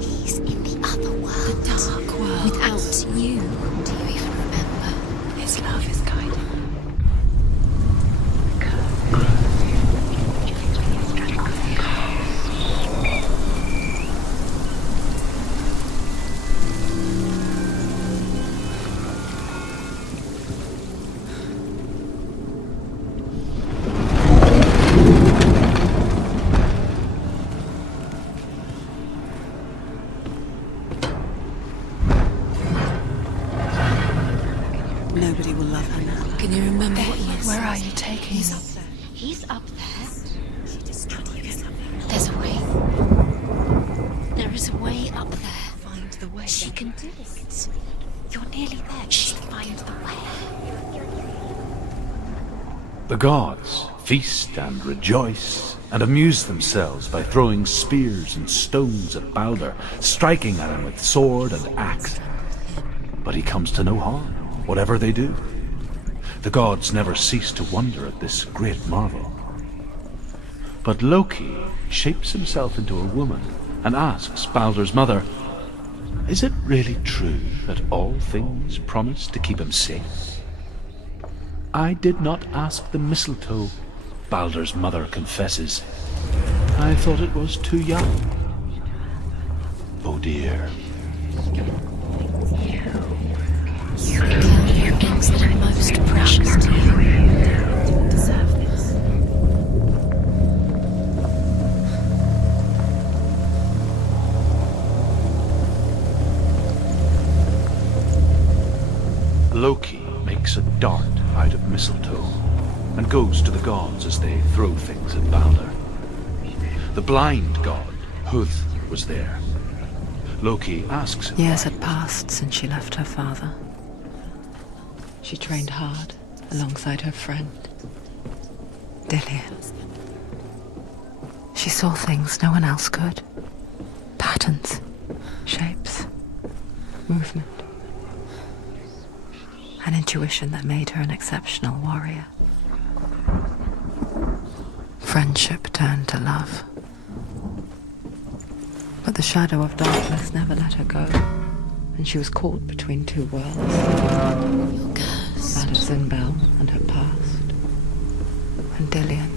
He's in the other world. The dark world. Without you. Do you even remember? His love is guiding. Nobody will love her now. Can you remember what he is? Where are you taking him? He's up there. There's a way. There is a way up there. Find the way. She can do it. You're nearly there. Just find the way. The gods feast and rejoice and amuse themselves by throwing spears and stones at Balder, striking at him with sword and axe. But he comes to no harm, whatever they do. The gods never cease to wonder at this great marvel. But Loki shapes himself into a woman and asks Balder's mother, "Is it really true that all things promise to keep him safe?" "I did not ask the mistletoe," Balder's mother confesses. "I thought it was too young." Oh dear. You kill things that are most precious to you. You don't deserve this. Loki makes a dart out of mistletoe and goes to the gods as they throw things at Balder. The blind god, Huth, was there. Loki asks him. Years had passed since she left her father. She trained hard alongside her friend, Dillian. She saw things no one else could. Patterns, shapes, movement. An intuition that made her an exceptional warrior. Friendship turned to love. But the shadow of darkness never let her go, and she was caught between two worlds. That of Zinbel and her past, and Dillian,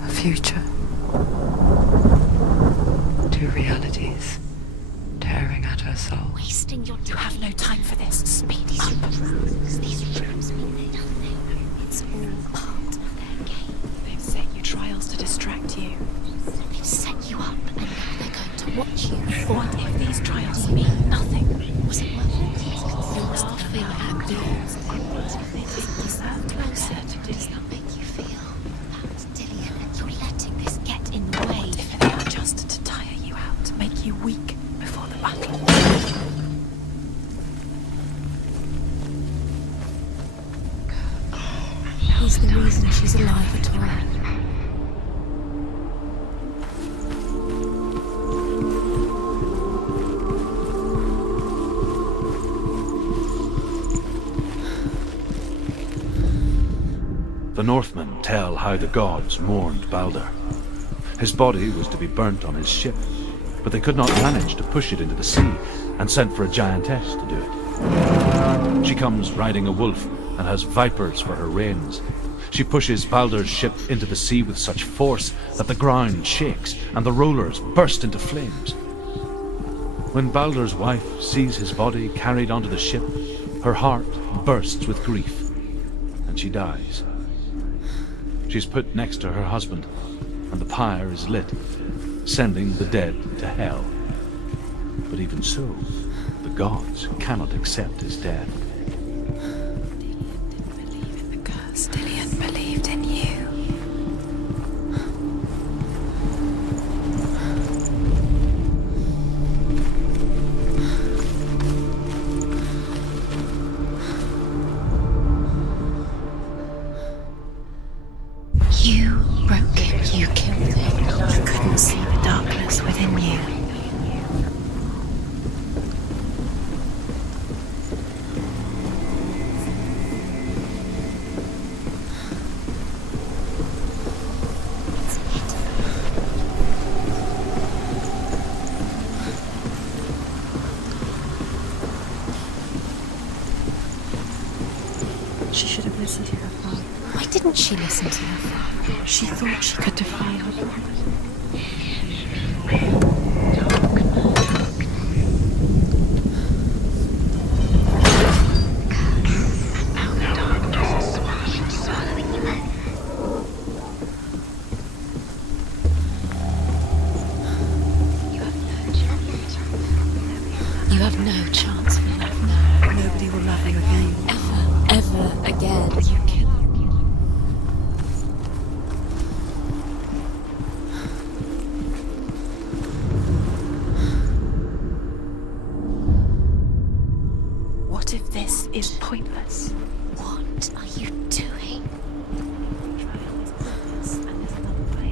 her future. Two realities tearing at her soul. Wasting your time. You have no time for this. Speed is These rooms mean nothing. It's all part of their game. They've set you trials to distract you. They've set you up and now they're going to watch you. What if these trials mean nothing? Was it worth it? You're laughing at yours. They deserve closer to Does that make you feel? That's Dillian, and you're letting this get in the way. What if they are just to tire you out, make you weak before the battle? He's the reason she's alive at all. The Northmen tell how the gods mourned Balder. His body was to be burnt on his ship, but they could not manage to push it into the sea, and sent for a giantess to do it. She comes riding a wolf and has vipers for her reins. She pushes Baldur's ship into the sea with such force that the ground shakes and the rollers burst into flames. When Baldur's wife sees his body carried onto the ship, her heart bursts with grief, and she dies. She's put next to her husband, and the pyre is lit, sending the dead to hell. But even so, the gods cannot accept his death. Dillion believed in you. You broke him. You killed him. You couldn't see the darkness within you. She should have listened to her father. Why didn't she listen to her father? She thought she could defy her father. You have no chance for love now. Nobody will love you again. Ever again. You killed What if this is pointless? What are you doing?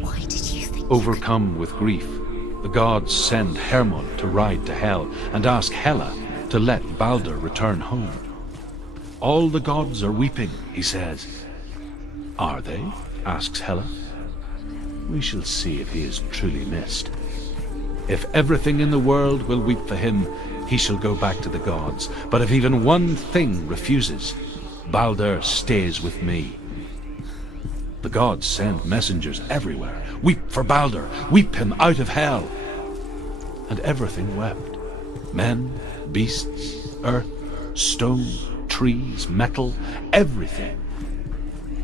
Why did you think? Overcome with grief, the gods send Hermod to ride to Hell and ask Hela to let Baldur return home. All the gods are weeping, he says. Are they? Asks Hela. We shall see if he is truly missed. If everything in the world will weep for him, he shall go back to the gods. But if even one thing refuses, Baldur stays with me. The gods send messengers everywhere. Weep for Baldur, weep him out of hell. And everything wept. Men, beasts, earth, stone, trees, metal, everything.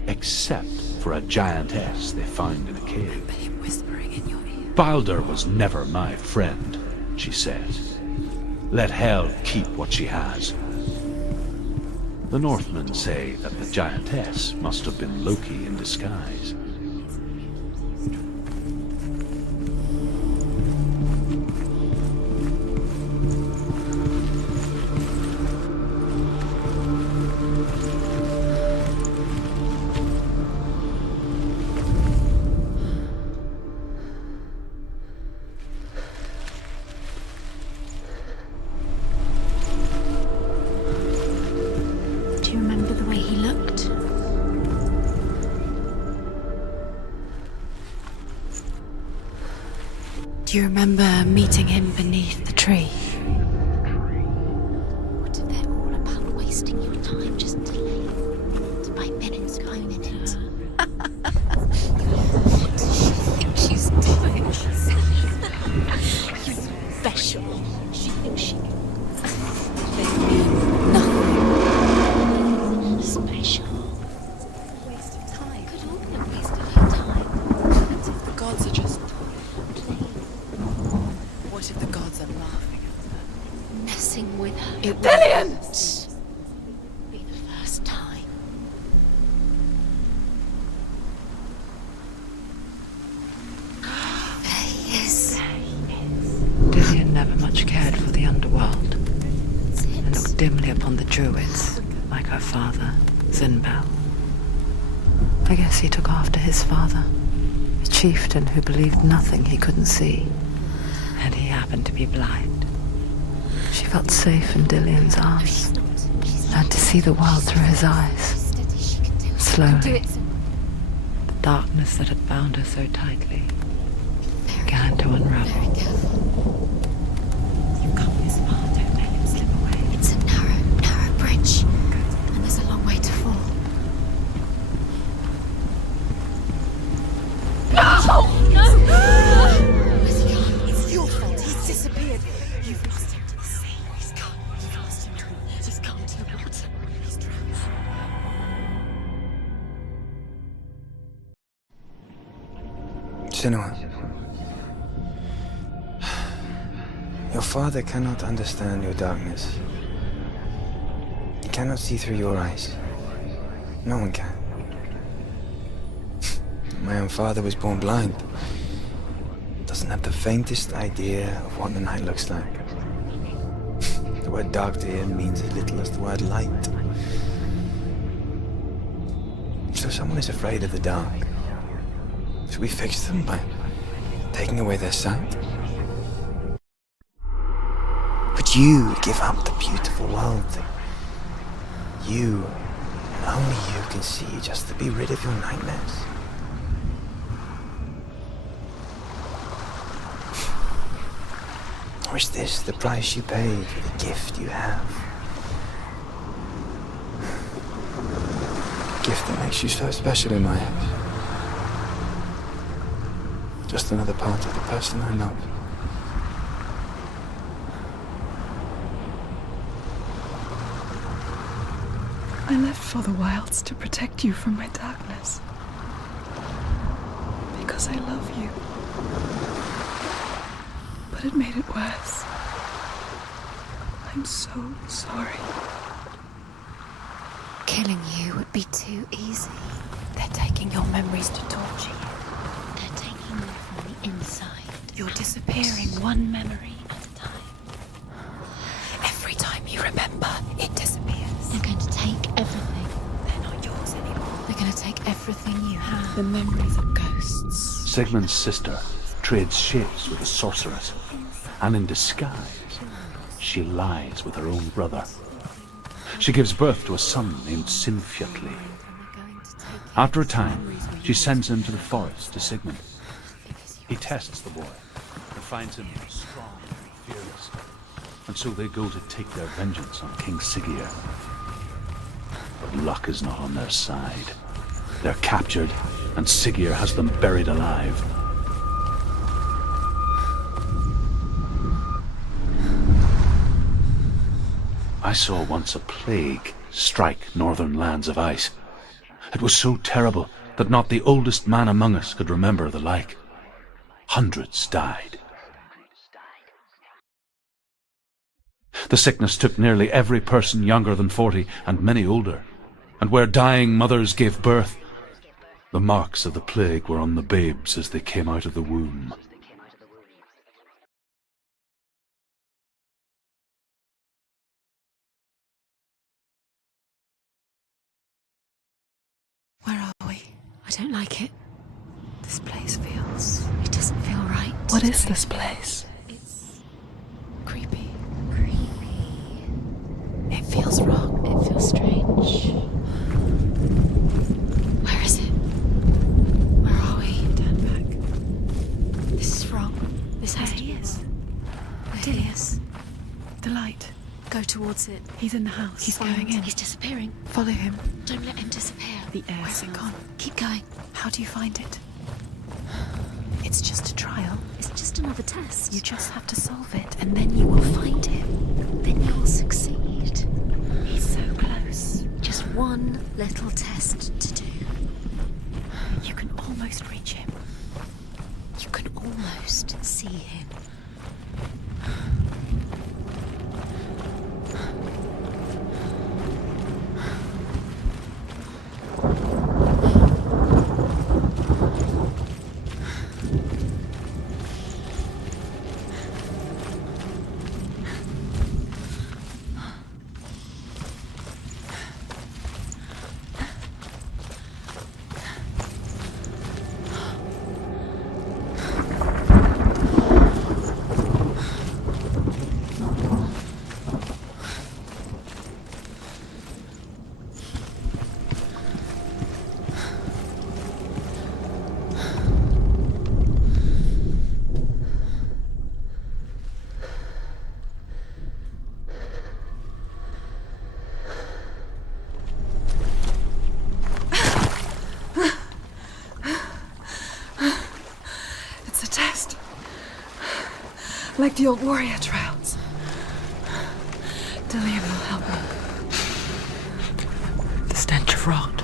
Except for a giantess they found in a cave. Whispering in your ear. Baldur was never my friend, she says. Let Hel keep what she has. The Northmen say that the giantess must have been Loki in disguise. Do you remember the way he looked? Do you remember meeting him beneath the tree? What if they're all about wasting your time just to live? By minutes by minute. What does she think she's doing? You're special. She thinks she they mean nothing. Special. Waste of time. Could all be a waste of your time. What if the gods are just Playing, What if the gods are laughing at her? messing with her. Dillion! Be the first time. There he is. Dillion never much cared for the underworld, and looked dimly upon the druids, like her father, Zinbel. I guess he took after his father, a chieftain who believed nothing he couldn't see, and he happened to be blind. She felt safe in Dillion's arms, learned to see the world through his eyes. Slowly, the darkness that had bound her so tightly Senua, your father cannot understand your darkness. He cannot see through your eyes. No one can. My own father was born blind. Doesn't have the faintest idea of what the night looks like. The word dark to him means as little as the word light. So if someone is afraid of the dark, should we fix them by taking away their sight? Would you give up the beautiful world that you, and only you, can see just to be rid of your nightmares? Or is this the price you pay for the gift you have? A gift that makes you so special in my eyes. Just another part of the person I love. I left for the wilds to protect you from my darkness. Because I love you. But it made it worse. I'm so sorry. Killing you would be too easy. They're taking your memories to torture you. They're taking you from the inside. You're disappearing one memory at a time. Every time you remember, it disappears. They're going to take everything. They're not yours anymore. They're going to take everything you have. The memories of ghosts. Sigmund's sister trades shapes with a sorceress, and in disguise, she lies with her own brother. She gives birth to a son named Sinfjotli. After a time, she sends him to the forest to Sigmund. He tests the boy and finds him strong and fearless, and so they go to take their vengeance on King Siggeir. But luck is not on their side. They're captured, and Siggeir has them buried alive. I saw once a plague strike northern lands of ice. It was so terrible that not the oldest man among us could remember the like. Hundreds died. The sickness took nearly every person younger than 40 and many older, and where dying mothers gave birth, the marks of the plague were on the babes as they came out of the womb. Where are we? I don't like it. This place feels... It doesn't feel right. What is this place? It's creepy. creepy. It feels wrong. It feels strange. Where is it? Where are we? Turn back. This is wrong. This has to be He is. wrong. There he is. The light. Go towards it. He's in the house. He's Find- going in. He's disappearing. Follow him. Don't let him disappear. The air. Where's it gone? Keep going. How do you find it? It's just a trial. It's just another test. You just have to solve it, and then you will find him. Then you'll succeed. He's so close. Just one little test to do. You can almost reach him. You can almost see him. It's a test. Like the old warrior trials. Dillian will help me. The stench of rot.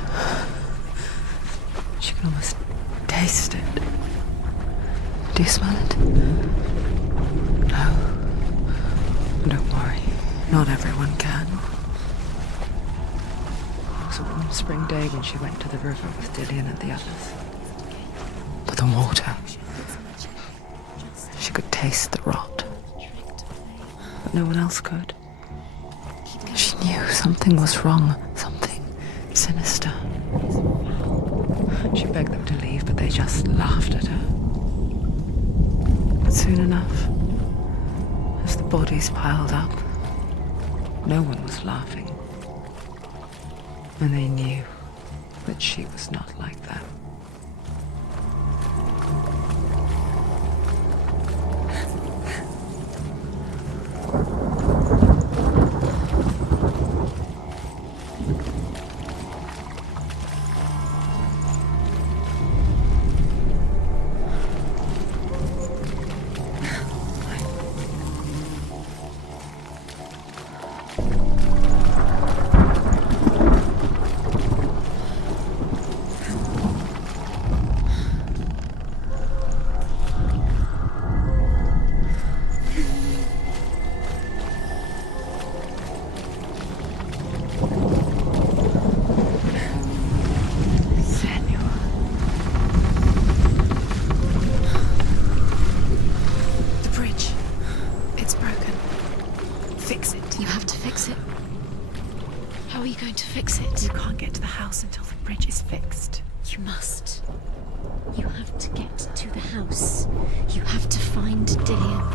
She can almost taste it. Do you smell it? No. Don't worry. Not everyone can. It was a warm spring day when she went to the river with Dillian and the others. But the water. She could taste the rot. But no one else could. She knew something was wrong. Something sinister. She begged them to leave, but they just laughed at her. But soon enough, as the bodies piled up, no one was laughing. And they knew that she was not like that. Until the bridge is fixed. You must. You have to get to the house. You have to find Dillian.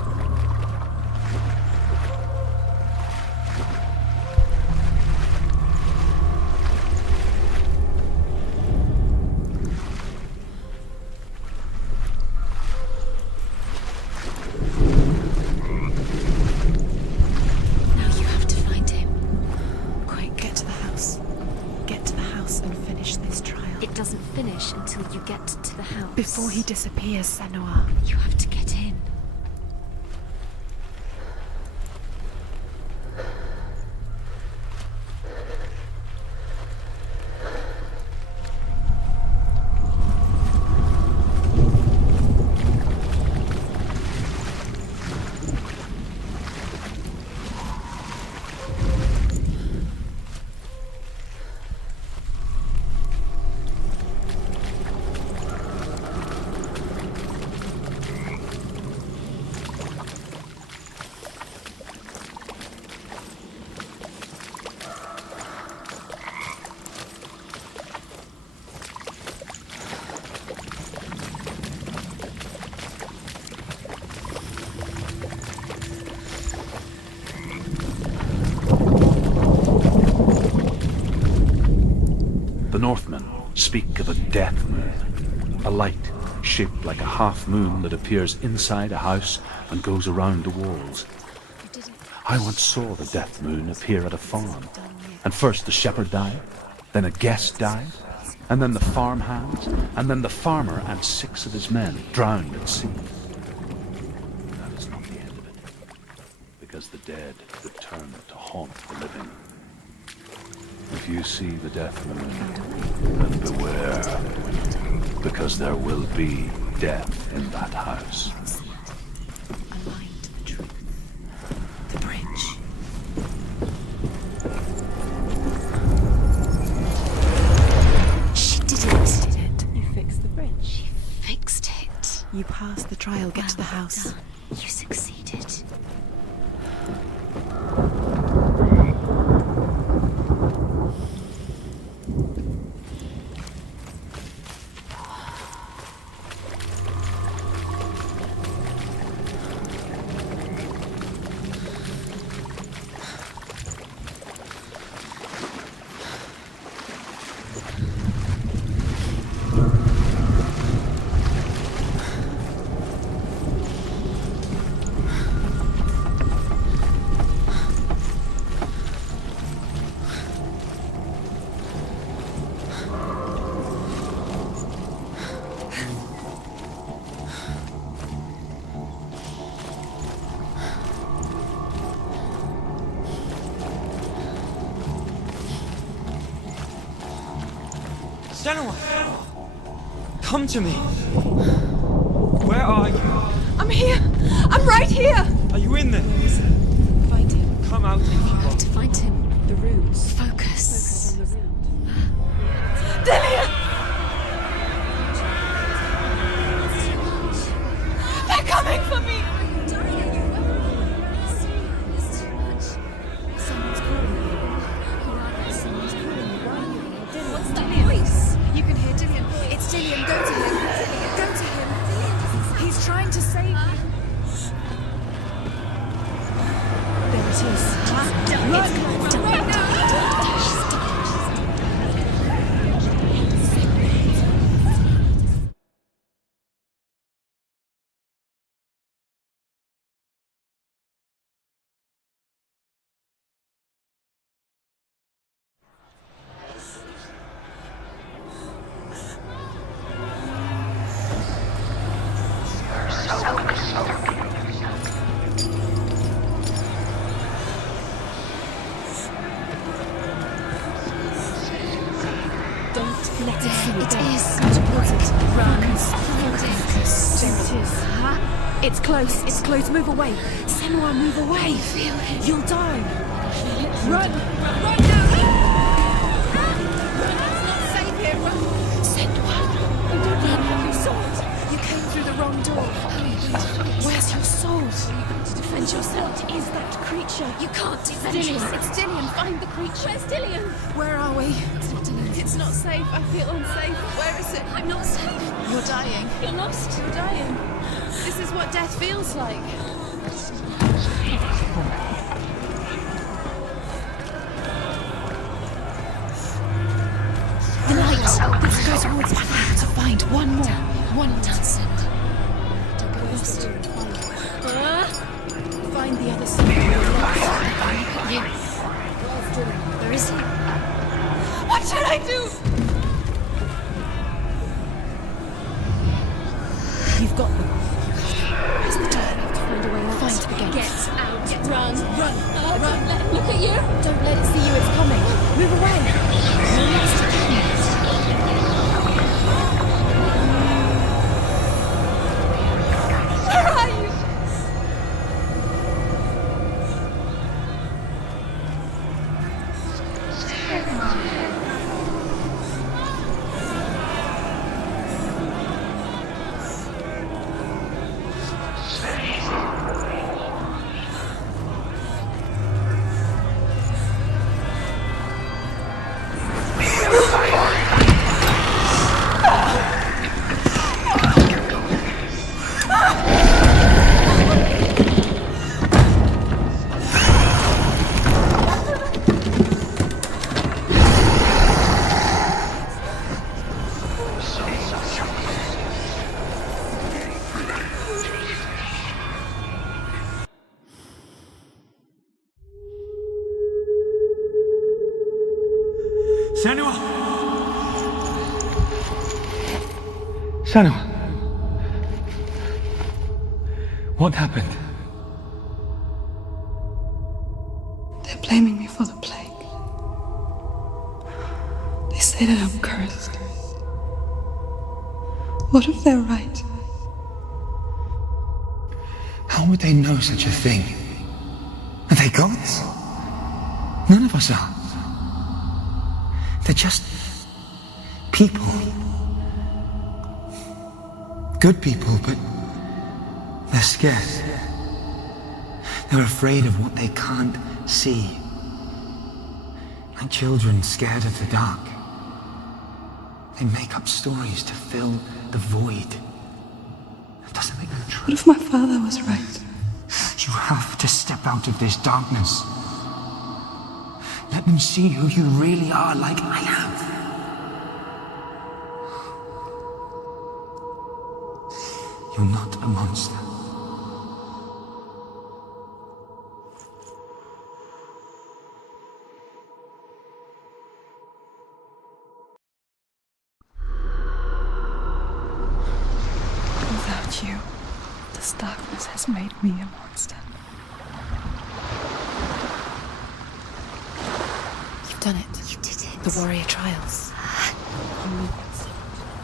Until you get to the house. Before he disappears, Senua. You have to get in. The Northmen speak of a death moon, a light shaped like a half moon that appears inside a house and goes around the walls. I once saw the death moon appear at a farm, and first the shepherd died, then a guest died, and then the farmhands, and then the farmer and 6 of his men drowned at sea. That is not the end of it, because the dead return to haunt the living. If you see the death moon, then beware, because there will be death in that house. Aligned to the truth. The bridge. She did it. You fixed the bridge. She fixed it. You passed the trial. Get to the house. Done. You succeeded. Senua! Come to me! Where Where are you? I'm here. I'm right here. Are you in there? Find him. Come out if you are. To find him. The runes. Focus. Dillian! They're coming for me! What's that voice? You can hear Dillian. It's Dillian. Go to him. Go to him. He's trying to save you. There it is. Run! Let it see. It is. Go towards it. Run. Focus. There it is. It's close. It's close. Move away. Senua, move away. Feel it. You'll die. Run. Run now! It's not safe here. Run! Senua. You don't have your sword. You came through the wrong door. Where's your sword? Are you going to defend yourself? What is that creature? You can't defend Dillian. yourself. It's Dillian. Find the creature. Where's Dillian? Where are we? It's not Dillian. It's not safe. I feel unsafe. Where is it? I'm not safe. You're dying. You're lost. You're dying. This is what death feels like. The light. Let's go towards it. I have to find one more. One more. Townsend. Don't go lost. Find the other side. You. Where is he? What should I do? You've got them. Where's the door? I have to find a way out. Find the gate. Get out. Run. Run. Don't let it look at you. Don't let it see you. It's coming. Move away. Where are you? Senua! Senua! What happened? They're blaming me for the plague. They say that I'm cursed. What if they're right? How would they know such a thing? Are they gods? None of us are. They're just people. Good people, but they're scared. They're afraid of what they can't see. Like children scared of the dark. They make up stories to fill the void. That doesn't make them true. What if my father was right? You have to step out of this darkness. Let them see who you really are, like I have. You're not a monster. Without you, this darkness has made me a monster. You've done it. You did it. The warrior trials.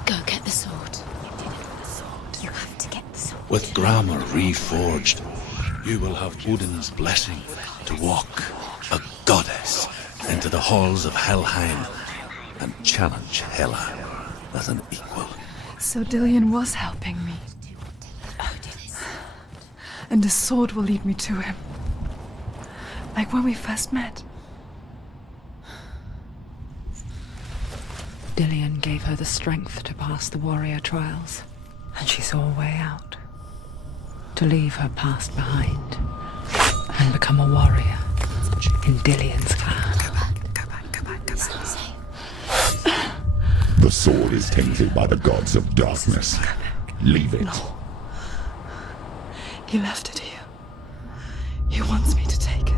Go get the sword. You did it with the sword. You have to get the sword. With grammar reforged, you will have Odin's blessing to walk, a goddess, into the halls of Helheim and challenge Hela as an equal. So Dillion was helping me. And the sword will lead me to him. Like when we first met. Dillion gave her the strength to pass the warrior trials, and she saw a way out. To leave her past behind and become a warrior in Dillion's clan. Go back. The sword is tainted by the gods of darkness. Leave it. No. He left it here. He wants me to take it.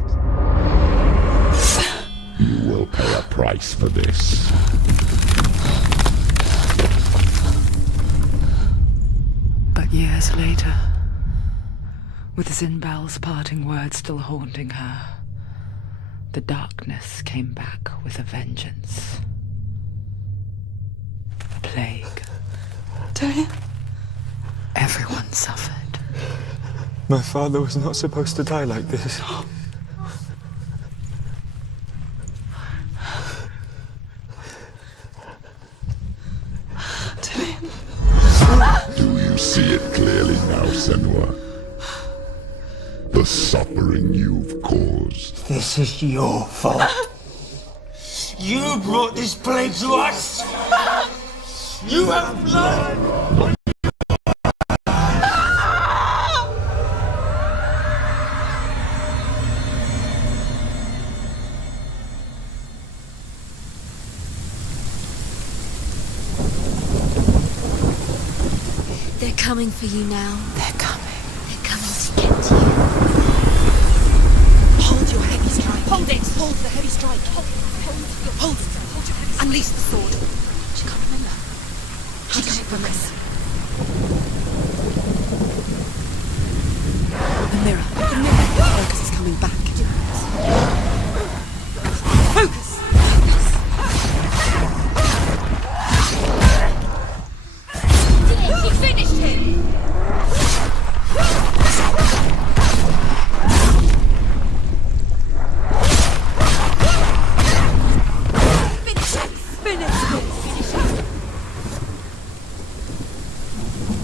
You will pay a price for this. But years later, with Zinbel's parting words still haunting her, the darkness came back with a vengeance. A plague. Dillion? Everyone suffered. My father was not supposed to die like this. Do you see it clearly now, Senua? The suffering you've caused. This is your fault. You brought this plague to us! You have blood! They're coming for you now. They're coming. They're coming to get you. Hold your heavy strike. Hold it. Hold the heavy strike. Hold it. Hold your heavy strike. Unleash the sword. She can't remember. How does she focus? The mirror. Focus is coming back. Focus! You finished him!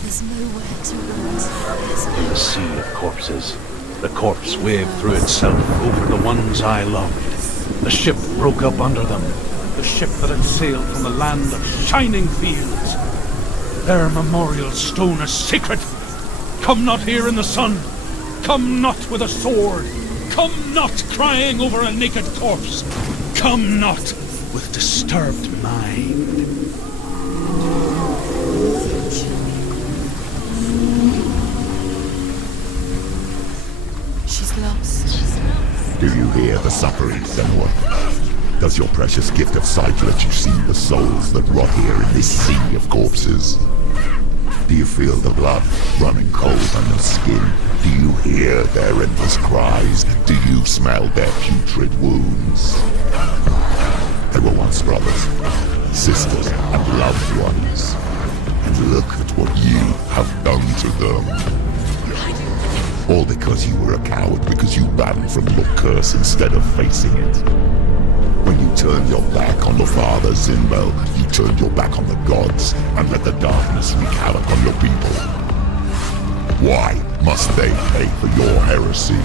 There's nowhere to run. The sea of corpses. The corpse waved through itself over the ones I loved. The ship broke up under them. The ship that had sailed from the land of shining fields. Their memorial stone is sacred. Come not here in the sun. Come not with a sword. Come not crying over a naked corpse. Come not with disturbed mind. She's lost. Do you hear the suffering, Senua? Does your precious gift of sight let you see the souls that rot here in this sea of corpses? Do you feel the blood running cold on your skin? Do you hear their endless cries? Do you smell their putrid wounds? They were once brothers, sisters, and loved ones. And look at what you have done to them. All because you were a coward, because you ran from your curse instead of facing it. When you turned your back on your father, Zinbel, you turned your back on the gods and let the darkness wreak havoc on your people. Why must they pay for your heresy?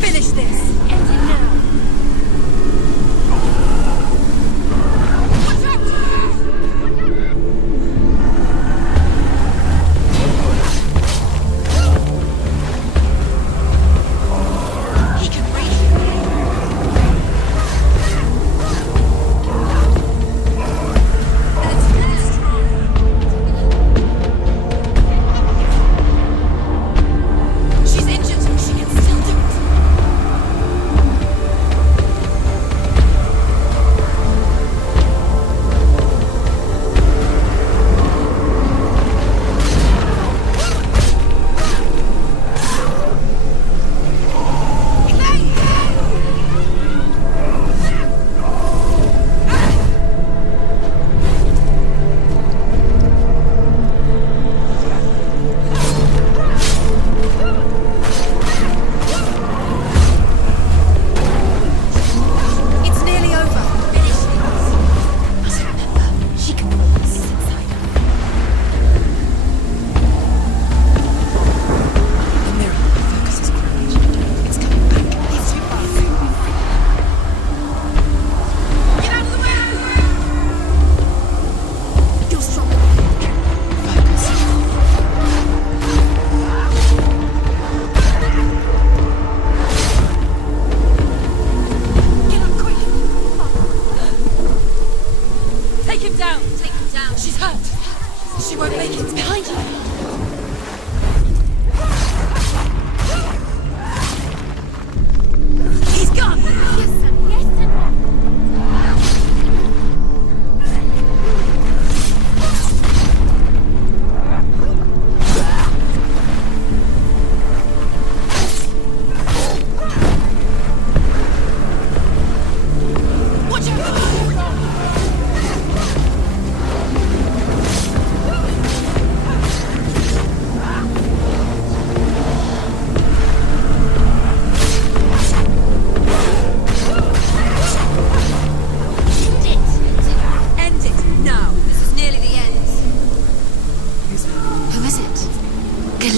Finish this. End it now.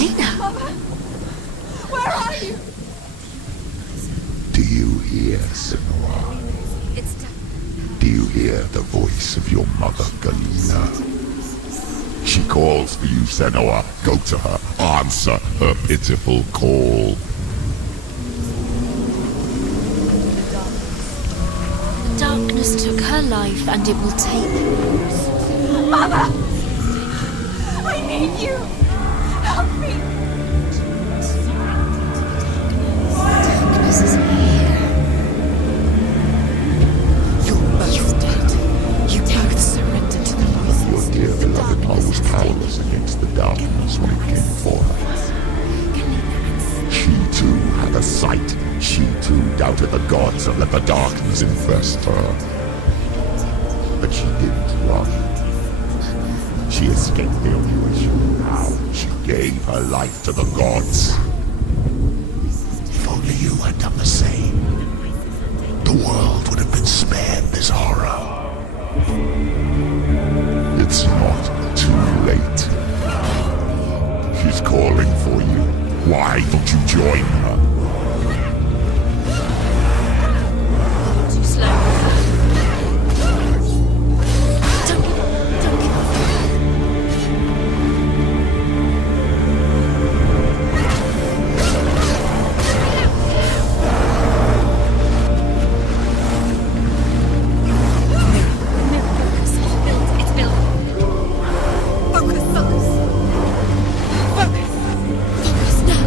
Lena! Where are you? Do you hear, Senua? Do you hear the voice of your mother, Galena? She calls for you, Senua. Go to her. Answer her pitiful call. Darkness took her life, and it will take yours. Mother! I need you! Help me! Darkness is here. You're both dead. You both surrendered to the voices. Your dear beloved mother was powerless against the darkness when it came for her. She too had a sight. She too doubted the gods and let the darkness infest her. But she didn't run. She escaped the only way she knew how. She gave her life to the gods. If only you had done the same, the world would have been spared this horror. It's not too late. She's calling for you. Why don't you join her? Too slow. Don't give up. It's built. Focus, focus! Focus! Focus now.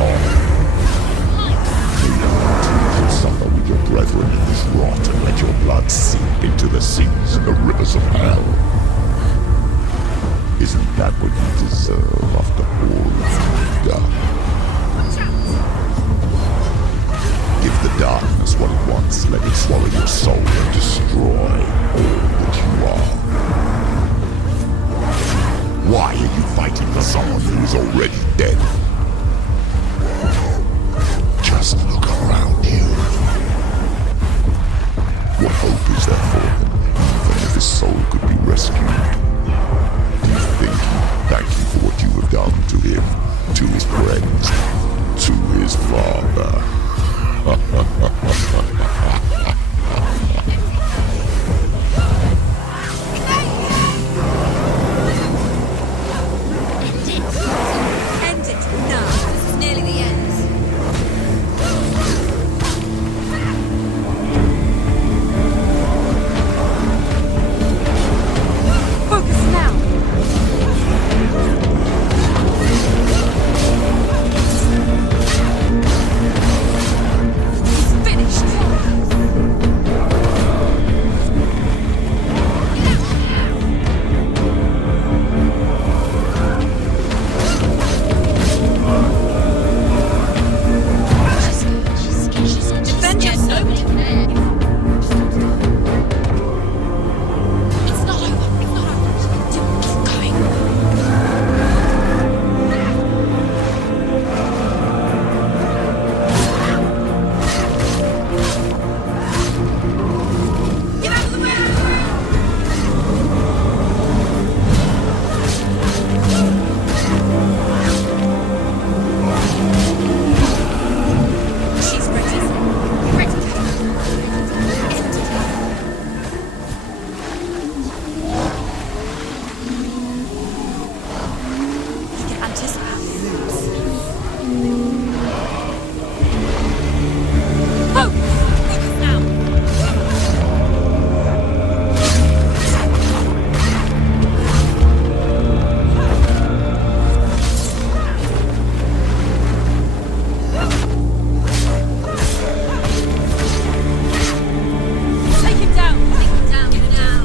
on. May you suffer with your brethren in this rot and let your blood sink into the seas and the rivers of hell. Isn't that what you deserve after all you've done? Give the darkness what it wants, let it swallow your soul and destroy all that you are. Why are you fighting for someone who is already dead? Just look around you. What hope is there for him, even if his soul could be rescued? Do you think he'd thank you for what you have done to him, to his friends, to his father? End it now. This is nearly the end. Focus now. It's finished. Defend yourself. It's not over. It's not over. Keep going. Get out of the way! She's ready. Ready. He can anticipate moves. Focus now. Take him down. Take him down. Get it down.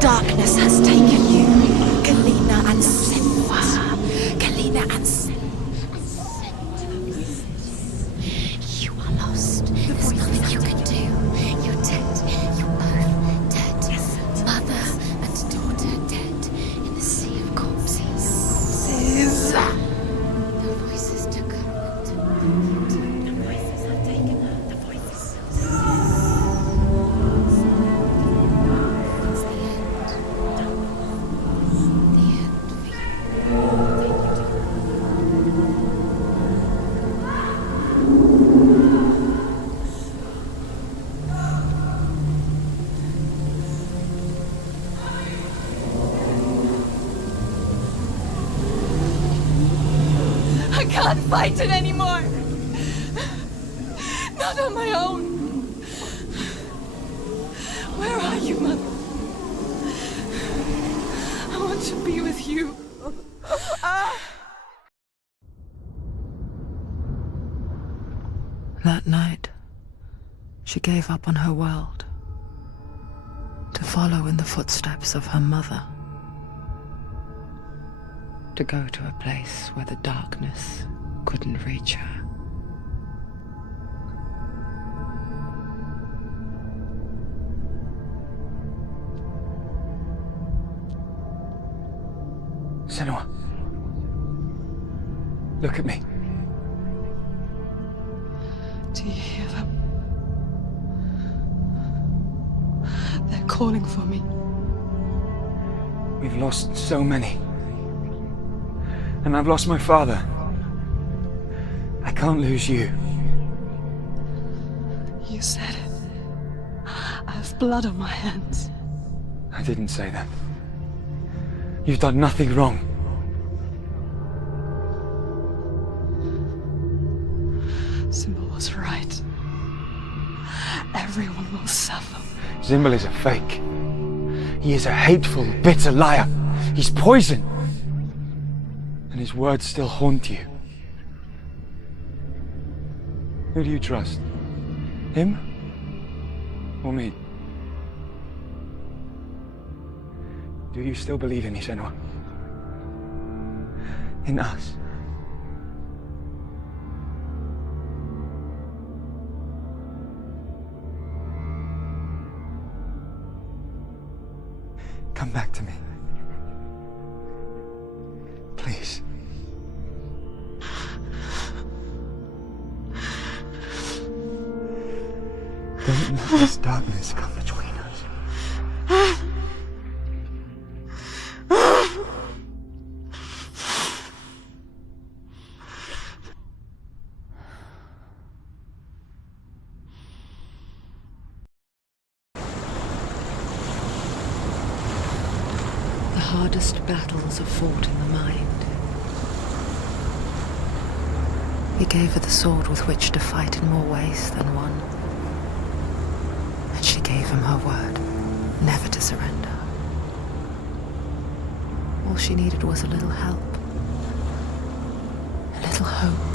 darkness has taken you. Kalina and Senua. Kalina and Senua. can't fight it anymore. Not on my own. Where are you, Mother? I want to be with you. That night, she gave up on her world to follow in the footsteps of her mother, to go to a place where the darkness couldn't reach her. Senua, look at me. Do you hear them? They're calling for me. We've lost so many. And I've lost my father. I can't lose you. You said it. I have blood on my hands. I didn't say that. You've done nothing wrong. Symbol was right. Everyone will suffer. Symbol is a fake. He is a hateful, bitter liar. He's poison. And his words still haunt you. Who do you trust? Him? Or me? Do you still believe in me, Senua? In us? Come back to me. Please. Don't let this darkness come between us. The hardest battles are fought in the mind. He gave her the sword with which to fight in more ways than one. And she gave him her word, never to surrender. All she needed was a little help, a little hope.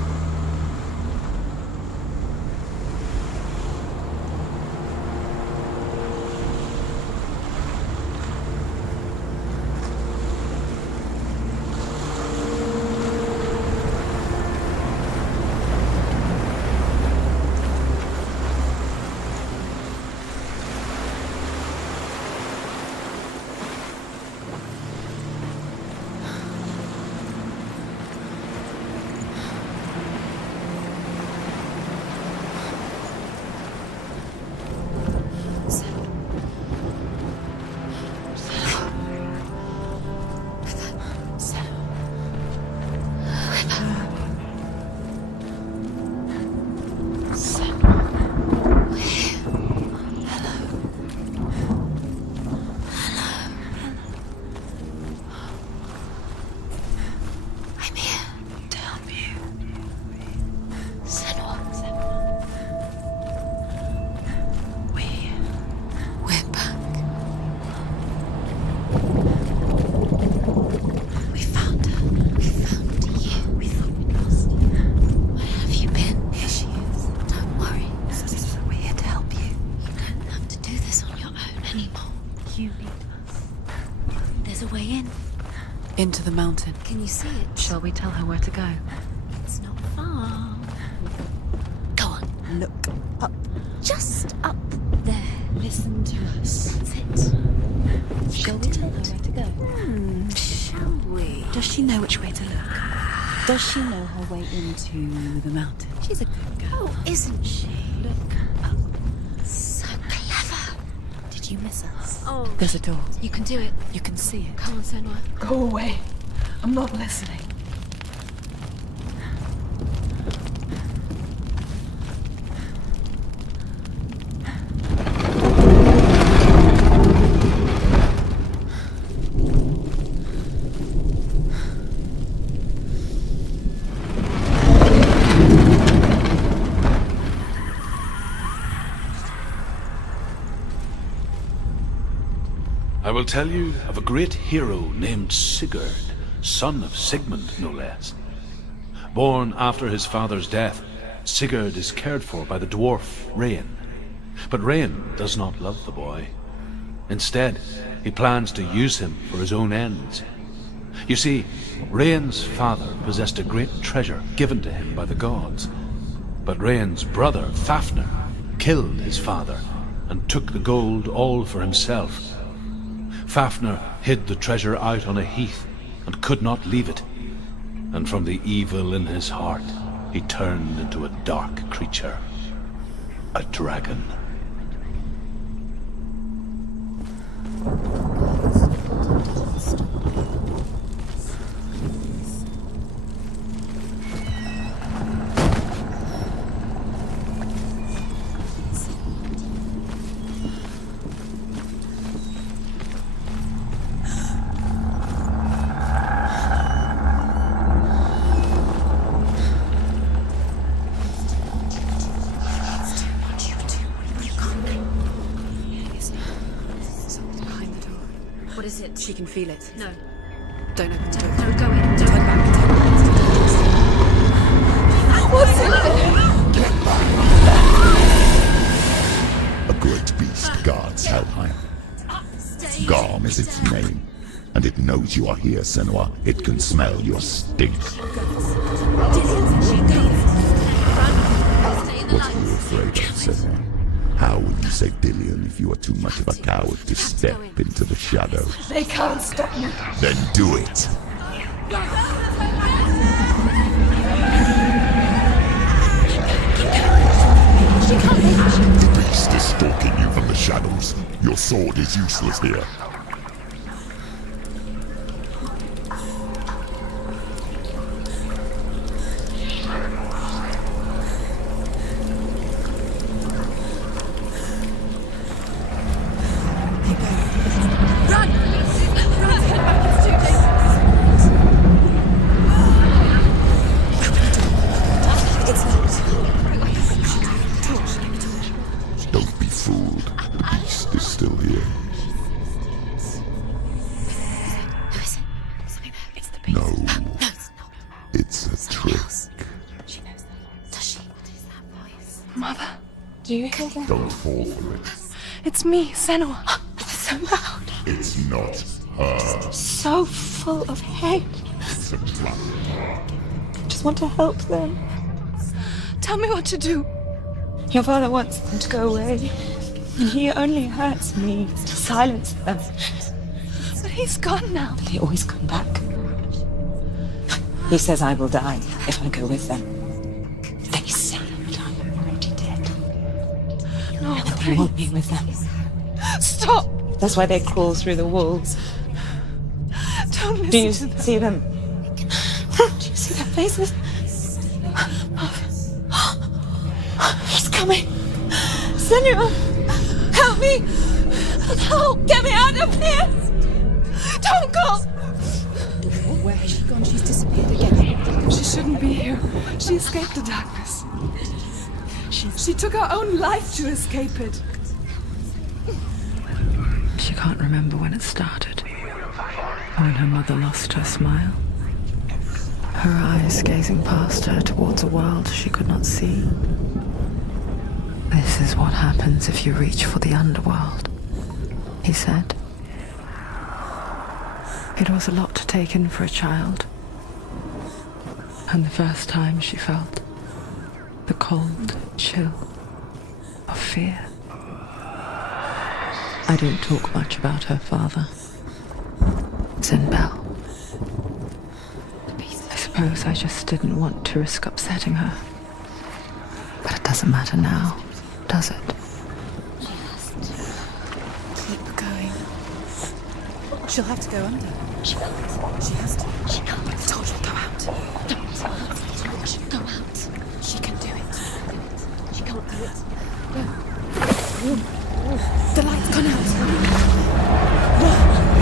Into the mountain. Can you see it? Shall we tell her where to go? It's not far. Go on. Look up. Just up there. Listen to us. That's it. Shall we tell her where to go? Shall we? Does she know which way to look? Does she know her way into the mountain? She's a good girl. Oh, isn't she? Look up. So clever. Did you miss us? Oh. There's a door. You can do it. You can see it. Come on, Senua. Go away. I'm not listening. I will tell you of a great hero named Sigurd, son of Sigmund, no less. Born after his father's death, Sigurd is cared for by the dwarf Rain. But Rain does not love the boy. Instead, he plans to use him for his own ends. You see, Rain's father possessed a great treasure given to him by the gods. But Rain's brother, Fafnir, killed his father and took the gold all for himself. Fafnir hid the treasure out on a heath and could not leave it. And from the evil in his heart, he turned into a dark creature, a dragon. What is it? She can feel it. No. Don't open the door. No, go in. Turn back. Turn back. What's in there? A great beast guards Helheim. Garm is its name, and it knows you are here, Senua. It can smell your stink. What are you afraid of, Senua? How will you save Dillion if you are too much of a coward to step into the shadows? They can't stop me. Then do it! The beast is stalking you from the shadows. Your sword is useless here. Don't be fooled. The beast is still here. No. It's a trick. Mother, do you hear that? Don't fall for it. It's me, Senua. It's so loud. It's not her. So full of hate. It's a trap. I just want to help them. Tell me what to do. Your father wants them to go away, and he only hurts me to silence them. But he's gone now. They always come back. He says I will die if I go with them. They say that I'm already dead. No, And they want me with them. stop! That's why they crawl through the walls. Don't Do you listen to them. see them? Do you see their faces? He's coming. Senua, help me! Help! Get me out of here! Don't go! Where has she gone? She's disappeared again. She shouldn't be here. She escaped the darkness. She took her own life to escape it. She can't remember when it started. When her mother lost her smile. Her eyes gazing past her towards a world she could not see. This is what happens if you reach for the underworld, he said. It was a lot to take in for a child. And the first time she felt the cold chill of fear. I don't talk much about her father, Zinbel. I suppose I just didn't want to risk upsetting her. But it doesn't matter now, does it? Keep going. She'll have to go under. She can't. She has to. She can't. I told you, go out. Don't. Go out. She can do it. She can't do it. The light's gone out.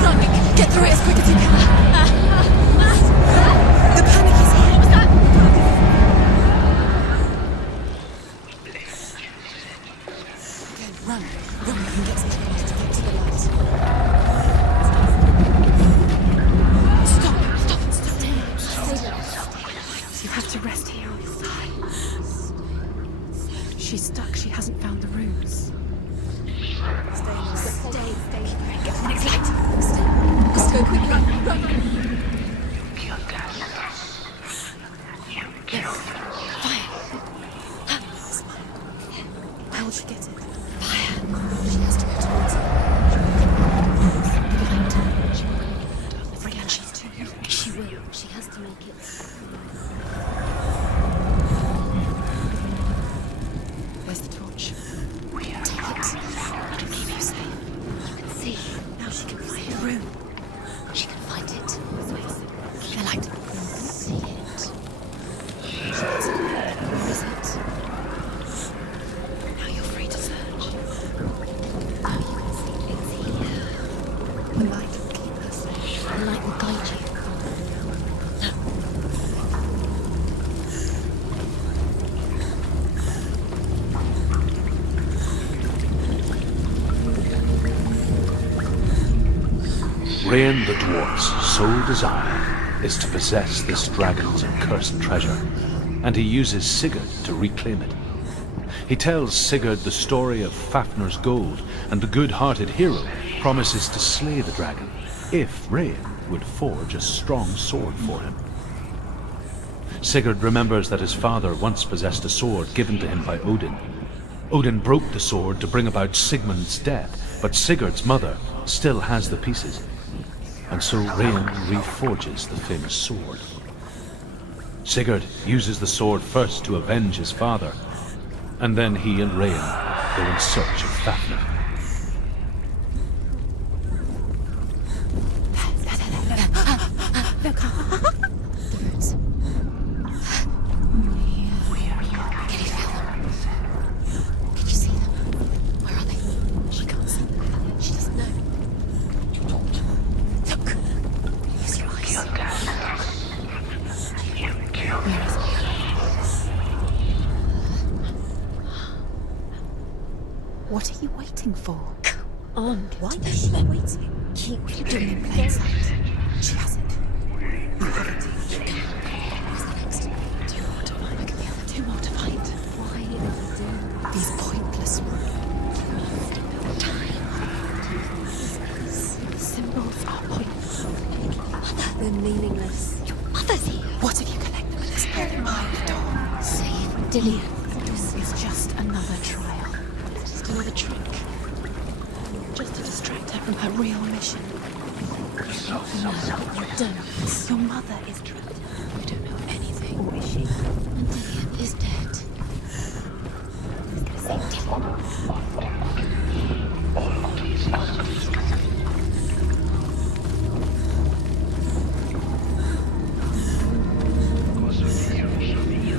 Run! Get through it as quick as you can. The panic is here. What was that? Okay, run. Run, we can get some time to get to the light. She's stuck. She hasn't found the rooms. Stay. Get to the next light. Let's go quickly. Run. Fire. How will she get it? Fire. She has to go towards it. Forget she's too young. She will. She has to make it. Where's the torch? Take it. It'll keep you safe. You can see. Now she can find the room. She can find it. The light. See it. Where is it? Now you're free to search. Now you can see it's here. The light will keep us safe. The light will guide you. Rain the dwarf's sole desire is to possess this dragon's accursed treasure, and he uses Sigurd to reclaim it. He tells Sigurd the story of Fafnir's gold, and the good-hearted hero promises to slay the dragon if Rain would forge a strong sword for him. Sigurd remembers that his father once possessed a sword given to him by Odin. Odin broke the sword to bring about Sigmund's death, but Sigurd's mother still has the pieces. And so Rain reforges the famous sword. Sigurd uses the sword first to avenge his father, and then he and Rain go in search of Fafnir. Look, the roots. Can you feel them? Can you see them? Where are they? She can't see them. She doesn't know. Look. Use your eyes. Where is it? What are you waiting for? Come on. Why is she waiting? Keep doing in plain sight. She has it. You have it. Keep going. Where's the next? Two more to find. Look at the other. Two more to find. Why do these pointless time? Symbols are pointless. They're meaningless. Your mother's here. What have you collected with this mind door? Save Dillian. This is just another trial. Just another trick. Just to distract her from her real mission. You don't. Your mother is trapped. You don't know anything. Or is she? And Dillian is dead. Who's gonna save Dillian?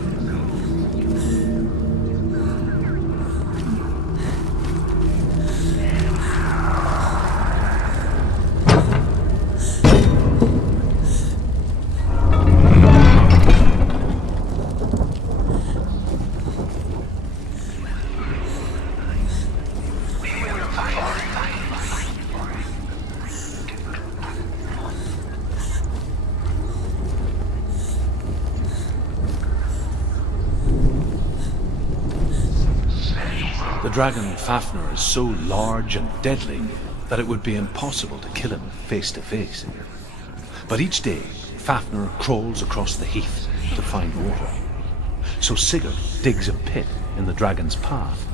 The dragon Fafnir is so large and deadly that it would be impossible to kill him face to face. But each day, Fafnir crawls across the heath to find water. So Sigurd digs a pit in the dragon's path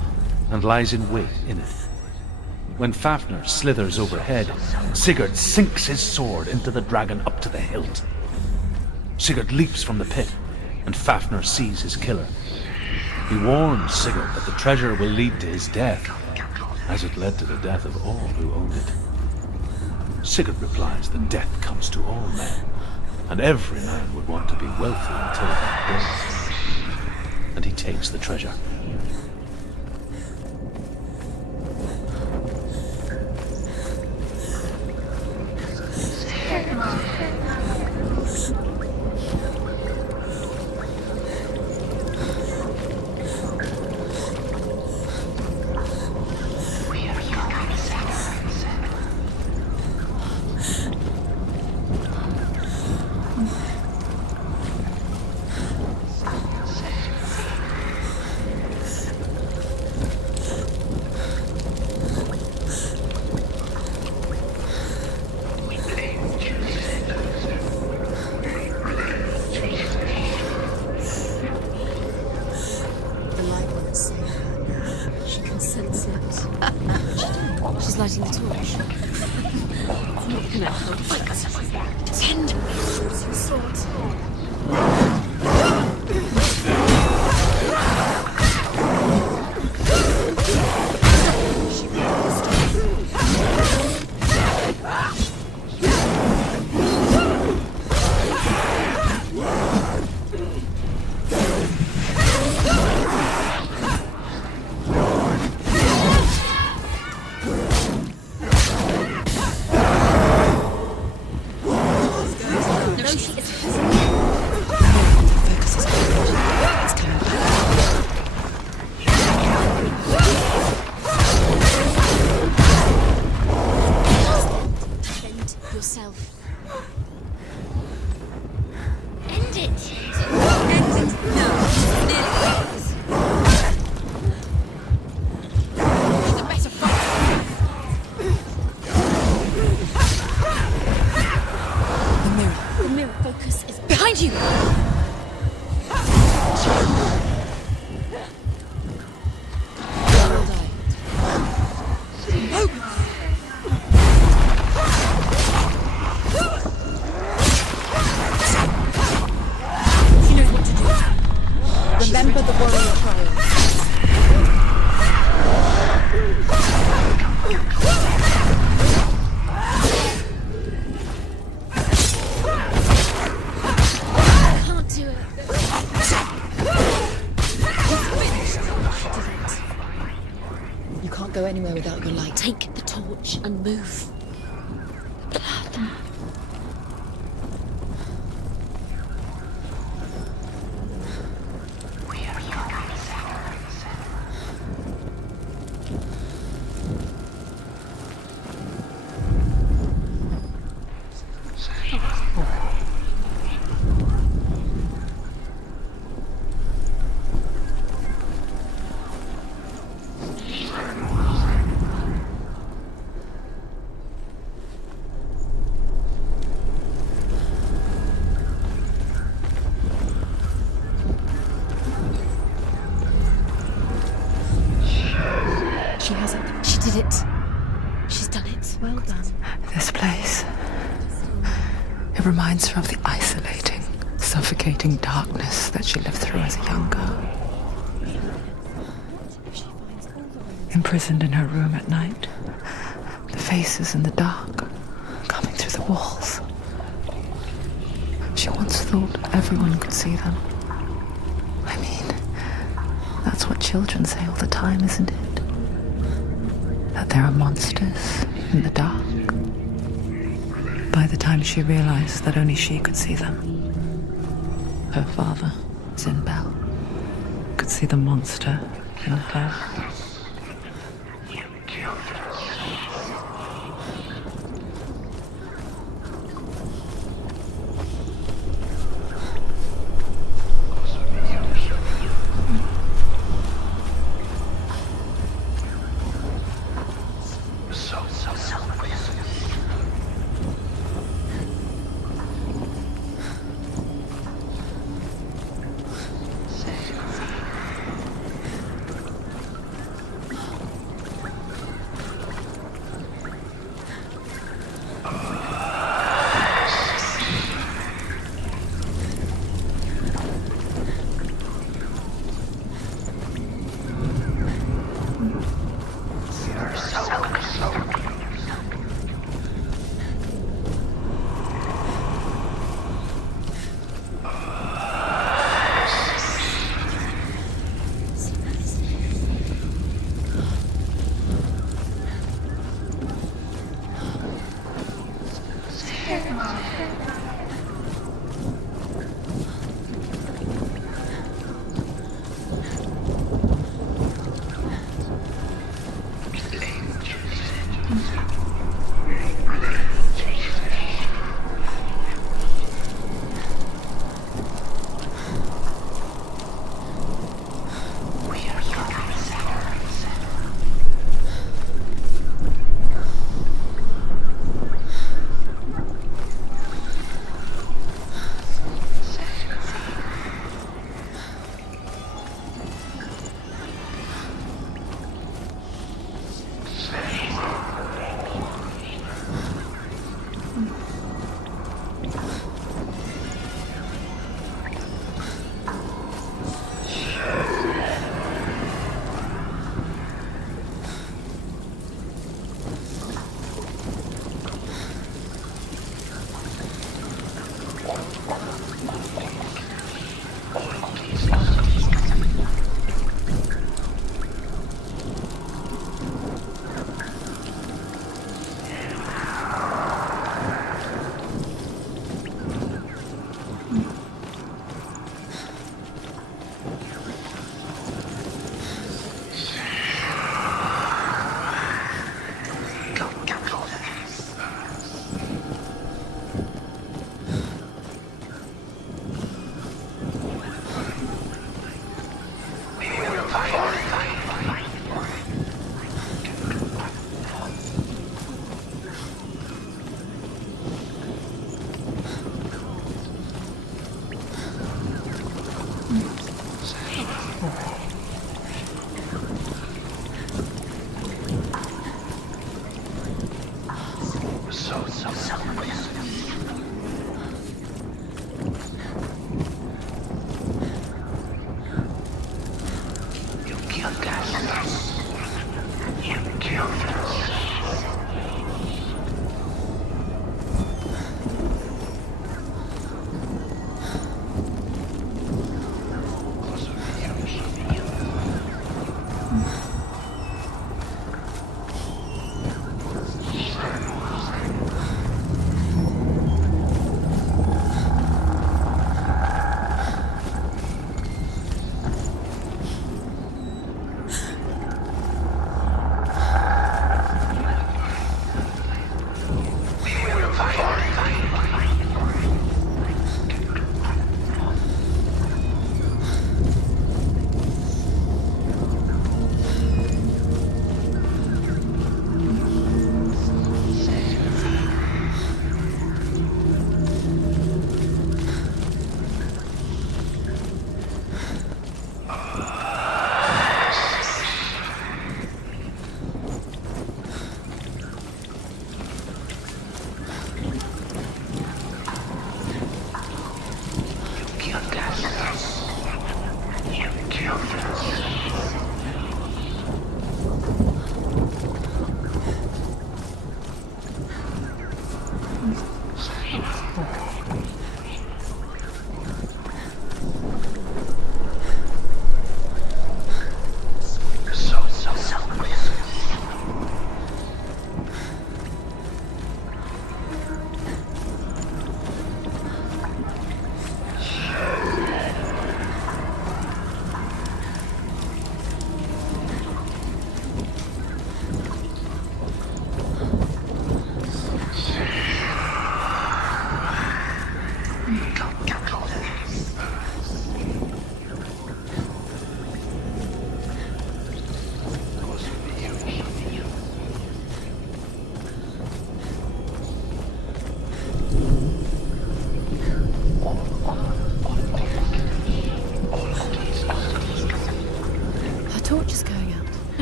and lies in wait in it. When Fafnir slithers overhead, Sigurd sinks his sword into the dragon up to the hilt. Sigurd leaps from the pit, and Fafnir sees his killer. He warns Sigurd that the treasure will lead to his death, as it led to the death of all who owned it. Sigurd replies that death comes to all men, and every man would want to be wealthy until that day. And he takes the treasure. Who's lighting the torch? It's not gonna help. Tend your sword. Yourself. End it! End it! No! The better fight! The mirror focus is behind you! Remember the warrior trials. Can't do it. You can't go anywhere without your light. Take the torch and move. Blood. She has it. She did it. She's done it. Well done. This place. It reminds her of the isolating, suffocating darkness that she lived through as a young girl. Imprisoned in her room at night, the faces in the dark, coming through the walls. She once thought everyone could see them. I mean, that's what children say all the time, isn't it? That there are monsters in the dark. By the time she realized that only she could see them, her father, Zinbel, could see the monster in her.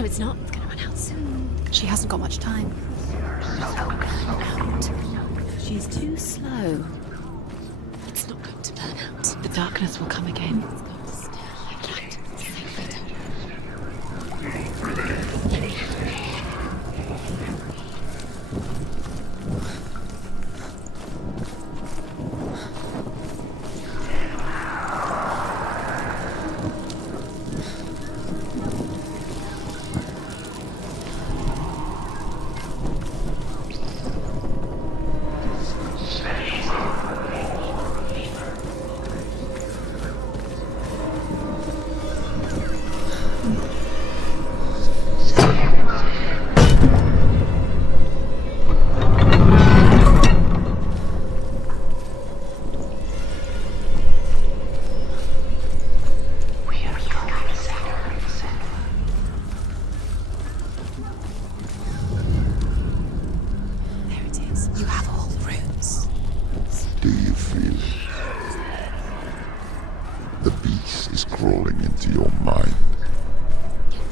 It's not. It's gonna run out soon. She hasn't got much time. She's too slow. It's not going to burn out. The darkness will come again. It's going to stay. Light. Save it.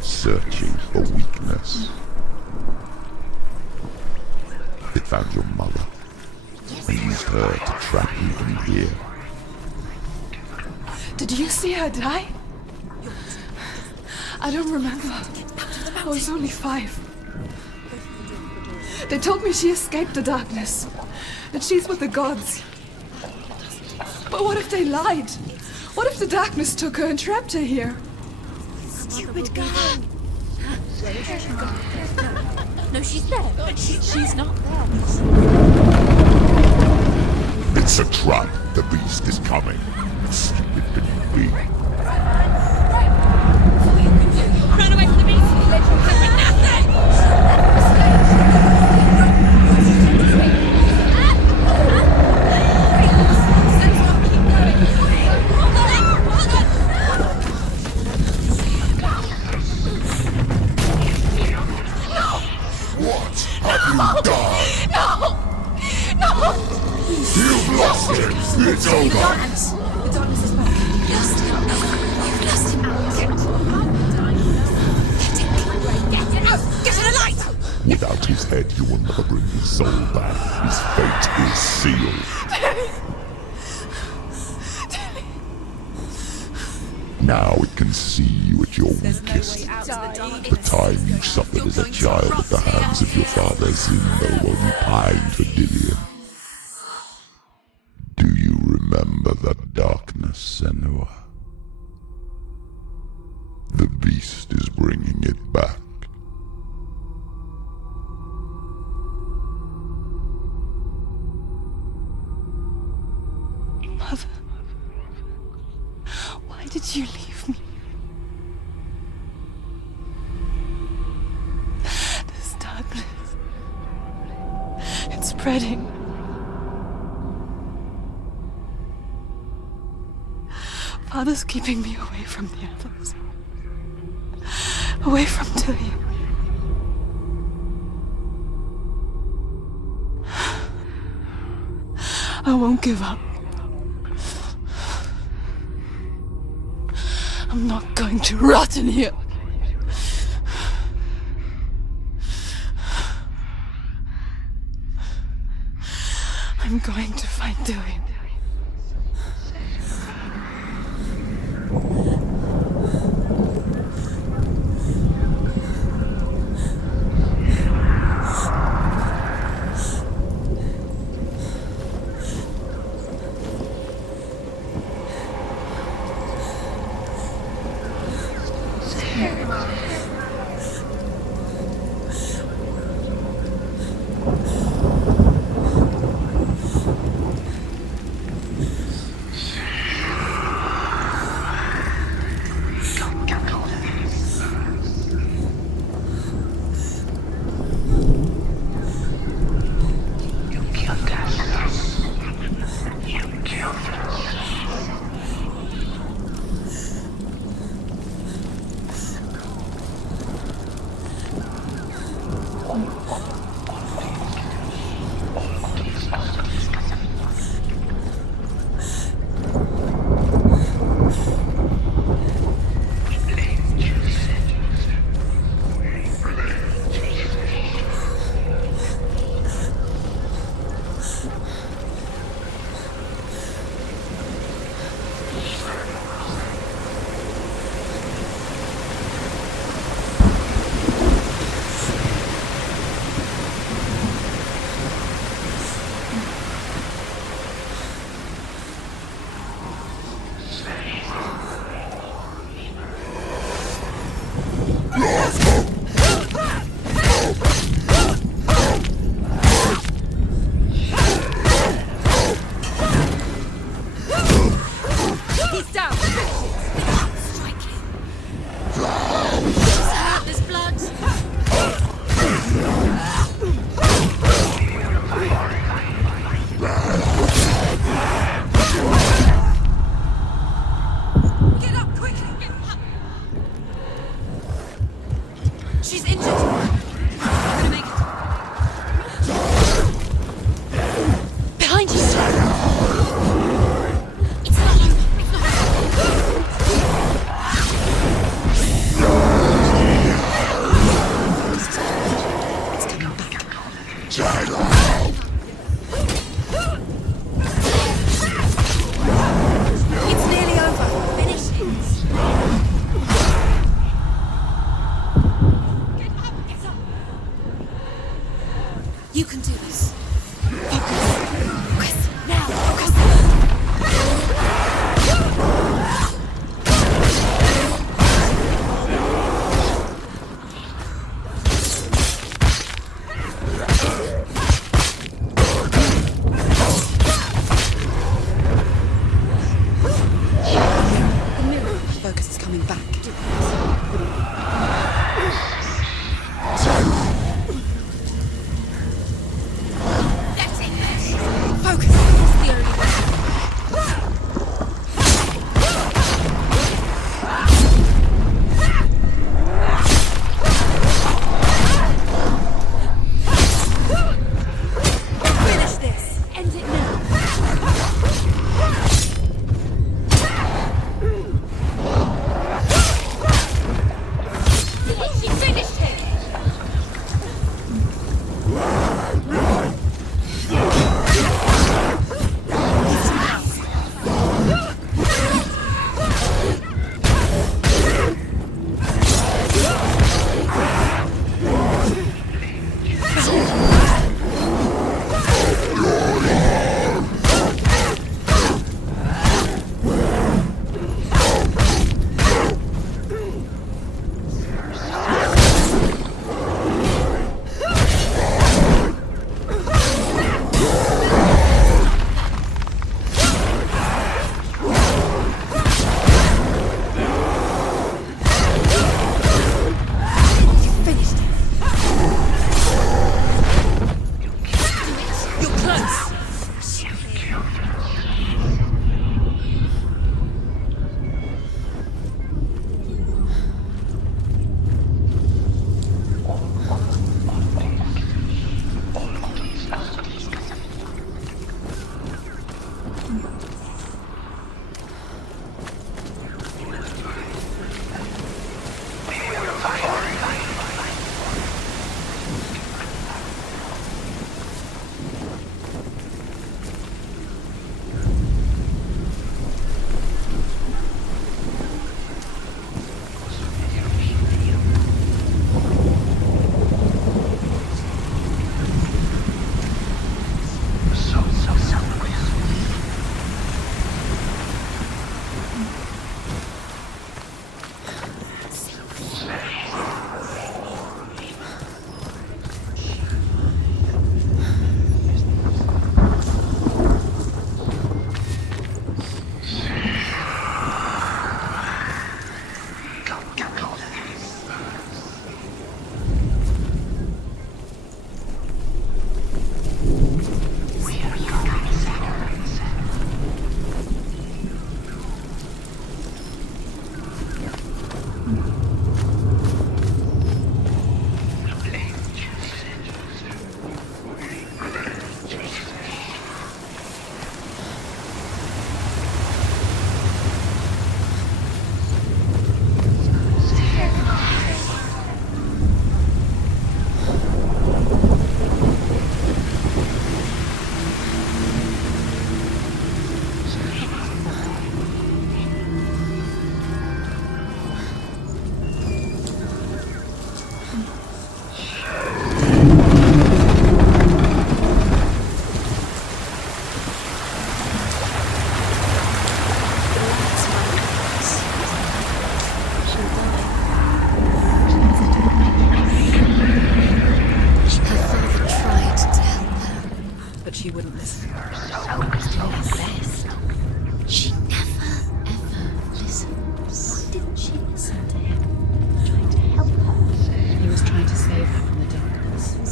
Searching for weakness. It found your mother and used her to trap you in here. Did you see her die? I don't remember. I was only 5. They told me she escaped the darkness, that she's with the gods. But what if they lied? What if the darkness took her and trapped her here? Stupid girl. No, she's there. But she's not there. It's a trap. The beast is coming. Stupid didn't be. Run away from the beast. Let you have nothing. You've lost him! It's over! The darkness is back. You've lost him. You've lost him. Get it out! Get to the light! Without his head, you will never bring his soul back. His fate is sealed. Now it can see you at your weakest. The time you suffered as a child at the hands of your father Zindo while you pined for Dillion. Do you remember that darkness, Senua? The beast is bringing it back. Mother, why did you leave me? This darkness, it's spreading. Father's keeping me away from the others. Away from Dillion. I won't give up. I'm not going to rot in here. I'm going to find Dillion.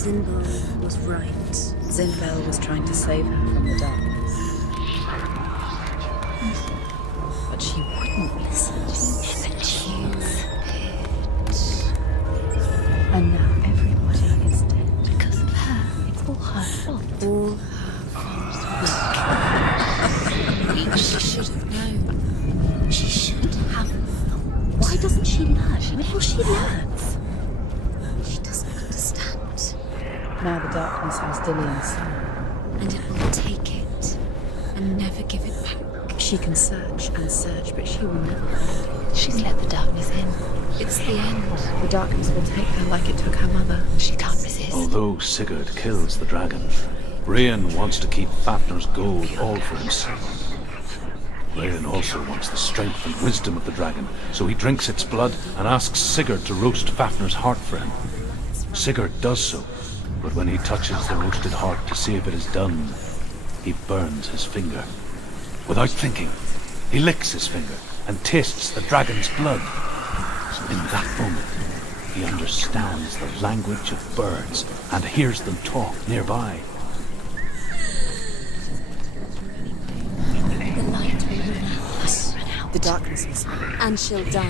Zinbal was right. Zinbel was trying to save her from the darkness. But she wouldn't listen. She never choose it. And now everybody is dead. Because of her. It's all her fault. All her fault. She should have known. She should have thought. Why doesn't she learn? When will she learn? She doesn't understand. Now the darkness has Dillian's soul. And it will take it and never give it back. She can search and search, but she will never find it. She's let the darkness in. It's the end. The darkness will take her like it took her mother. She can't resist. Although Sigurd kills the dragon, Rain wants to keep Fafnir's gold all for himself. Rain also wants the strength and wisdom of the dragon, so he drinks its blood and asks Sigurd to roast Fafnir's heart for him. Sigurd does so, but when he touches the roasted heart to see if it is done, he burns his finger. Without thinking, he licks his finger and tastes the dragon's blood. In that moment, he understands the language of birds and hears them talk nearby. The light will run out. The darkness will spread. And she'll die.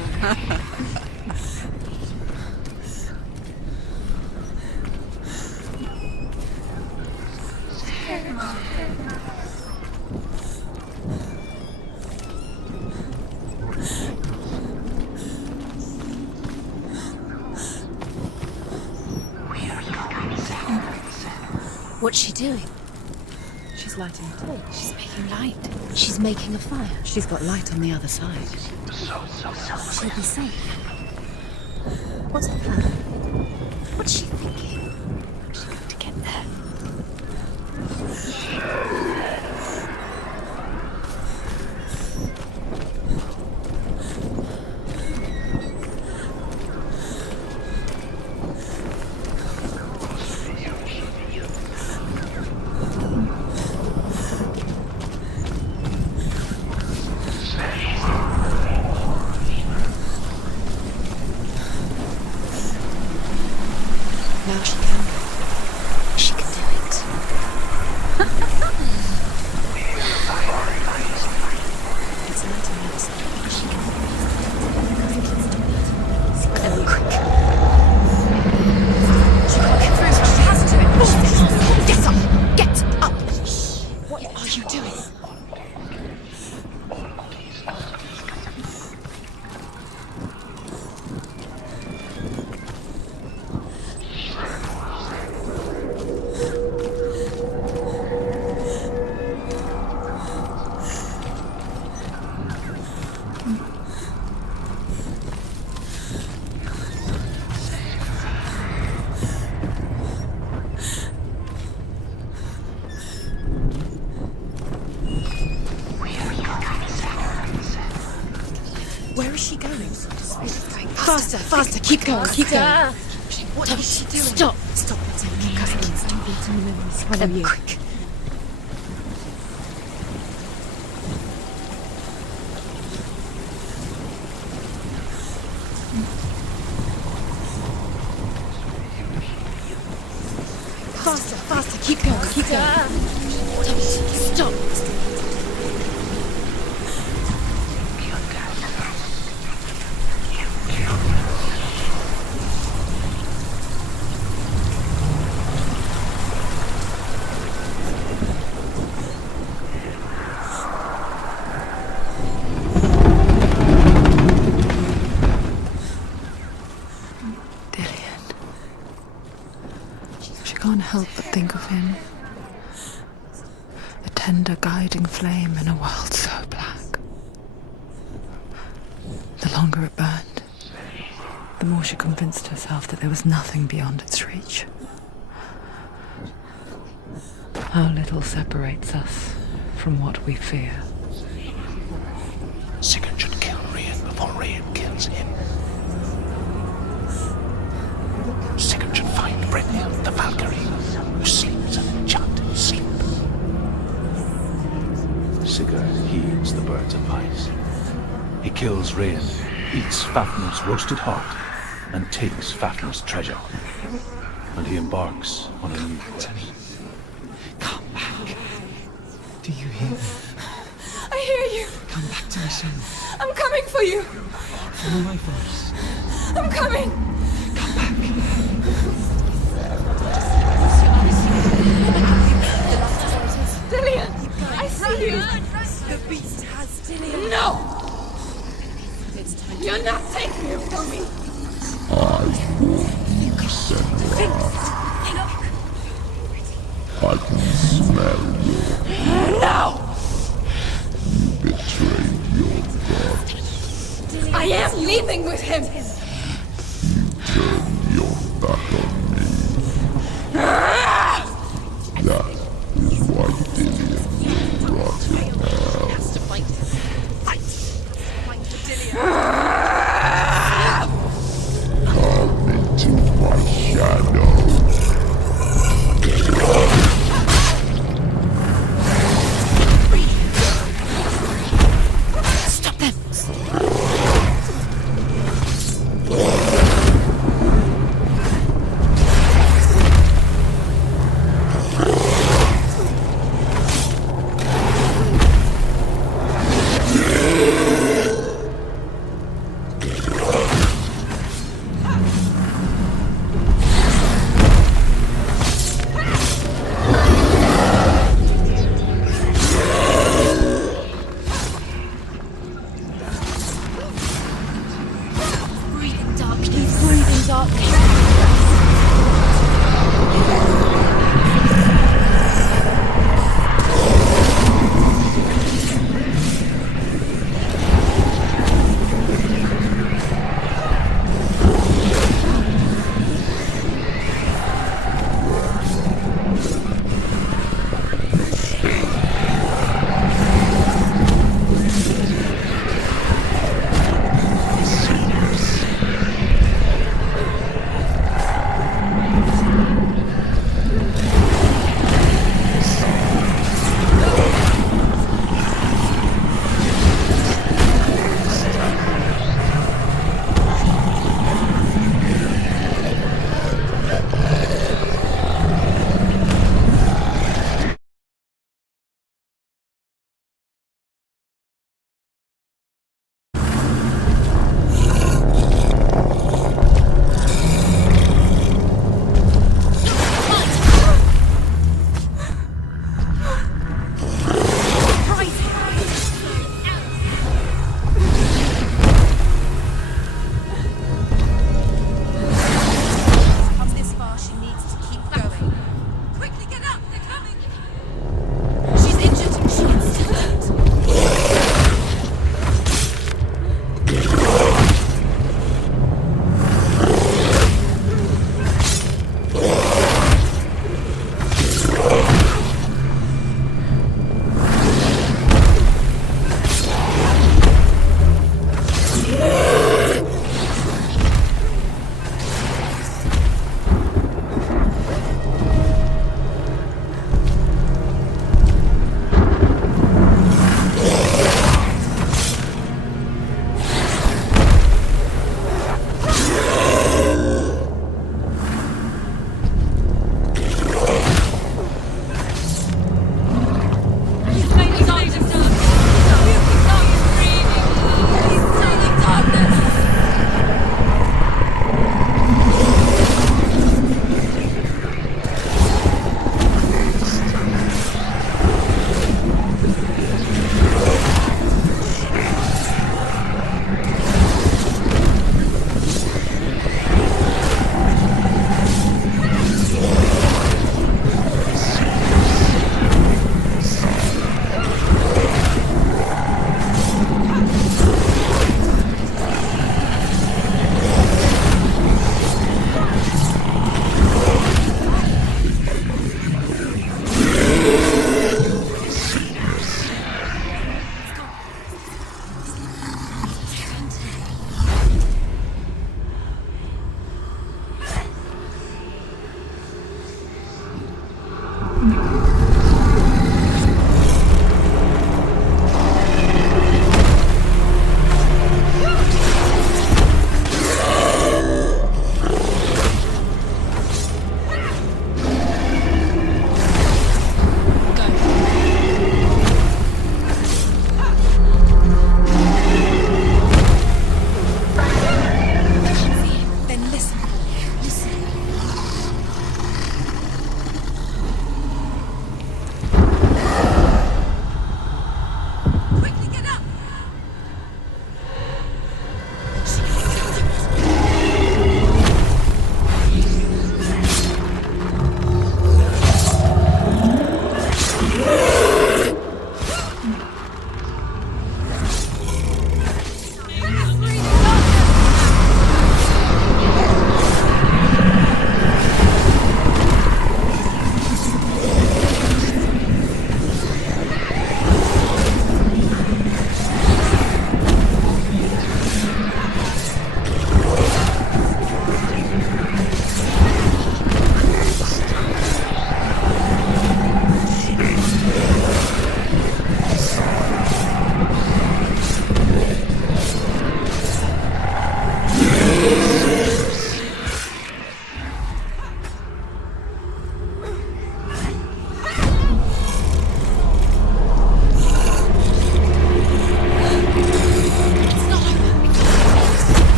What's she doing? She's lighting a torch. She's making light. She's making a fire. She's got light on the other side. She'll be safe. What's the plan? What's she thinking? She's going to get there. Now she can. She can do it. It's light on the other side. She can do it. And quick. She can't get through, so she has to. Get up! Get up! What are you doing? Where is she going? Faster, faster, keep going, keep going. What is she doing? Stop, stop. Keep going. Don't be to memories. Follow you. Quick. Faster, faster, keep going, keep going. Stop. Dillian. She can't help but think of him. A tender guiding flame in a world so black. The longer it burned, the more she convinced herself that there was nothing beyond its reach. How little separates us from what we fear. Sigurd should kill Rain before Rain kills him. Sigurd should find Brynhild the Valkyrie, who sleeps an enchanted sleep. Sigurd heeds the bird's advice. He kills Rain, eats Fafnir's roasted heart, and takes Fafnir's treasure. and he embarks on a new quest. Come back. Do you hear me? I hear you. Come back to me, son. I'm coming for you. Follow my voice. I'm coming. Come back. Dillian, I see you. The beast has Dillian. No! You're not taking him from me. I warn you, Senua. I can smell your No! You betrayed your gods. I am leaving with him. Turn your back on me. That is why Dillian will rot in hell. Come into my shadow. Stop them! Breathing darkness. Breathing darkness. Come this far, she needs to keep going. Quickly get up, they're coming! She's injured, she can still eat.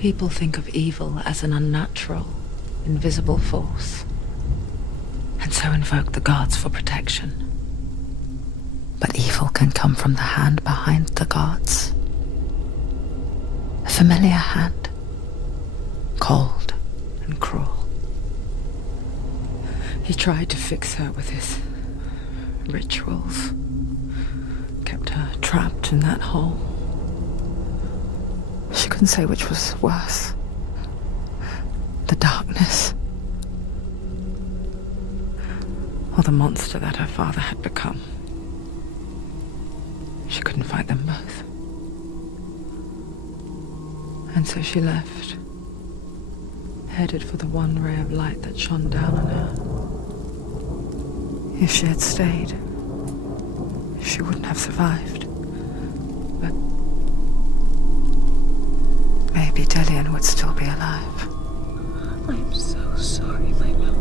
People think of evil as an unnatural, invisible force, and so invoke the gods for protection. But evil can come from the hand behind the gods. A familiar hand, cold and cruel. He tried to fix her with his rituals, kept her trapped in that hole. She couldn't say which was worse. The darkness, or the monster that her father had become. She couldn't fight them both. And so she left, headed for the one ray of light that shone down on her. If she had stayed, she wouldn't have survived. But maybe Delian would still be alive. I'm so sorry, my love.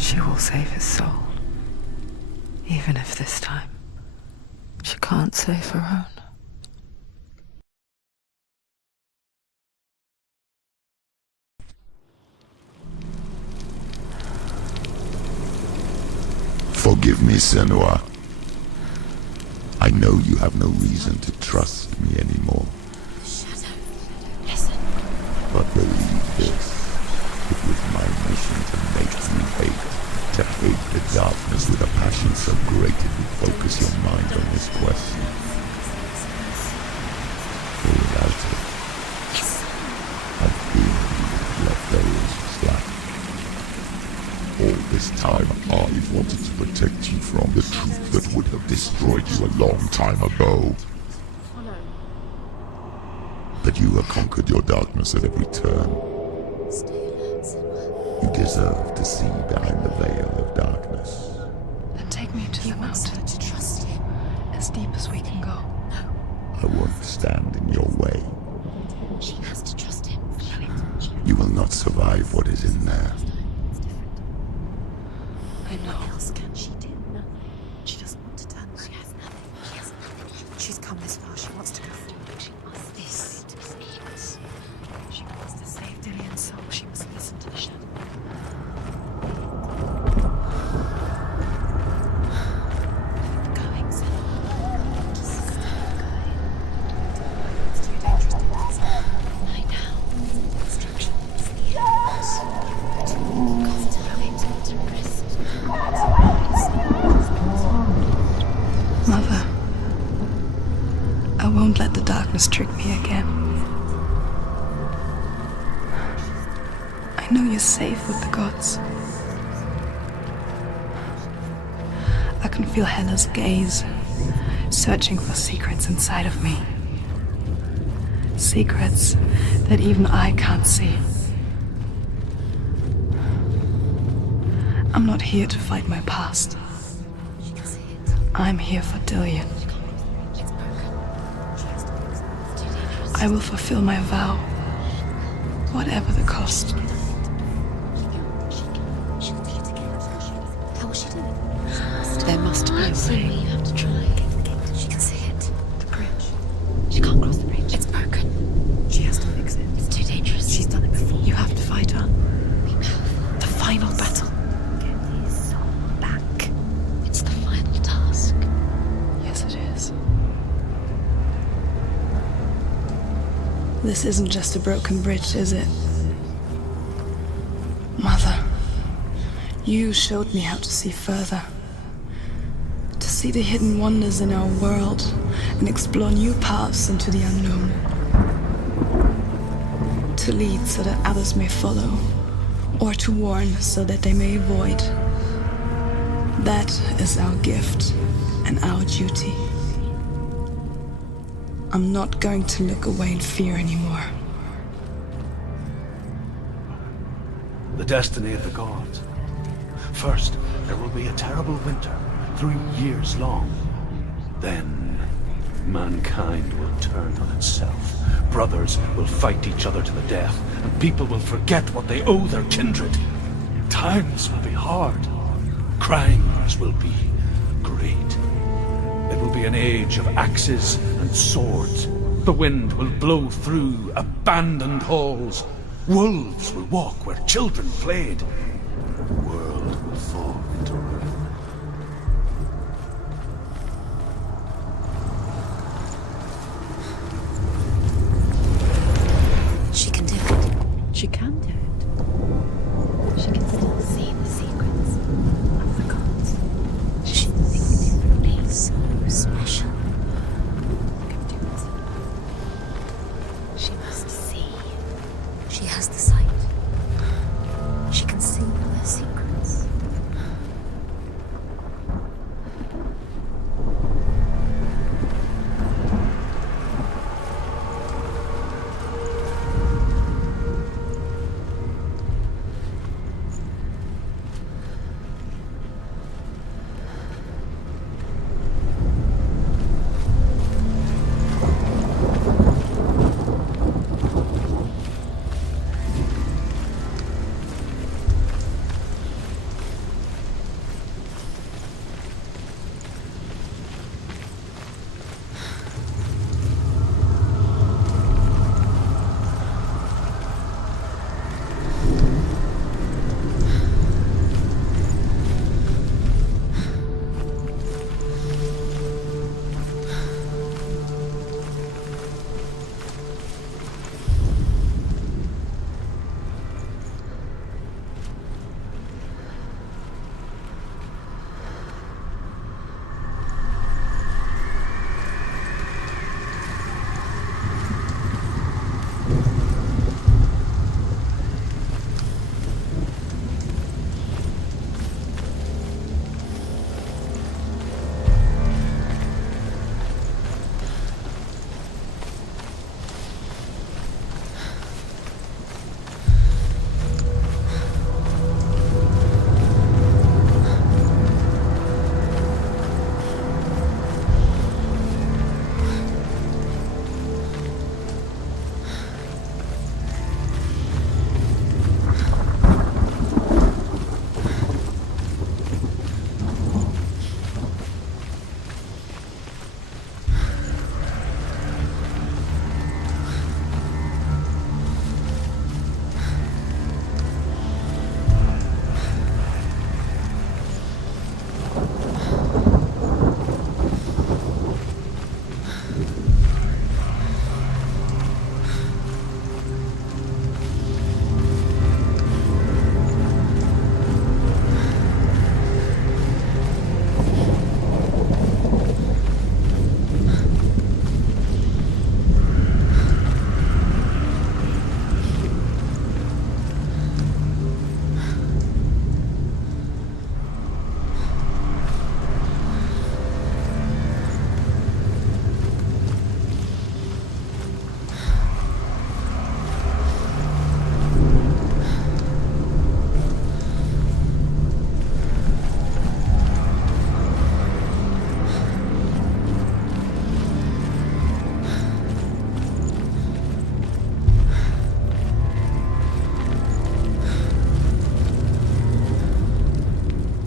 She will save his soul, even if this time she can't save her own. Forgive me, Senua. I know you have no reason to trust me anymore. Shadow, listen. But believe this, it was my mission to make you hate. To hate the darkness with a passion so great it would focus your mind on this quest. For without it, I fear you would have left those slack. All this time, I wanted to protect you from the truth that would have destroyed you a long time ago. But you have conquered your darkness at every turn. You deserve to see behind the veil of darkness. Then take me to the mountain. To trust him. As deep as we can go. I won't stand in your way. She has to trust him. You will not survive what is in there. I know. What else can she do? Nothing. She doesn't want to turn back. She has nothing. She has nothing. She's come this far. She wants to go forward. She must. This is it. She wants to save Delian's soul. She must listen to the shadow. Going, Senua. Just stop going. It's too dangerous to pass. Lie down. Destruction is the enemies. Concentrate to rest. Mother, I won't let the darkness trick me again. I know you're safe with the gods. I can feel Hela's gaze, searching for secrets inside of me. Secrets that even I can't see. I'm not here to fight my past. I'm here for Delian. I will fulfill my vow, whatever the cost. How will she do it? There must be a way. You have to try. She can see it. The bridge. She can't cross the bridge. It's broken. She has to fix it. It's too dangerous. She's done it before. You have to fight her. We know. The final battle. Get his soul back. It's the final task. Yes, it is. This isn't just a broken bridge, is it? Mother, you showed me how to see further. To see the hidden wonders in our world and explore new paths into the unknown. To lead so that others may follow, or to warn so that they may avoid. That is our gift and our duty. I'm not going to look away in fear anymore. The destiny of the gods. First, there will be a terrible winter, 3 years long. Then, mankind will turn on itself. Brothers will fight each other to the death, and people will forget what they owe their kindred. Times will be hard. Crimes will be great. It will be be an age of axes and swords. The wind will blow through abandoned halls. Wolves will walk where children played. The world will fall into ruin. She can do it. She can do it. She can still see the secrets of the gods. She thinks differently. So special. Can do it. She must see. She has the sight. She can see their secrets.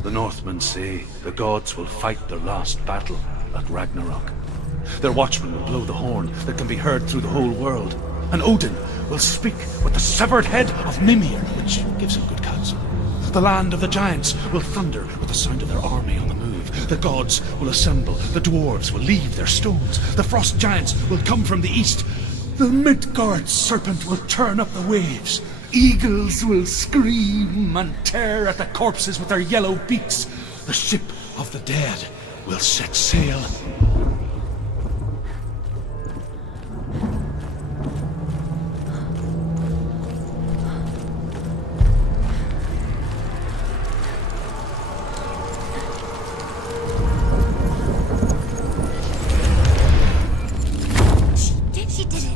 Northmen say the gods will fight their last battle at Ragnarok. Their watchmen will blow the horn that can be heard through the whole world, and Odin will speak with the severed head of Mimir, which gives him good counsel. The land of the giants will thunder with the sound of their army on the move. The gods will assemble, the dwarves will leave their stones, the frost giants will come from the east, the Midgard serpent will turn up the waves. Eagles will scream and tear at the corpses with their yellow beaks. The ship of the dead will set sail. She did it.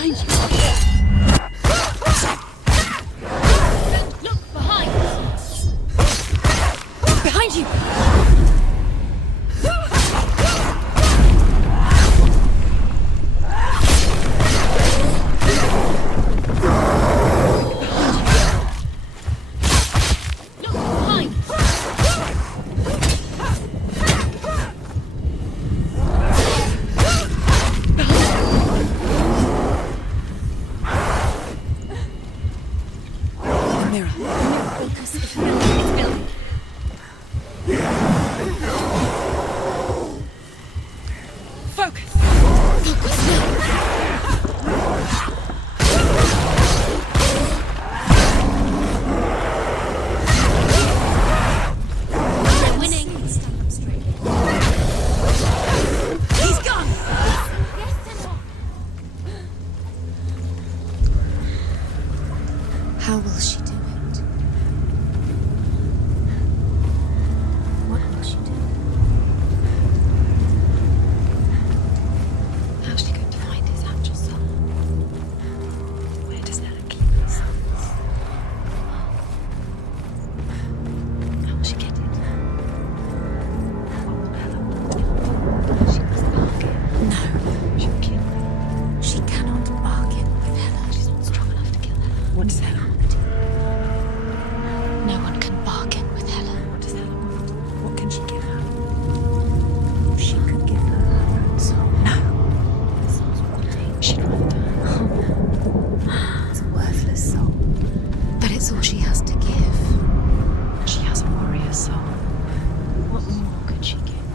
behind you. Look behind. Behind you. How will she do it? What will she do? How's she going to find his actual soul? Where does Helen keep her souls? How will she get it? What will Helen do? She must bargain. No, she'll kill her. She cannot bargain with Helen. She's not strong enough to kill Helen. What does Helen want? No one can bargain with Helen. What does Helen want? What can she give her? She could give her her own soul. No. The soul's wanting. She'd rather die. It's a worthless soul. But it's all she has to give. She has a warrior soul. What more could she give?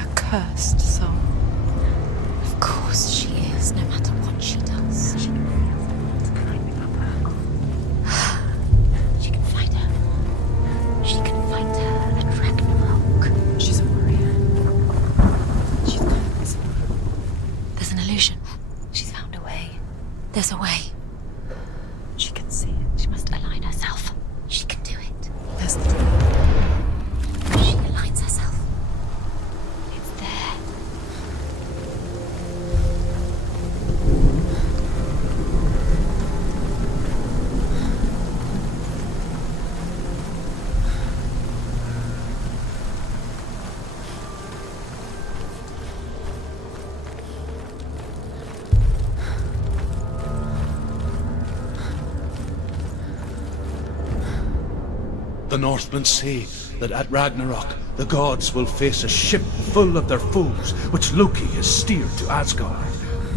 A cursed soul. Of course she is, no matter what she does. She can climbing up her arm. She can find her. She can find her at Ragnarok. She's a warrior. She's got this. There's an illusion. She's found a way. There's a way. She can see it. She must align herself. She can do it. There's the door. She aligns herself. It's there. The Northmen say that at Ragnarok, the gods will face a ship full of their foes, which Loki has steered to Asgard.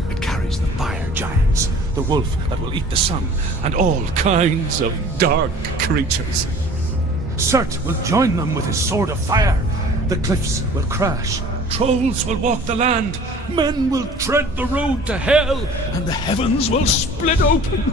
It carries the fire giants, the wolf that will eat the sun, and all kinds of dark creatures. Surt will join them with his sword of fire. The cliffs will crash, trolls will walk the land, men will tread the road to hell, and the heavens will split open.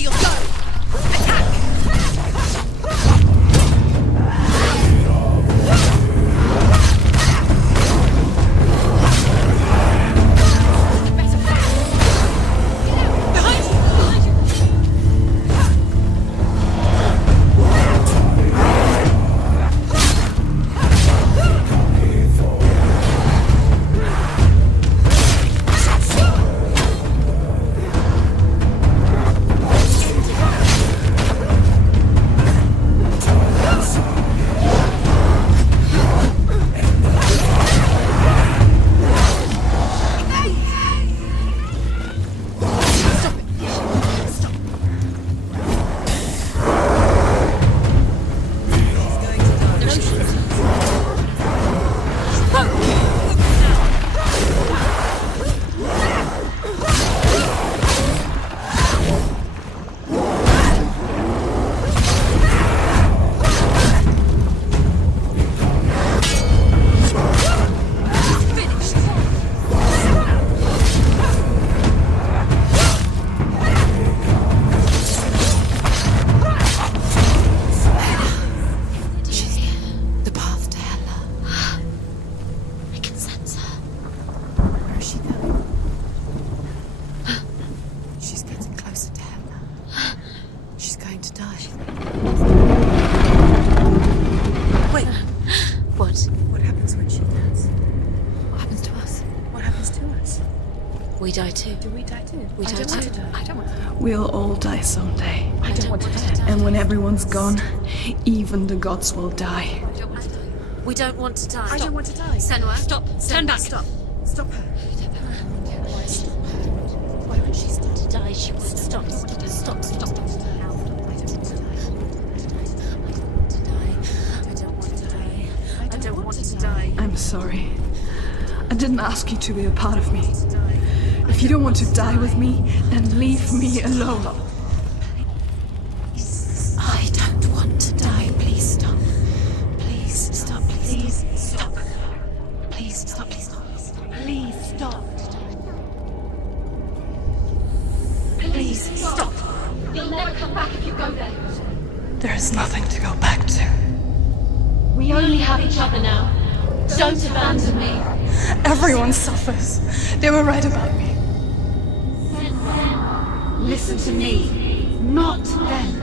you'll go! Attack! We die too. Do we die too? We die too. I don't want to die. We'll all die someday. I don't want to die. And when everyone's gone, even the gods will die. We don't want to die. I don't want to die. Senua, stop. Turn back. Stop. Stop her. Why would she stop to die? She won't stop. Stop. I don't want to die. I'm sorry. I didn't ask you to be a part of me. If you don't want to die with me, then leave me alone. I don't want to die. Please stop. Please stop. Please stop. Please stop. Please stop. Please stop. Please stop. You'll never come back if you go there. There is nothing to go back to. We only have each other now. Don't abandon me. Everyone suffers. They were right about me. Listen to me, not them.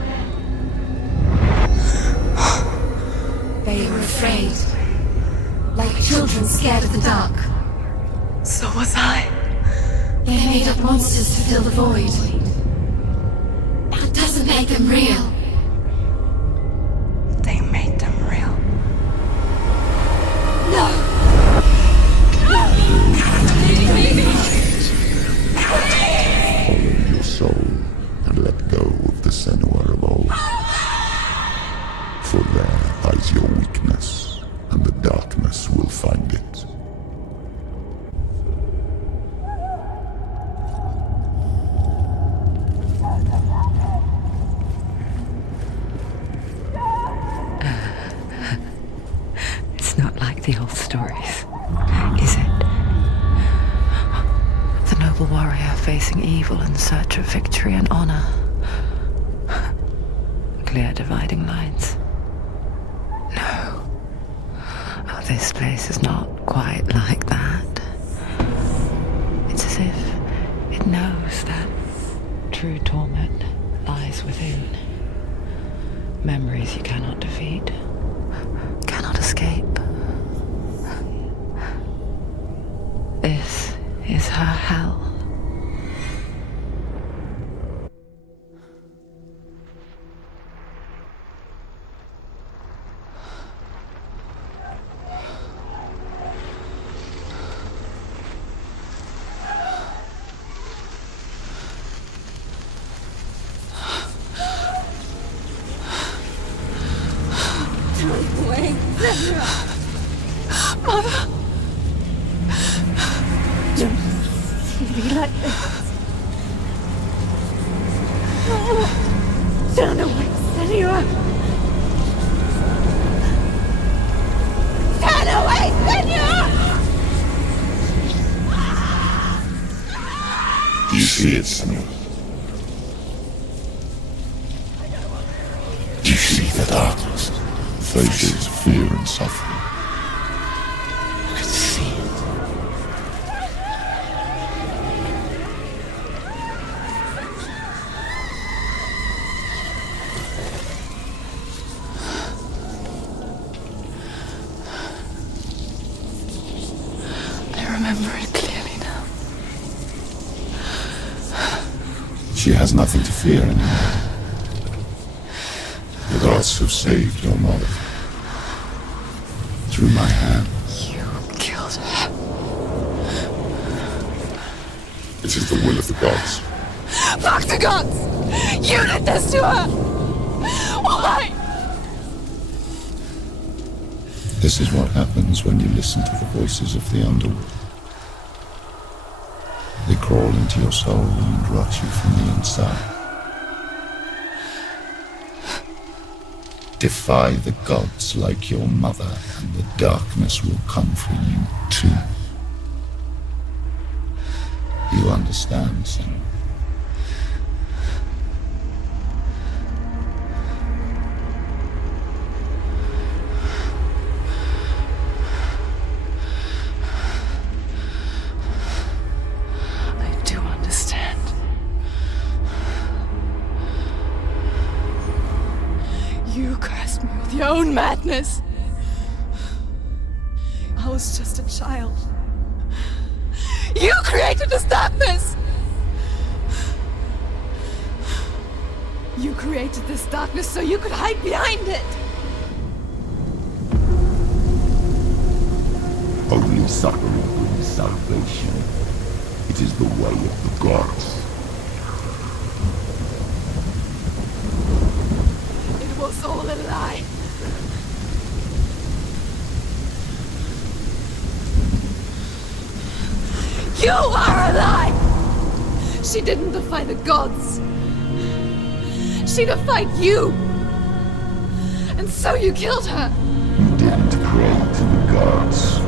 They were afraid, like children scared of the dark. So was I. They made up monsters to fill the void. That doesn't make them real. They made them real. No! Follow your soul and let go of the Senua of old. For there lies your weakness, and the darkness will find it. It's not like the old stories, is it? The noble warrior facing evil in search of victory and honor. Clear dividing lines. No. Oh, this place is not quite like that. It's as if it knows that true torment lies within. Memories you cannot defeat, cannot escape. This is her hell. Mother! Be like this. Turn away, Senua! Turn away, Senua! Do you see it, Senua? darkness, faces fear and suffering. I could see it. I remember it clearly now. She has nothing to fear anymore. The gods have saved your mother. Through my hand. You killed her. It is the will of the gods. Fuck the gods! You did this to her! Why? This is what happens when you listen to the voices of the underworld. They crawl into your soul and rot you from the inside. Defy the gods like your mother, and the darkness will come for you too. You understand, Senua? I do understand. You cursed me with your own madness. I was just a child. You created this darkness! You created this darkness so you could hide behind it! Only suffering brings salvation. It is the way of the gods. It was all a lie. You are a lie! She didn't defy the gods. She defied you! And so you killed her! You didn't pray to the gods.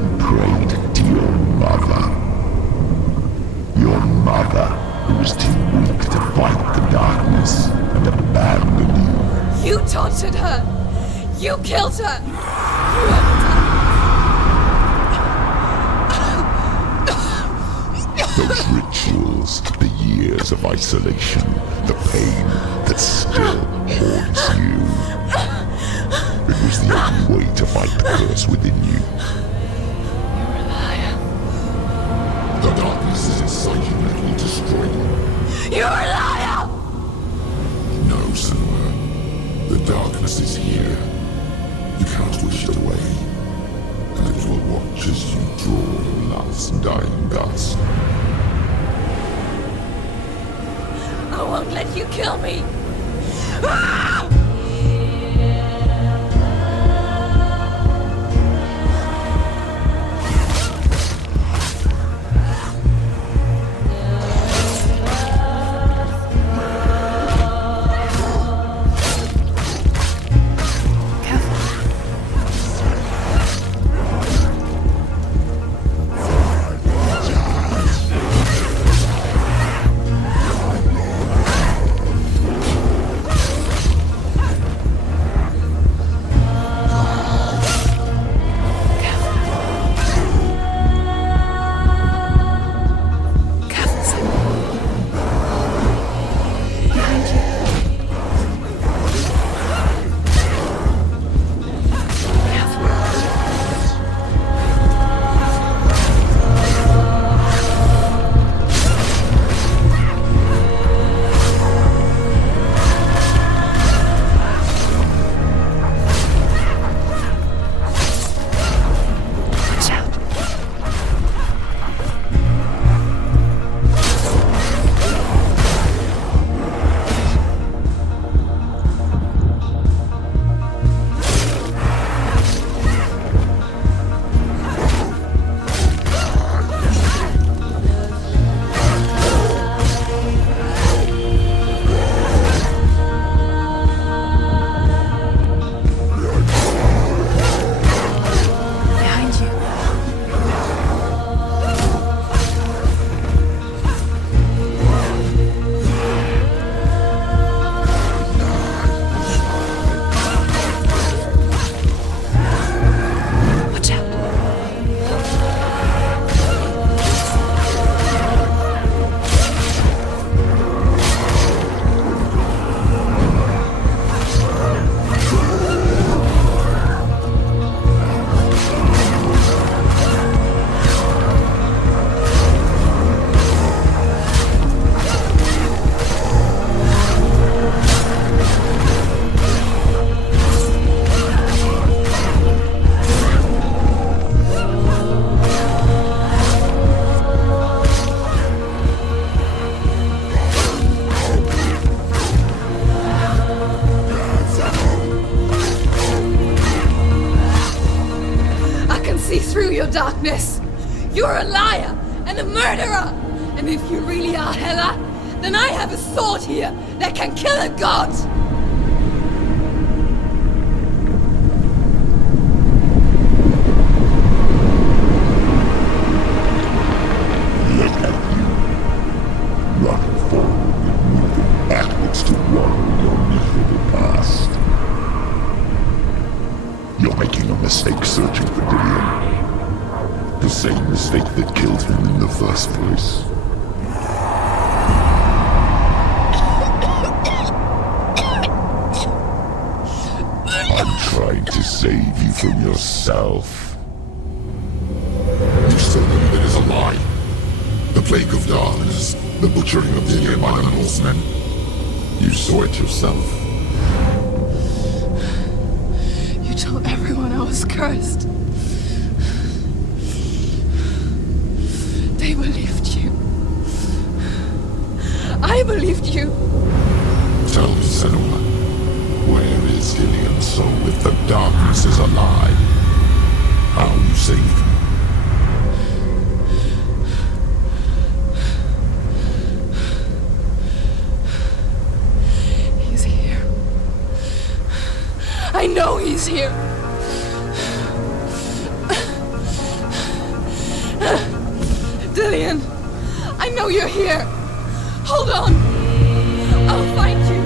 You prayed to your mother. Your mother, who was too weak to fight the darkness and abandon you. You tortured her! You killed her! You have Those rituals, the years of isolation, the pain that still haunts you. It was the only way to fight the curse within you. You're a liar. The darkness is inside you and it will destroy you. You're a liar! No, Senua. The darkness is here. You cannot wish it away. And it will watch as you draw your last dying gasp. I won't let you kill me! darkness. You're a liar and a murderer. And if you really are Hela, then I have a sword here that can kill a god. Look at you. Running forward and moving backwards to wallow your miserable past. You're making a mistake searching for Dillion. The same mistake that killed him in the first place. I'm trying to save you from yourself. You still believe it is a lie? The plague of darkness, the butchering of Dillion by the Northmen. You saw it yourself. You told everyone I was cursed. They believed you. I believed you. Tell me, Senua, where is Dillion's soul if the darkness is alive? How you saved him? He's here. I know he's here. Dillion, I know you're here. Hold on. I'll find you.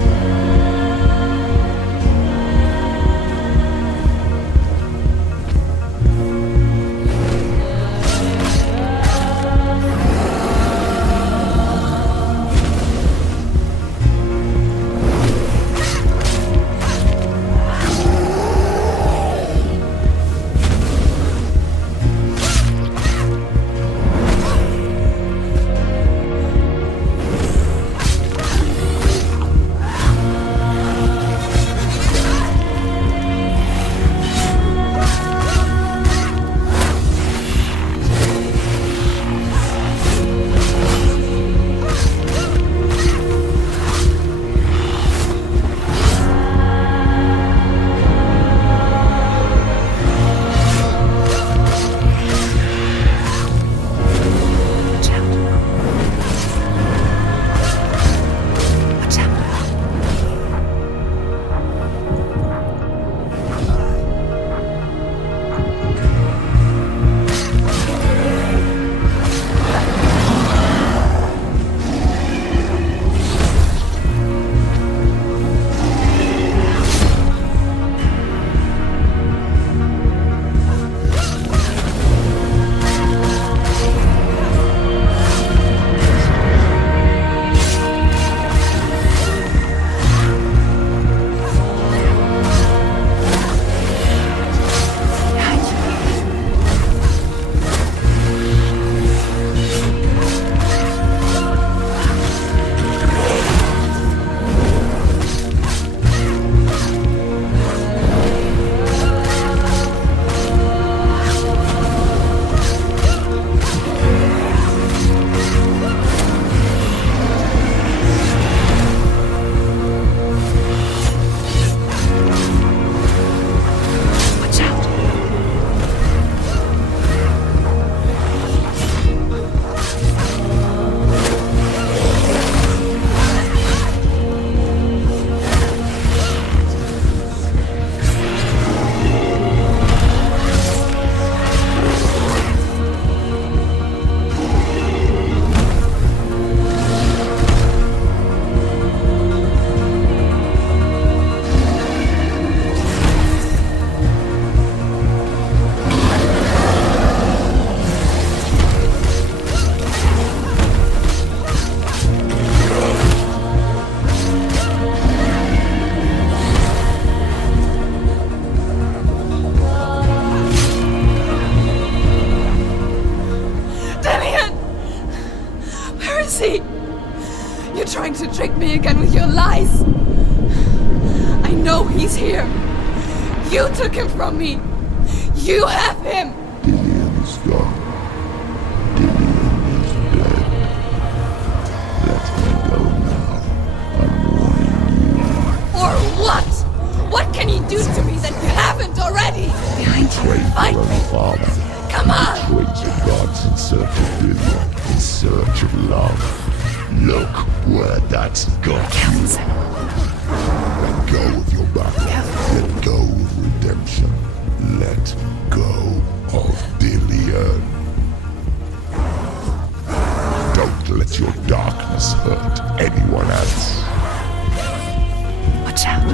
Trying to trick me again with your lies. I know he's here. You took him from me. You have him. Dillion is gone. Dillion is dead. Let me go now. I'm warning you. Or what? What can he do to me that you haven't already? You betrayed your own father. Come on! Between the gods in search of Lilia, in search of love. Look where that's got you. Let go of your battle. Let go of redemption. Let go of Dillion. Don't let your darkness hurt anyone else. Watch out.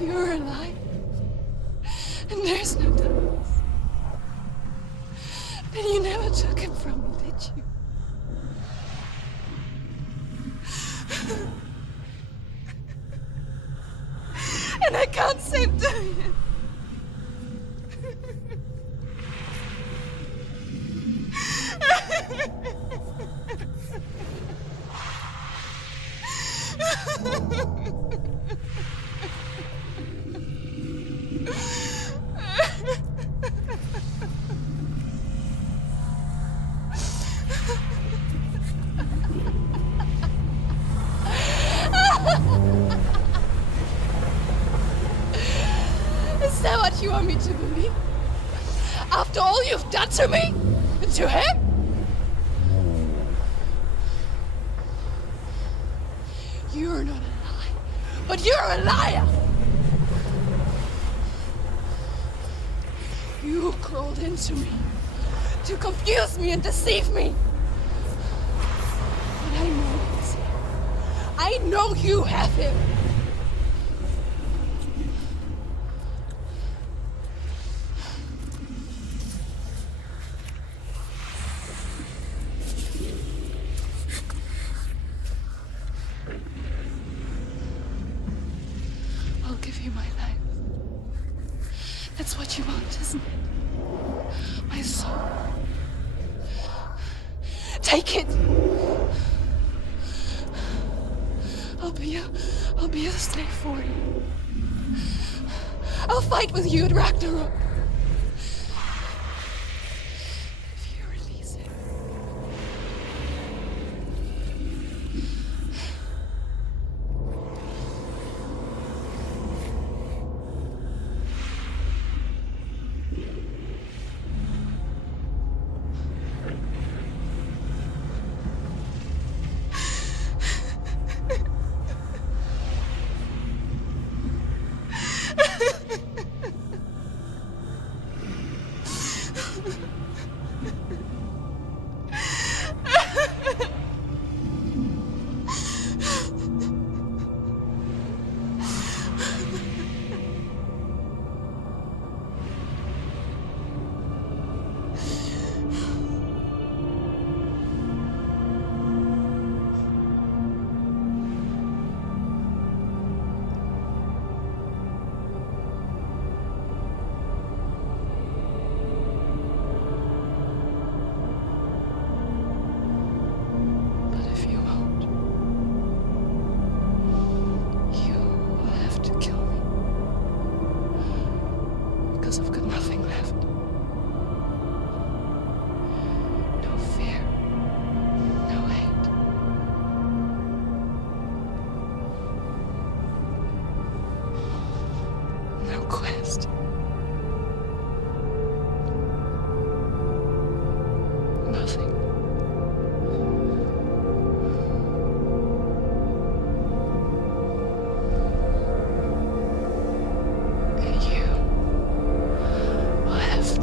If you're alive, and there's no darkness, then you never took him from me, did you? And I can't save Diane. Is that what you want me to believe? After all you've done to me? And to him? You're not a liar, but you're a liar! You crawled into me to confuse me and deceive me. But I know he's here. I know you have him. I'll give you my life. That's what you want, isn't it? My soul. Take it. I'll be a slave for you. I'll fight with you at Ragnarok. If you release it. I've got nothing left. No fear. No hate. No quest. Nothing.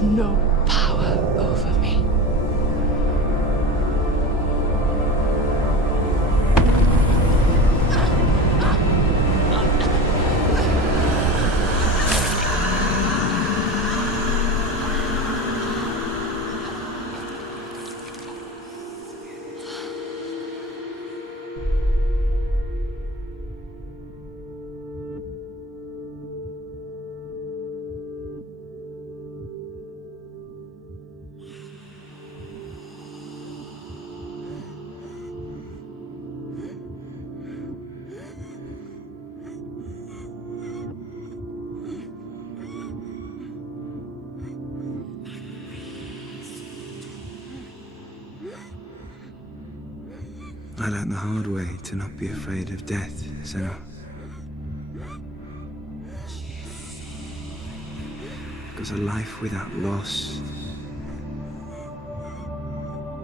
No power over me. I learned the hard way to not be afraid of death, Senua. Because a life without loss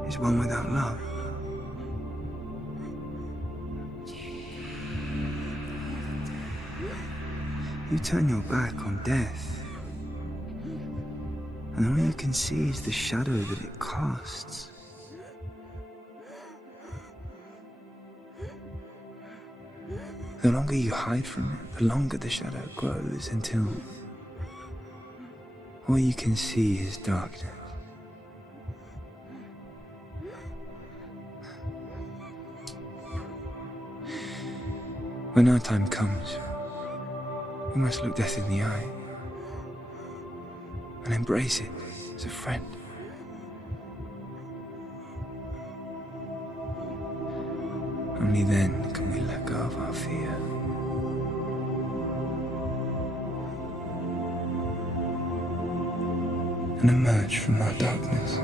is one without love. You turn your back on death, and all you can see is the shadow that it casts. The longer you hide from it, the longer the shadow grows until all you can see is darkness. When our time comes, we must look death in the eye and embrace it as a friend. Only then can we let go of our fear. And emerge from our darkness.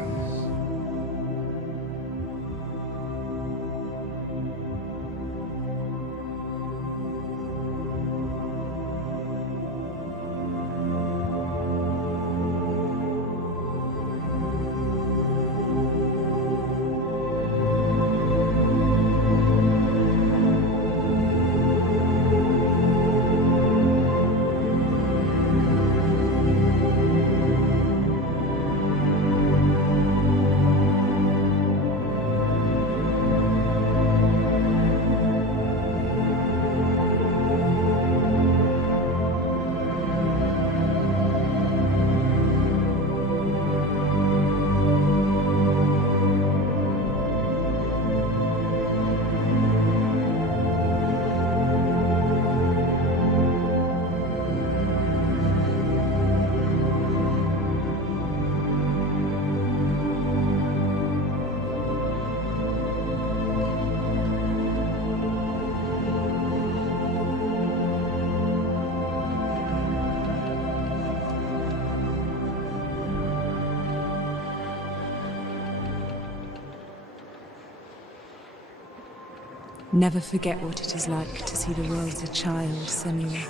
Never forget what it is like to see the world as a child, Senua.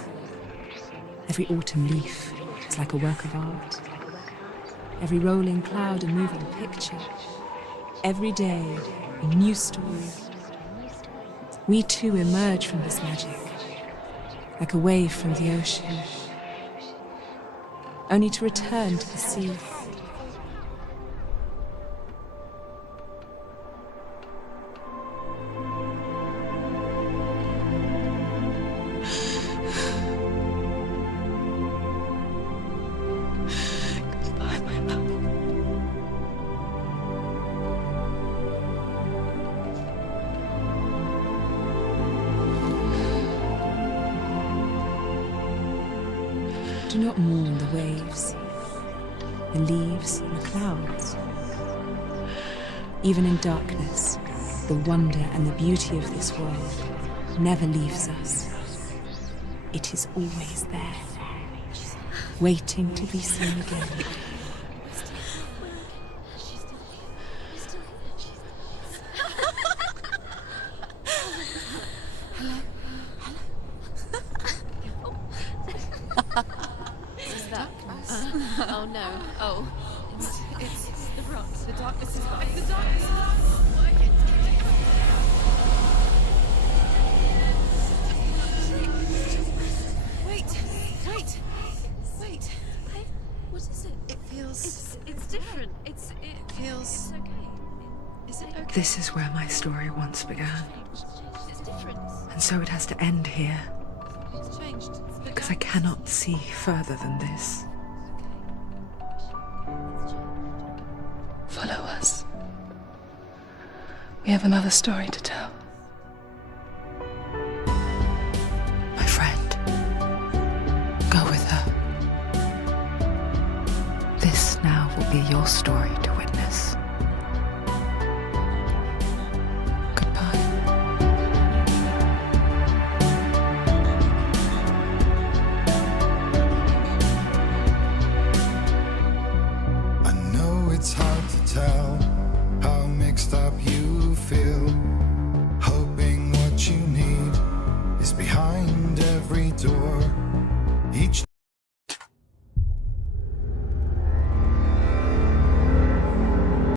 Every autumn leaf is like a work of art. Every rolling cloud a moving picture. Every day a new story. We too emerge from this magic, like a wave from the ocean, only to return to the sea. Do not mourn the waves, the leaves, and the clouds. Even in darkness, the wonder and the beauty of this world never leaves us. It is always there, waiting to be seen again. Oh no. Oh. It's the rocks. The darkness is back. The darkness is not working. Wait. What is it? It feels... It's different. It feels... It's okay. Is it okay? This is where my story once began. It's different. And so it has to end here. It's changed. Because I cannot see further than this. Follow us. We have another story to tell. My friend, go with her. This now will be your story to witness. It's hard to tell how mixed up you feel. door. Each